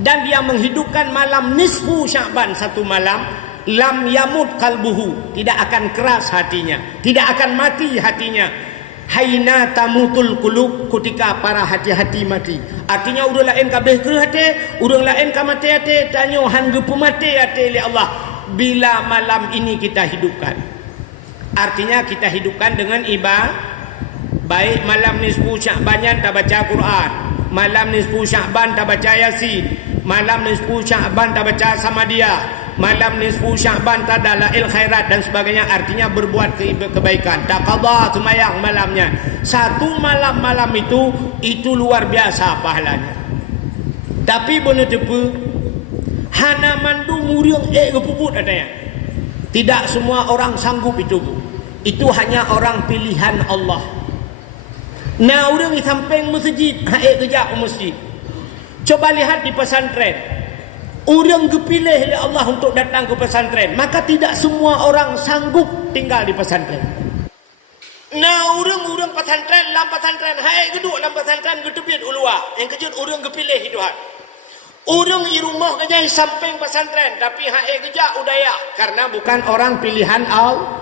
dan dia menghidupkan malam nisfu Sya'ban 1 malam, lam yamut kalbuhu, tidak akan keras hatinya, tidak akan mati hatinya, haina tamutul qulub, ketika para hati-hati mati. Artinya urang lain kabeh ke hati, urang lain ka mati hati, tanya hang gepu mati hati oleh Allah bila malam ini kita hidupkan. Artinya kita hidupkan dengan ibadah. Baik malam nisfu Sya'ban tak baca Quran, malam nisfu Sya'ban tak baca Yasin, malam nisfu Sya'ban tak baca Samadiyah, malam nisfu Sya'ban tak ada lail khairat dan sebagainya. Artinya berbuat kebaikan, tak qada semayang malamnya. 1 malam itu luar biasa pahalanya. Tapi benar tepu hana mandu muriang kepuput adanya. Tidak semua orang sanggup itu bu. Itu hanya orang pilihan Allah. Nah orang di samping masjid kejap ke masjid. Coba lihat di pesantren, orang dipilih oleh Allah untuk datang ke pesantren, maka tidak semua orang sanggup tinggal di pesantren. Nah orang pesantren, dalam pesantren, geduk dalam pesantren, gedebit ulua. Yang kejut orang dipilih itu hak. Orang di rumah kerja di samping pesantren, tapi kerja udaya karena bukan orang pilihan Allah.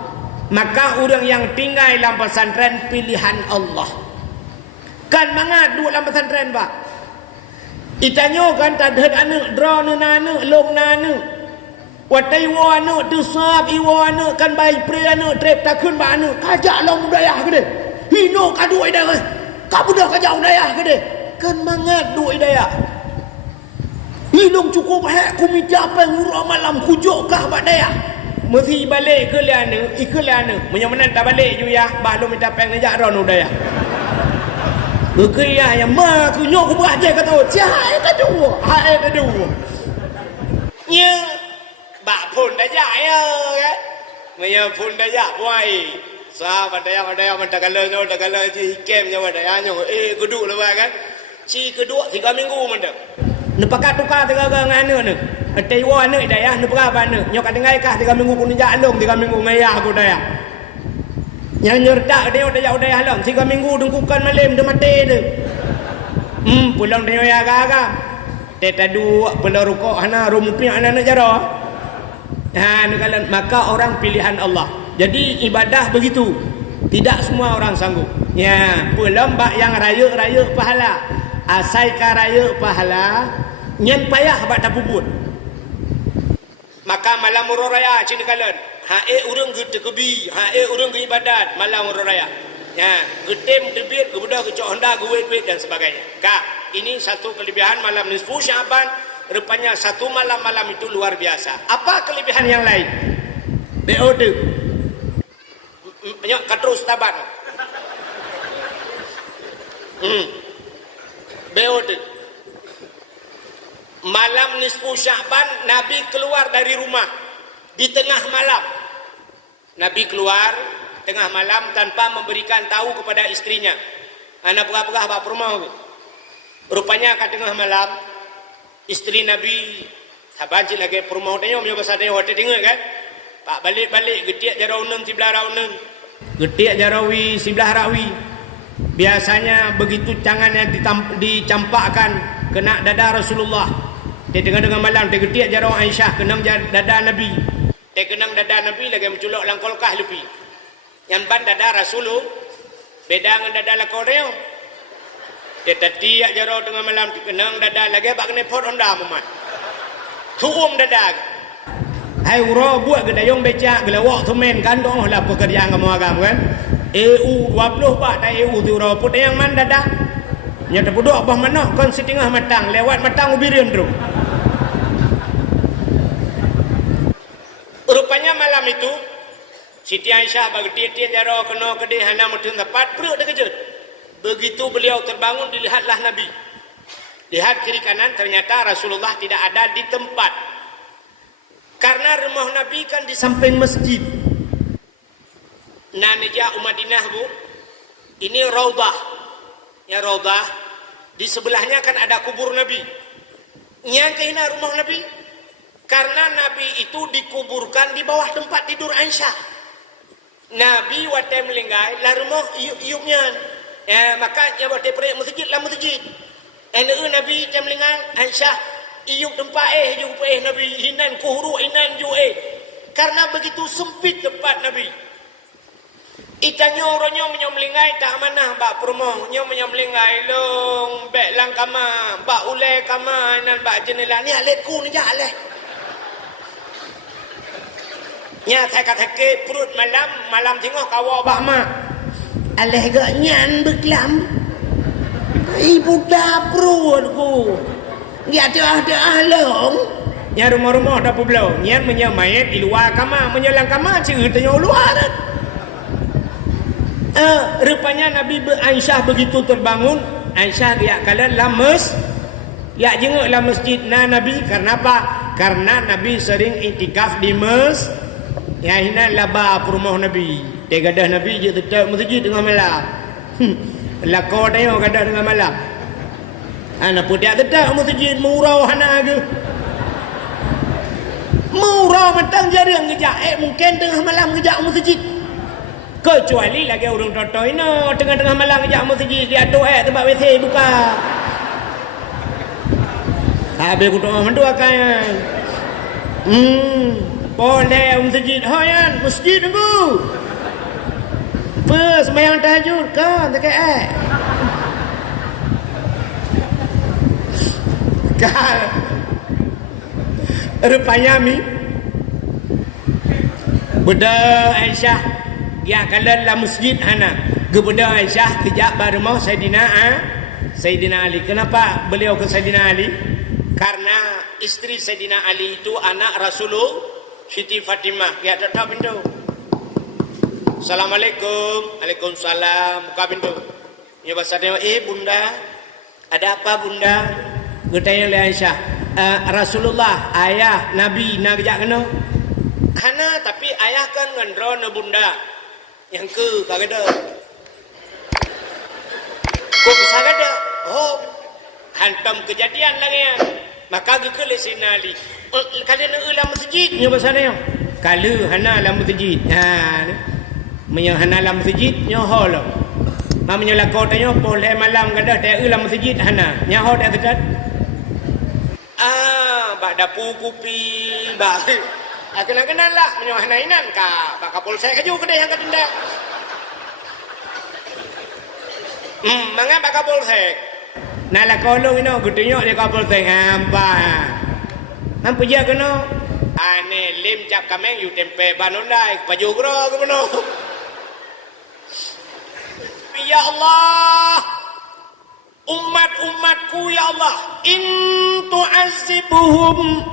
Maka orang yang tinggal dalam pesantren pilihan Allah. Kan mangat duduk dalam pesantren pak. Itanyo kan tak ada anak draw anak long anak. Watai wa anak tu sab iwa anak kan baik pre anak trip takun ba anak kajak long budaya ke de. Hino kadu ida ke. Ka budak kajak budaya ke de. kan mangat du idaya hilung cukup hak komiti apa ngurau malam kujukkah bak daya mesti balik ke liana ikeliana menyamanan tak balik ju ya balum minta peng nejak ron udaya berkaya yang ma kunyok ku beraja kata cahai kadu hai kadu nya bak pun daya ya kan menya pun daya boy sahabat daya mentakala ji kem nya daya nyo kudu lah kan si kedua 3 minggu mendak nepakat tukar 3 ngana ne atai wa ne daya ne berapa ne nyo kadengai kah 3 minggu kun jalong 3 minggu ngaya aku daya yang nyerdak dia daya halang 3 minggu dengkukan malam de mate de pulang dia ya gaga teta dua pulau rukuk hana rumpi anak jaro ha nekalan maka orang pilihan Allah jadi ibadah begitu tidak semua orang sanggup ya pulang bak yang raya pahala asai ka raya pahala nyen payah bak tapubut maka malam urang raya cina kalan urang gede kebi urang ge ibadat malam urang raya ya getem debit kebudah kecok honda duit dan sebagainya ini satu kelebihan malam nisfu Syaban rupanya satu malam itu luar biasa apa kelebihan yang lain BOD banyak katrus taban BOD malam nisfu Syaban Nabi keluar dari rumah di tengah malam Nabi keluar tengah malam tanpa memberikan tahu kepada istrinya anak pegah-pegah bak rumah rupanya kat tengah malam istri Nabi sabanci lagi rumah dia punya bahasa dia hotel dengar kan pak balik getiak jarau nun sebelah raunun getiak jarawi sebelah rawi biasanya begitu tangannya dicampakkan kena dada Rasulullah dia dengan malam dia getiak jarau Aisyah kenang dada Nabi dia kenang dada Nabi lagi menculok langkolkah lebih yang ban dada Rasulullah beda dengan dada lakor dia dia tetiak jarau tengah malam dikenang dada lagi bak kena pot honda mumat tuum dada hai uro buat gedayong becak gelawak tumen kandong lah pekerjaan kamu agam kan EU 20 pak dah EU tu uro put yang man dada nyata budok bah mana kon setengah matang lewat matang ubirin tu rupanya malam itu Siti Aisyah bagi dia jarau kena kedih hana mutun tepat perut dia kejut begitu beliau terbangun dilihatlah Nabi lihat kiri kanan ternyata Rasulullah tidak ada di tempat karena rumah Nabi kan di samping masjid Nanijah Madinah bu ini Raudah ya Raudah di sebelahnya kan ada kubur Nabi yang kehina rumah Nabi karena Nabi itu dikuburkan di bawah tempat tidur Aisyah Nabi waktu melinggai lah rumah iupnya makanya waktu pergi masjid lah masjid Nabi jam lengan Aisyah iup tempat iup Nabi hinan kuhuru hinan ju karena begitu sempit tempat Nabi itanya orangnya menyomelingai tak manah bak perumah nya menyomelingai long bek lang kama bak ulai kama nan bak jendela ni alekku ni jaleh nya saya kata ke perut malam tengok kawa bak mak aleh gak nyan beklam ibu dapur ku dia ada long nya rumah-rumah dapur belau nyan menyamai di luar kamar menyelang kamar ceritanya luar rupanya Nabi Aisyah begitu terbangun Aisyah dia kalian lames ya jenguk lah masjid Nabi karena apa karena Nabi sering iktikaf di ya hina laba rumah Nabi dia gadah Nabi je tetap masjid tengah malam lakor dia gadah tengah malam anak pun dia tetap masjid murau hana ke murau matang jarang ngejak mungkin tengah malam ngejak masjid kecuali lagi orang toto ini tengah-tengah malam ngejak masjid dia tu tempat WC buka habis aku doa mendoa kan boleh masjid hoyan masjid tunggu pas sembahyang tahajud kan tak kan rupanya mi budak Aisyah dia kalau dalam masjid hana kebudak Aisyah kejap baru mau Sayyidina Sayyidina Ali. Kenapa beliau ke Sayyidina Ali? Karena istri Sayyidina Ali itu anak Rasulullah Siti Fatimah. Ya, tetap pintu. Assalamualaikum. Waalaikumsalam. Buka pintu. Ya bahasanya, bunda, ada apa bunda? Bertanya oleh Aisyah, Rasulullah, ayah, Nabi, nak kejak kena? Hana, tapi ayah kan ngendro na bunda. Yang ke, kagada. Kok bisa kagada? Oh, hantam kejadian lagi ya. Maka ke Sayyidina Ali. Kalian dalam masjid. Ya bahasanya. Kalau hana dalam masjid. Hana dalam masjid, nyohol. Mamanya lakau tanya, boleh malam kada tak dalam masjid hana. Nyohol tak sedar. Bak dapu kupi, bak. Kenal lah, menyohana inan ka. Bak kapol saya kaju kedai yang kadenda. Mangga bak kapol saya. Nala kolong ino, gutunyo dia kapol saya. Nampu je kena. Ane lim cap kameng yu tempe banondai, baju gro ke meno. Ya Allah, umat-umatku ya Allah, in tu'azibuhum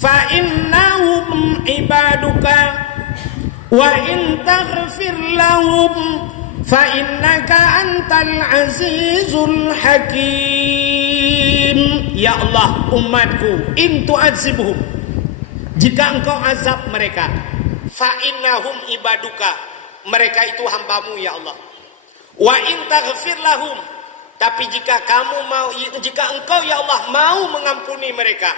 fa innahum ibaduka wa in taghfir lahum fa innaka antal azizul hakim. Ya Allah, umatku, in tu'azibuhum, jika engkau azab mereka, fa innahum ibaduka, mereka itu hambamu ya Allah. Wa in taghfir lahum, tapi jika engkau ya Allah mau mengampuni mereka,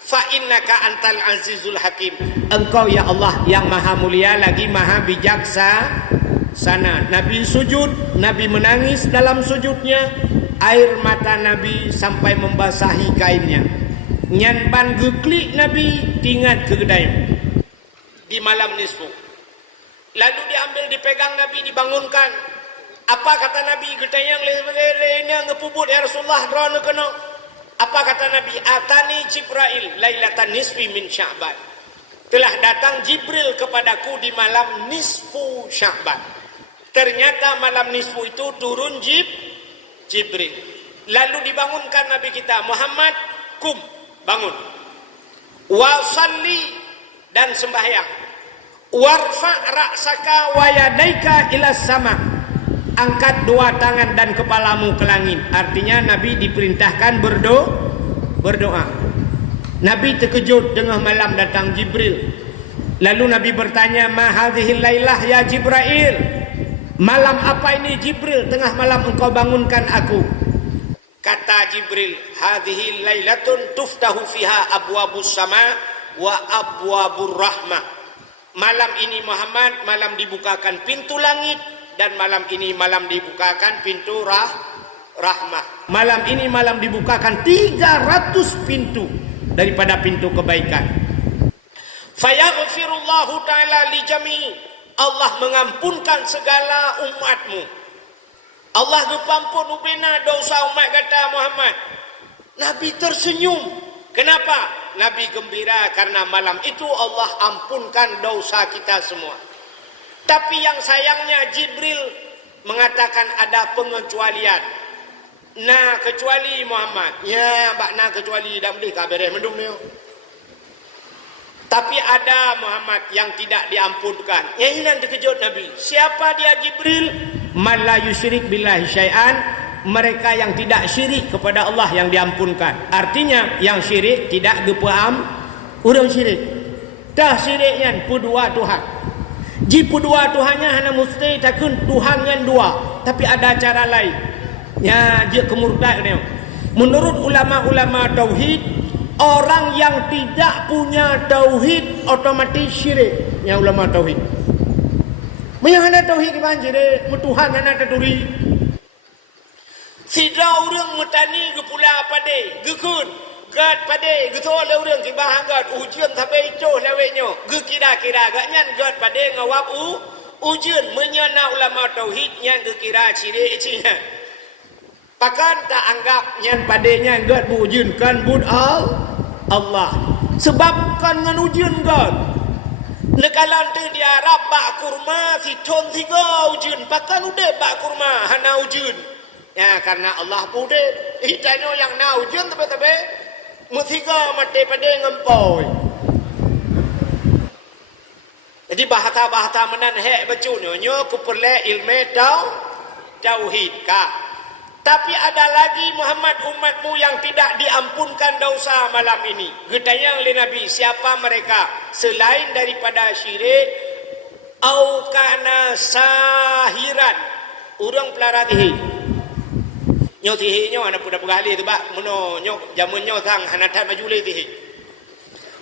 fa innaka antal azizul hakim, engkau ya Allah yang maha mulia lagi maha bijaksana. Nabi sujud, Nabi menangis dalam sujudnya, air mata Nabi sampai membasahi kainnya. Nyan ban geklik Nabi tingat ke gedai di malam nisfu. Lalu diambil, dipegang Nabi, dibangunkan. Apa kata Nabi? Getayang lainnya ngepubut ya Rasulullah drone kena. Apa kata Nabi? Atani Jibril lailatan nisfi min Sya'ban. Telah datang Jibril kepadaku di malam nisfu Sya'ban. Ternyata malam nisfu itu turun Jibril. Lalu dibangunkan Nabi kita, Muhammad, kum, bangun. Wa salli, dan sembahyang. Warfa ra'saka wa yadaika ila sama. Angkat dua tangan dan kepalamu ke langit. Artinya Nabi diperintahkan berdoa. Nabi terkejut tengah malam datang Jibril. Lalu Nabi bertanya, ma hadhil lailah ya Jibril? Malam apa ini Jibril? Tengah malam engkau bangunkan aku. Kata Jibril, hadhil lailatun tuftahu fiha abwabus sama wa abwabur rahmah. Malam ini Muhammad, malam dibukakan pintu langit, dan malam ini malam dibukakan pintu rahmah. Malam ini malam dibukakan 300 pintu daripada pintu kebaikan. Fayaghfirullahu ta'ala li jami', Allah mengampunkan segala umatmu. Allah gepampun ubena dosa umat, kata Muhammad. Nabi tersenyum. Kenapa? Nabi gembira karena malam itu Allah ampunkan dosa kita semua. Tapi yang sayangnya Jibril mengatakan ada pengecualian. Nah, kecuali Muhammad. Ya, bakna kecuali dak boleh kabareh mendung ni. Tapi ada Muhammad yang tidak diampunkan. Yang ini yang terkejut Nabi. Siapa dia Jibril? Man la yusyrik billahi syai'an, mereka yang tidak syirik kepada Allah yang diampunkan. Artinya yang syirik tidak gepaam urang syirik. Dah syiriknya pudua Tuhan. Jipu dua Tuhannya hanya mesti takun Tuhan yang dua, tapi ada cara lain. Ya, dia kemurtad ni. Menurut ulama-ulama tauhid, orang yang tidak punya tauhid otomatis syirik. Ya ulama tauhid. Yang ada tauhid ke syirik, Tuhan hanya taduri. Sida urang metani gepula pade, gekun. Gad pade getol le urang ki bahanggat ujian sampai itu lewetnya ge kira-kira gak nyan gad pade ngawap ujian menyana ulama tauhid nyan ge kira ciri cinya pakan tak anggap nyan padenya gad bu ujian kan bud Allah sebab kan ngan ujian gad nekalan tu dia rabak kurma si ton tiga ujian pakan udah bak kurma hana ujian Ya karena Allah pude hitanya yang nau jen tebe-tebe mutiga mati pada ngempoi. Jadi bahasa-bahasa menan hek bacunyo nyo kuperle ilmu tauhid ka. Tapi ada lagi Muhammad umatmu yang tidak diampunkan dosa malam ini. Getayang oleh Nabi, siapa mereka selain daripada syirik au kana sahiran urang pelaratihi. Nyo tihi nyo anak puda pegali tu bak muno nyo jamun nyo sang hanatan majuli tihi.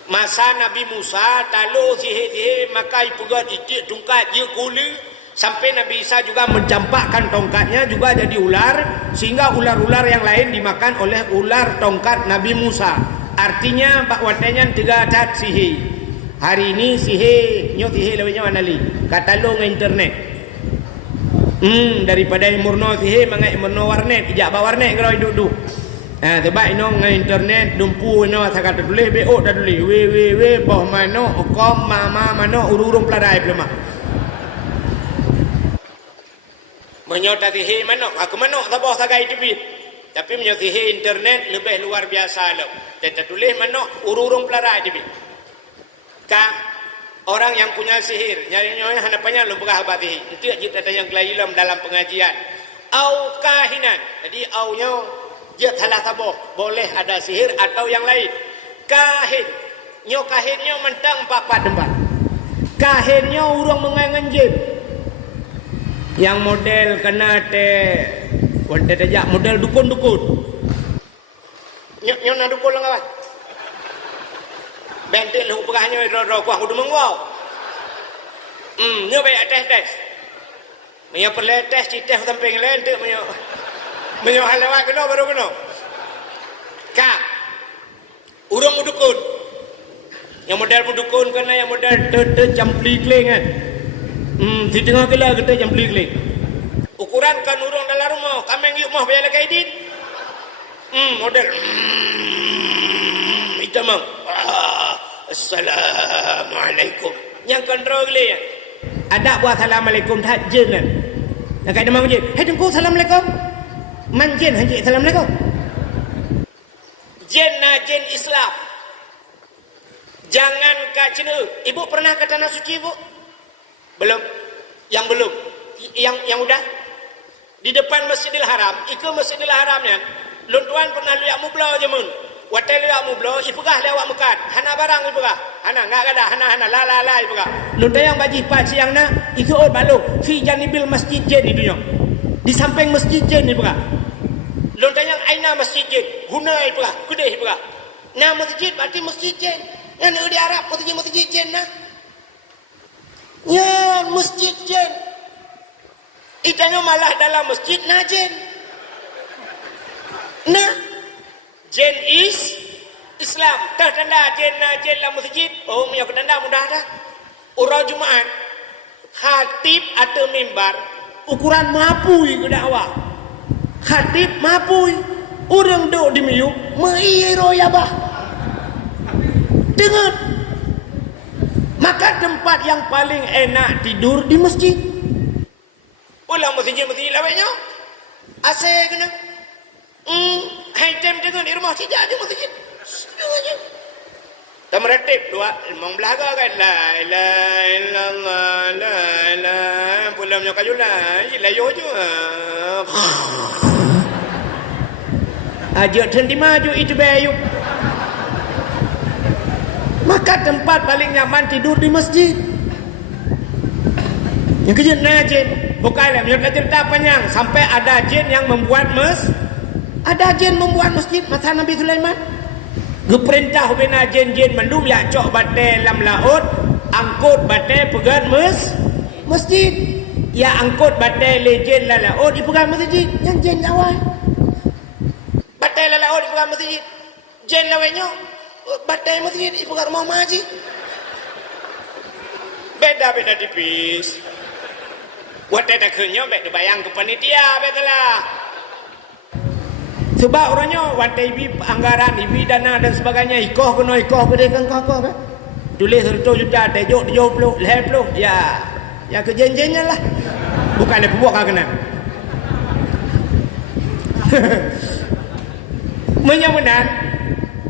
Masa Nabi Musa talo tihi maka ipugat itik tungkat je kuli sampai Nabi Isa juga mencampakkan tongkatnya juga jadi ular sehingga ular-ular yang lain dimakan oleh ular tongkat Nabi Musa. Artinya bak watanya tiga tat sihi. Hari ini sihi nyo tihi lawanya anali katalong internet. Daripada murno sihe mangai murno warnet ijak ba warnet kalau duduk sebab ino ngai internet dumpu ino sakat tulis bo dah tulis we boh mano kom mama mano ururung pelarai pelama menyota sihe mano aku mano sabah sagai tibit tapi menyota sihe internet lebih luar biasa lo kita tulis mano ururung pelarai tibit ka orang yang punya sihir, nyari-nyari hanapannya lumpah abadi. Itu kita yang kelahilam dalam pengajian. Au kahinan. Jadi aunya dia salah sabo, boleh ada sihir atau yang lain. Kahin. Nyo kahinnya mentang papat tempat. Kahinnya urang mengangan jin. Yang model kena wanita tajak model dukun-dukun. Nyo na dukun lang kawan. Bentik lu pegahnya ro kuah udah mengwau. Nyo baik tes. Menyo perle tes cites samping lain tu menyo halawat kena baru kena. Ka. Urang dukun. Yang model dukun kena yang model te jampli kling kan. Di tengah kala kita jampli kling. Ukuran kan urang dalam rumah, kami ngiuk mah bayar kaidin. Model itamang. Assalamualaikum. Yang kontrol dia. Ada buat assalamualaikum tak jin kan. Nak kata mang jin. Hai tengku assalamualaikum. Man jin haji assalamualaikum. Jin na jin Islam. Jangan ka cina. Ibu pernah ke tanah suci ibu? Belum. Yang belum. Yang udah. Di depan Masjidil Haram, ikut Masjidil Haramnya. Luntuan pernah lihat mublau je mun. Watel lihat mublau, ipegah lewat mekat. Hana barang ipegah. Hana enggak ada, hana la ipegah. Luntai yang baji pat siang na, itu balok fi janibil masjid jin itu nyok. Di samping masjid jin ipegah. Luntai yang aina masjid jin, guna ipegah, gede ipegah. Nah masjid berarti masjid jin. Yang di Arab masjid jin nah. Ya masjid jin. Itanya malah dalam masjid najin. Nah, jin is Islam. Tanda jin najin dalam masjid. Oh, punya tanda mudah dah. Orang Jumaat, khatib atau mimbar ukuran mapui ke dakwah. Khatib mapui, orang duduk di miyuk meiro ya bah. Dengar. Maka tempat yang paling enak tidur di masjid. Ulang masjid lawaknya. Asal kena. Hai time dengan di rumah tidak ada masjid. Sebenarnya. Tak meratib dua memang belaga kan la ilaha illallah la ilaha pulamnya kayulah layo je. Aja tendi maju itu bayu. Maka tempat paling nyaman tidur di masjid. Yang kejut najin bukanlah menurut cerita panjang sampai ada jin yang membuat ada jin membuat masjid masa Nabi Sulaiman. Geperintah bina jin-jin mendum ya cok batai lam laut angkut batai pegang masjid. Ya angkut batai lejen la laut dipegang masjid. Yang jin awal batai la laut dipegang masjid. Jin lawanya batai masjid dipegang rumah maji. Beda-beda tipis. Watai tak kenyang baik dibayang ke panitia betullah. Sebab orangnya watai ibi anggaran, ibi dana dan sebagainya ikoh berikan kau kan. Tulis 100 juta, tejuk 70, 50. Ya kejenjennya lah. Bukan dia pembuat kena. Menyebenar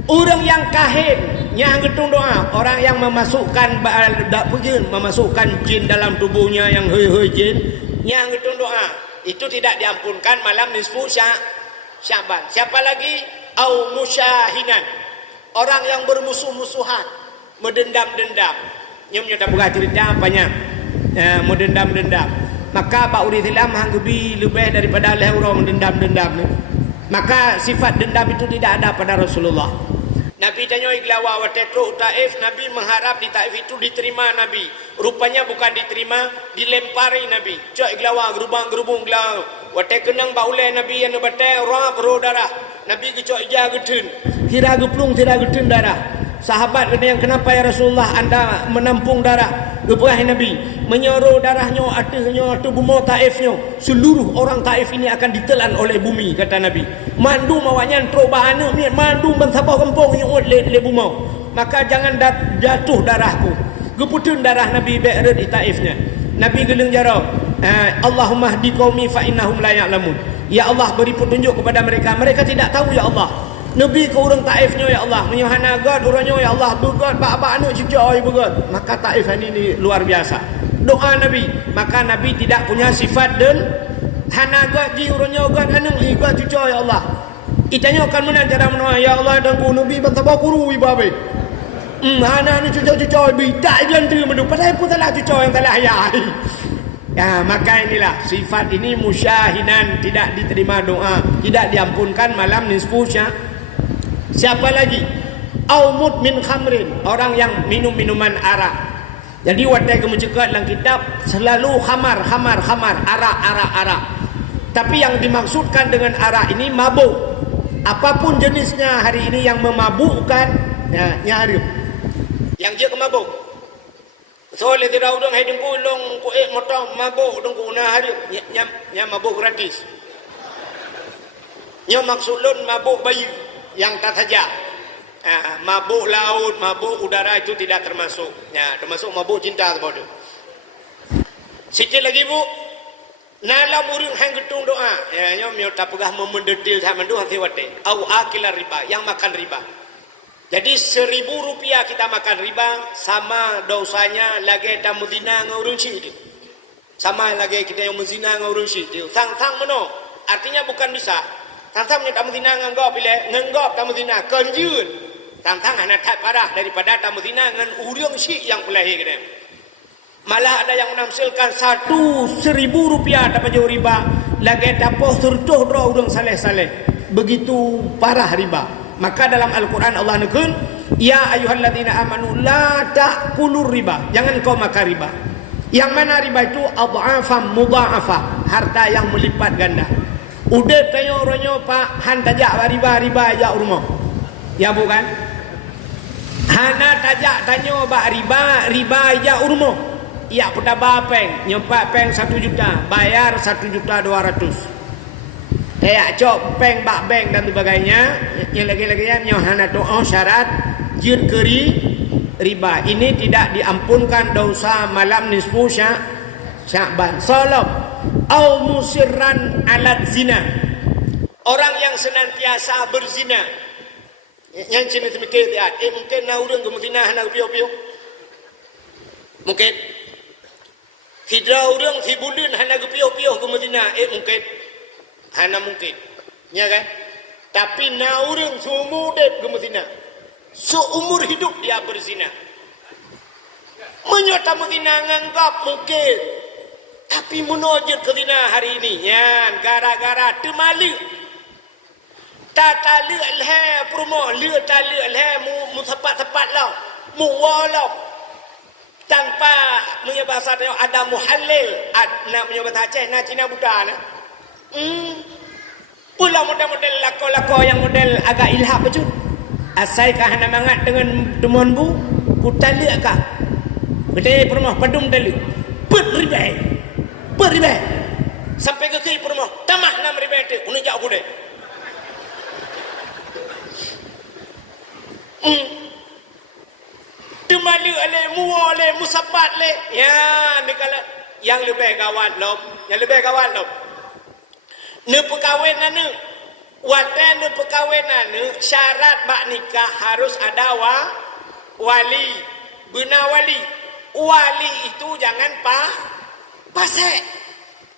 orang yang kahin yang getung doa, orang yang memasukkan memasukkan jin dalam tubuhnya, yang hei jin yang getung doa, itu tidak diampunkan malam nisfu Syaban. Siapa lagi? Au musyahinan, orang yang bermusuh-musuhan, mendendam-dendam. Nyomnya tak buka cerita apanya, mendendam-dendam. Maka Pak Uri Tilam hanggebi lebih daripada lehuro mendendam-dendam ni. Maka sifat dendam itu tidak ada pada Rasulullah. Nabi tanya iglawa watetro Taif, Nabi mengharap di Taif itu diterima Nabi. Rupanya bukan diterima, dilempari Nabi. Cok iglawa gerubang-gerubung glaw. Watet kenang baulai Nabi yang batai roh darah. Nabi kecok ija getun. Tira geplung, tira getun darah. Sahabat kena yang kenapa ya Rasulullah anda menampung darah? Gepah Nabi menyuruh darahnya atasnya atau bumi Taifnya, seluruh orang Taif ini akan ditelan oleh bumi, kata Nabi. Mandu mawanya terobahana ni mandu bensabah kampung yang le bumi. Maka jangan jatuh darahku. Geputun darah Nabi be'red di Taifnya. Nabi geleng jaro, Allahumma hdi qaumi fa innahum la ya'lamun. Ya Allah, beri petunjuk kepada mereka, mereka tidak tahu ya Allah. Nabi ke orang Taifnya ya Allah, menyuhana God orangnya ya Allah, begod bak anak cucu oi begod. Maka Taif ini luar biasa. Doa Nabi, maka Nabi tidak punya sifat dan hana God ji orangnya God anak God cucu ya Allah. Itanya akan mana cara mendoa ya Allah dan ku Nabi bantabah guru ibabe. Hana ni cucu bi tak jalan tu mendu padahal pun salah cucu yang salah ayah. Ya, maka inilah sifat ini musyahinan, tidak diterima doa, tidak diampunkan malam nisfu Siapa lagi? Aumut min khamrin, orang yang minum minuman arak. Jadi wadai kamu cakap dalam kitab selalu khamar, arak. Tapi yang dimaksudkan dengan arak ini mabuk. Apapun jenisnya hari ini yang memabukkan, ya harim. Yang dia kemabuk. So le tidak udang hai dengku long ku motor mabuk dengku na harim. Nya mabuk gratis. Nya maksud lon mabuk bayi yang tak saja. Mabuk laut, mabuk udara itu tidak termasuk. Ya, termasuk mabuk cinta kepada. Sikit lagi bu, nalam urang hang getung doa. Ya, nyom yo tak pegah memendetil sama mandu hati wate. Au akilar riba, yang makan riba. Jadi 1.000 rupiah kita makan riba sama dosanya lagi tamu zina ngurung syid. Sama lagi kita yang menzina ngurung syid. Sang meno. Artinya bukan bisa. Tang-tang punya tamu zina nganggap bila nganggap tamu zina kenjun. Tang-tang anak tak parah daripada tamu zina ngan urang syik yang pelahi kena. Malah ada yang menamsilkan 1.000 rupiah dapat jauh riba, lagi dapat sertuh doa urang saleh-saleh. Begitu parah riba. Maka dalam Al-Quran Allah nekun, ya ayyuhalladzina amanu la ta'kulur riba. Jangan kau makan riba. Yang mana riba itu? Adhafam mudha'afah, harta yang melipat ganda. Udah tanya orangnya Pak Han tajak riba ajak rumah. Ya bukan? Hana tajak tanya bak riba ajak rumah. Ya putar bapeng, nyempat peng 1 juta, bayar 1.200.000. Kayak cok peng bak bank dan sebagainya. Yang lagi-lagi yang hana doa syarat jir keri riba. Ini tidak diampunkan dosa malam nisfu Sya'ban. Salam au musirran alat zina, orang yang senantiasa berzina. Yang cina semikir dia, mungkin na urang gemuzina hana piu-piu. Mungkin hidra urang hibulun hana piu-piu gemuzina, mungkin hana mungkin. Ya kan? Tapi na urang seumur hidup gemuzina. Seumur hidup dia berzina. Menyata muzina nganggap mungkin. Tapi menojir ke zina hari ini ya, gara-gara temalu tata lek le promo le ta lek le mu tepat-tepat lah mu walau tanpa punya bahasa ada muhallil nak punya bahasa Aceh nak Cina Buddha nah pula model-model lako-lako yang model agak ilham betul asai kah hana mangat dengan demonbu ku talek kah gede promo padum dalek beribai sampai ke kiri permah tamah 6 ribu itu unajak aku deh Temalu ale muwa ale musabat le ya negala yang lebih gawat lom ne perkahwin anu Watan perkawinan syarat bak nikah harus ada wali. Benar wali. Wali itu jangan pasek.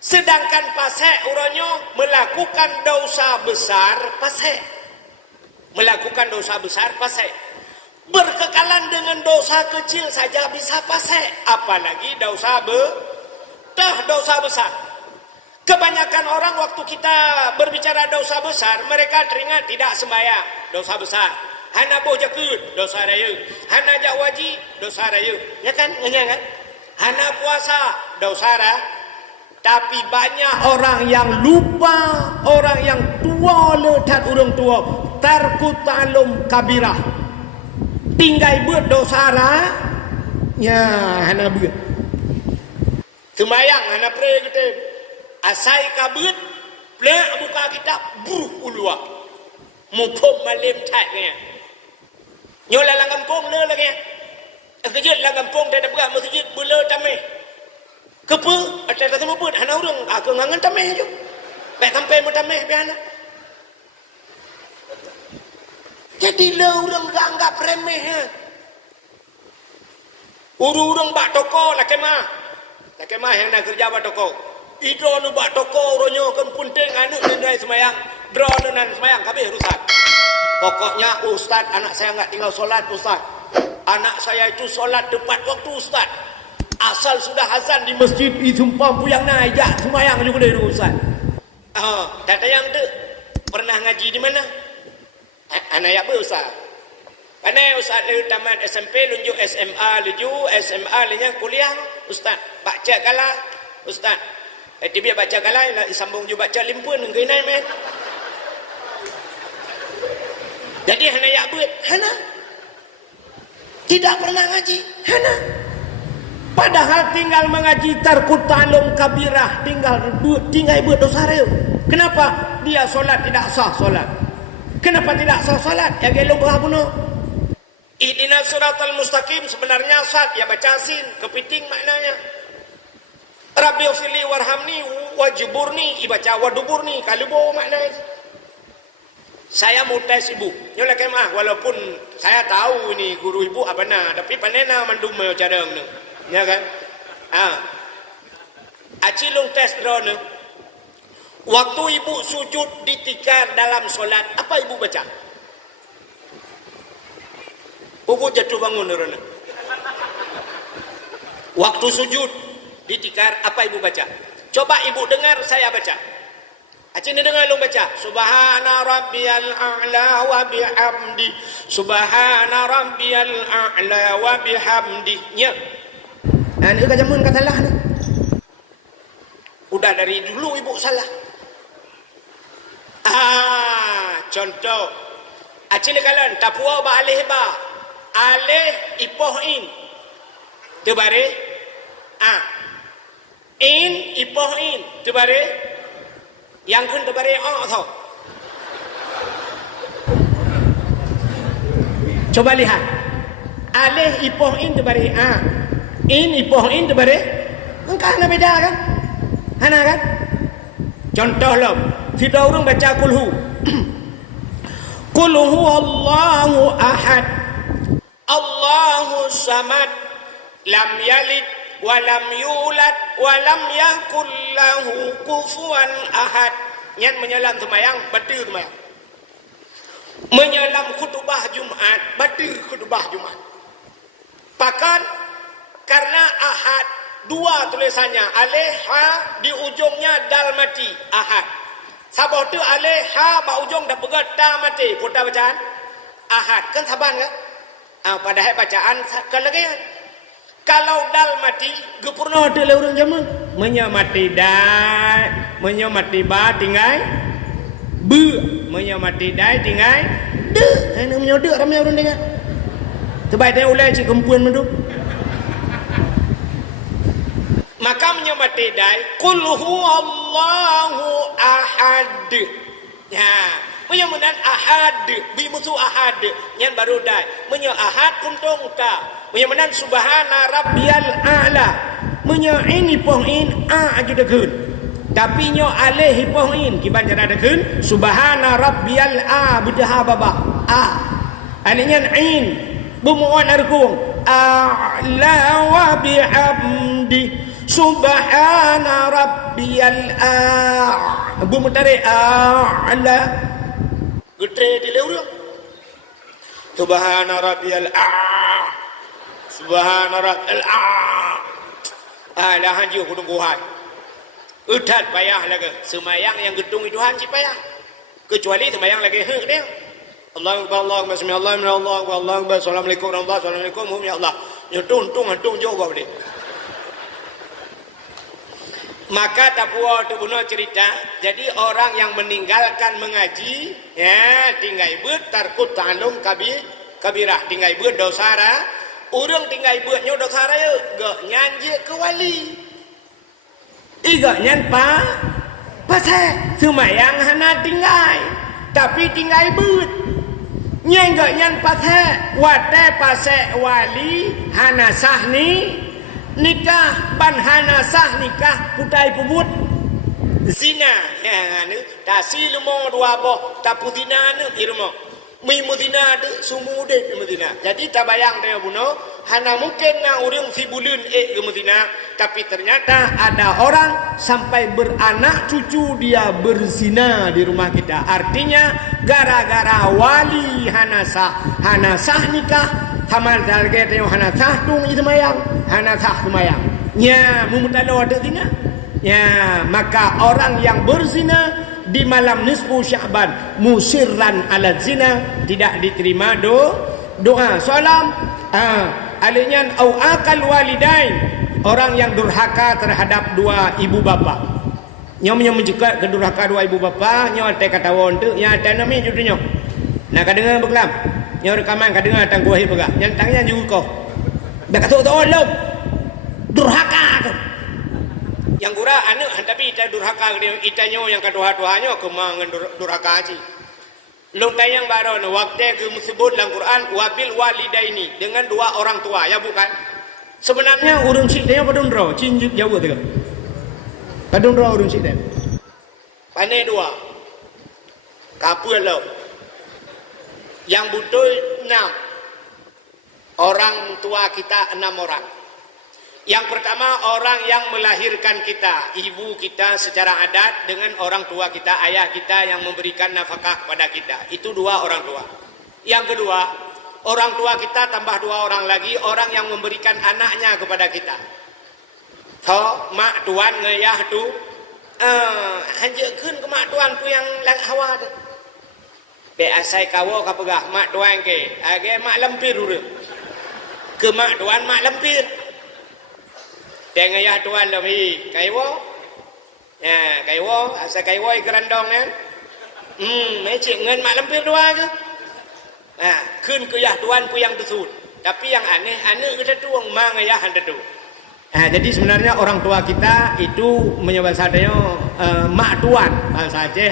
Sedangkan pasek uronyo melakukan dosa besar pasek. Melakukan dosa besar pasek. Berkekalan dengan dosa kecil saja bisa pasek. Apalagi dosa besar. Kebanyakan orang waktu kita berbicara dosa besar, mereka teringat tidak sembahyang, dosa besar. Hana boh jakut, dosa raya. Hana jak wajib, dosa raya. Ya kan? Kan? Hana puasa, dosa raya. Tapi banyak orang yang lupa, orang yang tua letat orang tua, tarku ta'lum kabirah. Tinggal buat dosa raya, ya hana buat. Sembahyang hana pray kita. Asai kabut, plek buka kitab, buruh ulua. Mukum malim tatnya. Nyola lang kampung le lagi. Kejut lang kampung dah dapat masjid bula tameh. Kepa ada semua buat hana urang aku ngangan tameh je. Baik sampai mu tameh biana. Jadi le urang anggap remeh ha. Urang bak toko lah kemah. Lah kemah yang nak kerja bak toko. Idro nu bak toko ronyo kan punting anak nendai semayang. Dro nan semayang kabeh rusak. Pokoknya ustaz, anak saya enggak tinggal solat ustaz. Anak saya itu solat tepat waktu ustaz. Asal sudah azan di masjid itu pampu yang naik semayang juga dari ustaz. Kata yang tu pernah ngaji di mana? Anak ya ustaz. Pandai ustaz lu tamat SMP lunjuk SMA lenya kuliah ustaz. Baca kalah ustaz. Dia biar baca kalah sambung juga baca limpun ngenai men. Jadi hana ya buat, hana tidak pernah ngaji, hana. Padahal tinggal mengaji tarku ta'lum kabirah, tinggal buat dosa reu. Kenapa dia solat tidak sah solat? Kenapa tidak sah solat? Ya gelong buno. Ihdinas siratal mustaqim sebenarnya sah ya baca sin, kepiting maknanya. Rabbi ufili warhamni wajiburni ibaca waduburni kalubo maknanya. Saya mau tes ibu. Nyola kemah walaupun saya tahu ini guru ibu apa benar, tapi panena mandum mayo cadang ne. Ya kan? Acilung tes drone. Waktu ibu sujud ditikar dalam solat, apa ibu baca? Ibu jatuh bangun drone. Waktu sujud ditikar, apa ibu baca? Coba ibu dengar saya baca. Acing dengar lu baca. Subhana rabbiyal a'la wa bihamdi. Subhana rabbiyal a'la wa bihamdi. Nya. Nah, ini kajamun kata salah ni. Udah dari dulu ibu salah. Contoh. Acing kalan tapua ba alih ba. Alih ipohin. Tu bare. In ipohin. Tu bare. Yang kun terbari tau. Coba lihat. Alih ipoh in terbari in ipoh in terbari. Engkau nak beda kan? Hana kan? Contoh lo. Tidak orang baca kulhu. Kulhu Allahu ahad. Allahu samad. Lam yalid walam yulad walam yakul lahu kufuwan ahad. Nyan menyelam semayang batil semayang. Menyelam khutbah Jumat batil khutbah Jumat. Bahkan karena ahad dua tulisannya alih ha di ujungnya dal mati ahad. Sabah tu alih ha ba ujung dah pegat ta mati kota bacaan ahad kan saban kan? Padahal bacaan kelegian. Kalau dal mati, gepurno ada le orang zaman. Menyamati dai, menyamati ba tinggal bu, menyamati dai tinggal de. Ana menyodok ramai orang dengar. Sebaik dia ulai cik kempuan mendu. Maka menyamati dai, qul huwallahu ahad. Ya, menyamunan ahad, bi musuh ahad, yang baru dai. Menyo ahad kuntung ta. Menyamanan subhana rabbiyal a'la. Menyo ini pohon aja dekun. Tapi nyo alih hipohin kiban cara dekeun subhana rabbiyal budaha baba alihnya ain bumuan arkung a'la wa bihamdi subhana rabbiyal bumutare a'la gede di leureung subhana rabbiyal subhana rabbiyal dah hanju kudung kuhai udat payah lagi semayang yang gedung itu hanci payah kecuali semayang lagi dia Allahu akbar Allahu akbar Allahu akbar Allahu akbar assalamualaikum warahmatullahi wabarakatuh ya Allah ya tung jawab dia maka tapuwa tu bunuh cerita jadi orang yang meninggalkan mengaji ya tinggal beut tarkut ta'allum kabirah tinggal beut dosara urang tinggal beutnya dosara ya gak nyanyi ke wali iga nyan pasal semayang hana tinggal tapi tinggal beut nyan gak nyan pasal wate pasal wali hana sah ni nikah ban hana sah nikah putai pubut zina ya anu tasi lumo dua boh tapu zina anu irmo mi mudina de sumude mudina jadi tabayang dia buno hana mungkin na urang fibulun ke mudina tapi ternyata ada orang sampai beranak cucu dia berzina di rumah kita artinya gara-gara wali hana sah nikah hamal dalge dia hana sah tung itu mayang hana sah mayang nya mumutalo ada zina ya maka orang yang berzina di malam nisfu Sya'ban musirran ala zina tidak diterima doa salam alinyan au akal walidain orang yang durhaka terhadap dua ibu bapa nyom menjekat ke durhaka dua ibu bapa nyo te kata won tu nya te nami judunyo nak kadengar beklam nyo rekaman kadengar tang kuahi pega nyantangnya juga kau dak kata tolong durhaka tu yang gura anu tapi ita durhaka itanyo yang kedua-duanya kemangan durhaka aji long tayang baron waktu ke disebut dalam Quran wabil walidaini dengan dua orang tua ya bukan sebenarnya urang sik dia padundro cinjut jauh tu padundro urang sik dia pane dua kapul lo yang butuh 6 orang tua kita 6 orang. Yang pertama orang yang melahirkan kita, ibu kita secara adat dengan orang tua kita, ayah kita yang memberikan nafkah kepada kita. Itu 2 orang tua. Yang kedua, orang tua kita tambah 2 orang lagi, orang yang memberikan anaknya kepada kita. So, mak tuan ngayah tu, hanjekeun ke mak tuan tu yang hawa tu. Be asai kawo ka pegah mak tuan ke, age mak lempir urang. Ke mak tuan mak lempir. Dengan ayah tuan lebih kaiwo, ya kaiwo, asal kaiwo kerandong kan, macam ngan mak lempir dua ke, kun ke ayah tuan ku yang tersud, tapi yang aneh kita tuang mang ayah anda tu. Jadi sebenarnya orang tua kita itu menyebabkannya mak tuan bahasa Aceh,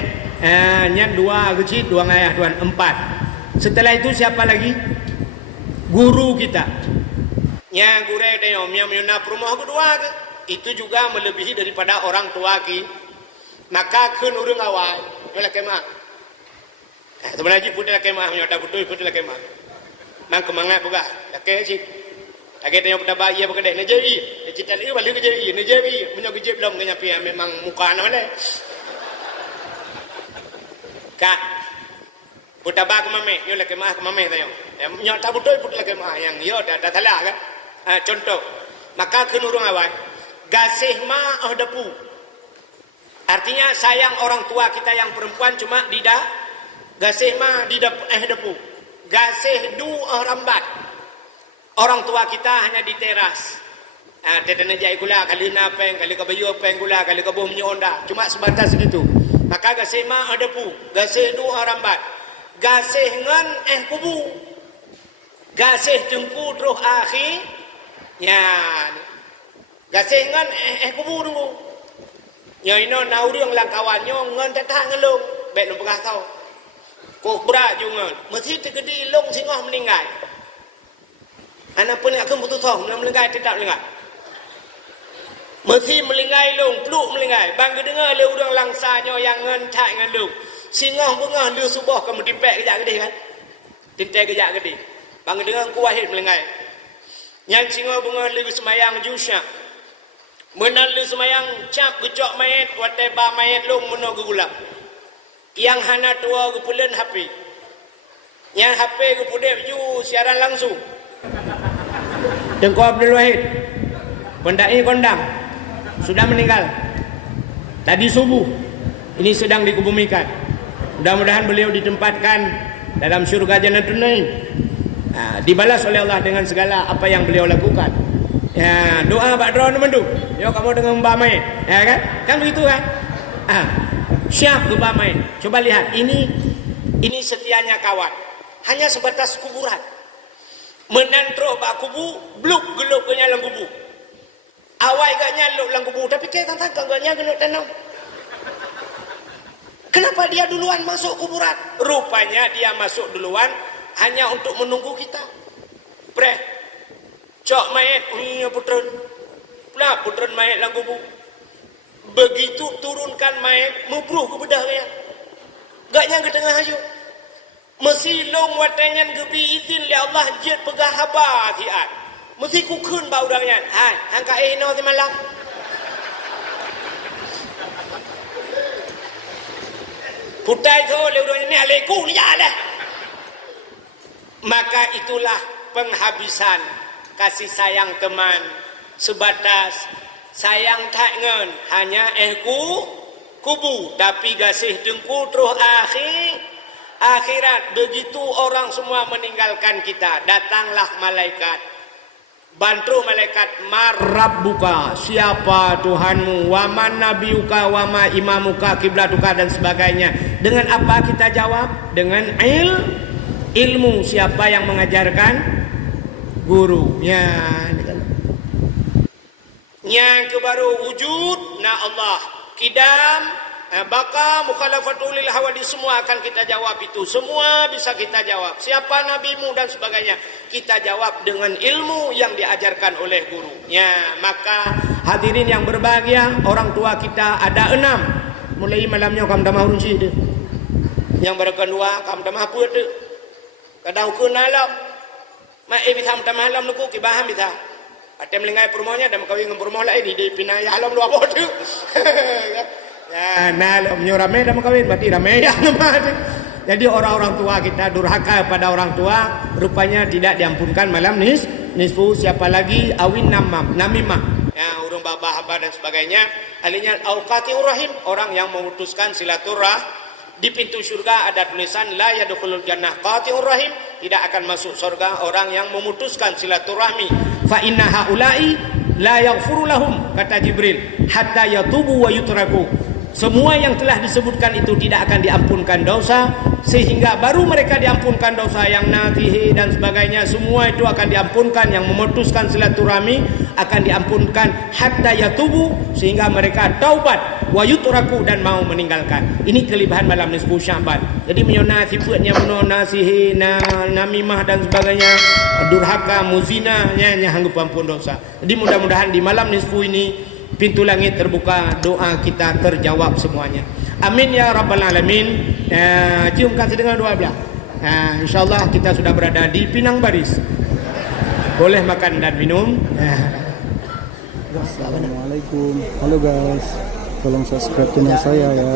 nyan 2 kecil, 2 ayah tuan 4. Setelah itu siapa lagi? Guru kita. Nya gure teh omnya meuna rumah kedua ke itu juga melebihi daripada orang tua ki maka keun urang awal yola kemah sebenarnya putih la kemah nyoda butuh putih la kemah mang kemanga boga lake sih lage teh pada bayi apa kedai nejewi cita ieu balik nejewi munyo gejep belum nyampe memang mukana mana kak putar bag mame yola kemah mame teh nyoda butuh putih la kemah yang yo dah salah kan. Contoh, maka kenurung awal gasih ma depu. Artinya sayang orang tua kita yang perempuan cuma di gasih ma di depu. Gasih du rambat. Orang tua kita hanya di teras. Tetene jai gula kali napeng kali kabayu peng gula kali kabuh nyonda. Cuma sebatas segitu. Maka gasih ma depu, gasih du rambat. Gasih ngan kubu. Gasih jengku terus akhir ya gasih ngan kubu dulu nya ino naurang lang kawanyo ngan tetah ngelung bet lu pegah tau kok berat jungan mesti tegedi long singoh meninggal anak pun nak butuh tong meninggal tidak meninggal Mesti melingai long, peluk melingai. Bang dengar le udang langsanya yang ngentak dengan lu. Singah bengah lu subuh kamu timpek kejap gede kan? Timpek kejap gede. Bang dengar ku wahid melingai. Yang singah bengah lu semayang jusyak. Menal lu semayang cap gecok mayat, wateba mayat long meno gulak. Yang hana tua gupulen HP. Yang HP gupudep ju siaran langsung. Tengku Abdul Wahid. Pendai kondang. Sudah meninggal tadi subuh, ini sedang dikebumikan. Mudah-mudahan beliau ditempatkan dalam syurga Jannatul Naim, dibalas oleh Allah dengan segala apa yang beliau lakukan. Ya, doa bakdron mendu. Yo kamu dengan Mbak Mai, ya kan? Kan begitu kan? Siap Mbak Mai. Coba lihat ini setianya kawan. Hanya sebatas kuburan. Menantruk bak kubu, bluk geluk ke dalam kubu. Awal gak nyaluk dalam kubur, tapi kita tangkap gak nyaluk tanam. Kenapa dia duluan masuk kuburan? Rupanya dia masuk duluan hanya untuk menunggu kita. Cok mayat, putren. Nah, putren mayat dalam kubur. Begitu turunkan mayat, mubruh ke bedahnya. Gak nyaluk tengah aja. Mesilong watangan gebi izin li Allah jet pegah habar hiat. Mesti ku kun bau udangnya. Angka no di malam. Putai tu le udangnya ni aleku ni ada. Maka itulah penghabisan kasih sayang teman sebatas sayang tak ngen hanya kubu tapi kasih dengku terus akhirat. Begitu orang semua meninggalkan kita, datanglah malaikat. Bantu malaikat, marabbuka, siapa Tuhanmu, waman nabiuka, wama imamuka, kiblatuka dan sebagainya. Dengan apa kita jawab? Dengan ilmu. Siapa yang mengajarkan? Guru. Yang kebaru wujud na Allah, kidam, baka mukhalafatul lil hawadis, semua akan kita jawab itu. Semua bisa kita jawab. Siapa nabimu dan sebagainya, kita jawab dengan ilmu yang diajarkan oleh guru. Maka hadirin yang berbahagia, orang tua kita ada 6. Mulai malamnya kam tamah runci tu. Yang berkedua kam tamah apa tu? Kadau kenalam. Mak bitam tamah alam nuku kibaham bita. Atem lengai perumahannya dan kawin dengan perumahan lain di pinai alam lu apa tu? Ya, ramai dah kawin, berarti ramai ya. Jadi orang-orang tua kita durhaka pada orang tua, rupanya tidak diampunkan malam nisfu. Siapa lagi? Awin namimah. Ya, urung babah haba dan sebagainya. Alinya auqatiur rahim, orang yang memutuskan silaturah. Di pintu surga ada tulisan la yadkhulul jannah qati'ur rahim, tidak akan masuk surga orang yang memutuskan silaturahmi. Fa inna haula'i la yaghfuru lahum, kata Jibril, hatta yatubu wa yutraku. Semua yang telah disebutkan itu tidak akan diampunkan dosa, sehingga baru mereka diampunkan dosa. Yang nafihi dan sebagainya, semua itu akan diampunkan. Yang memutuskan silaturahmi akan diampunkan hatta yatubu, sehingga mereka taubat wa yutraku dan mau meninggalkan. Ini kelebihan malam nisfu Sya'ban. Jadi menyona sifatnya nasihi, namimah dan sebagainya, durhaka, muzina, nya hanggup ampun dosa. Jadi mudah-mudahan di malam nisfu ini pintu langit terbuka, doa kita terjawab semuanya. Amin ya rabbal alamin. Cium kasih dengan doa belah. InsyaAllah kita sudah berada di Pinang Baris. Boleh makan dan minum. Assalamualaikum. Halo guys, tolong subscribe channel saya ya.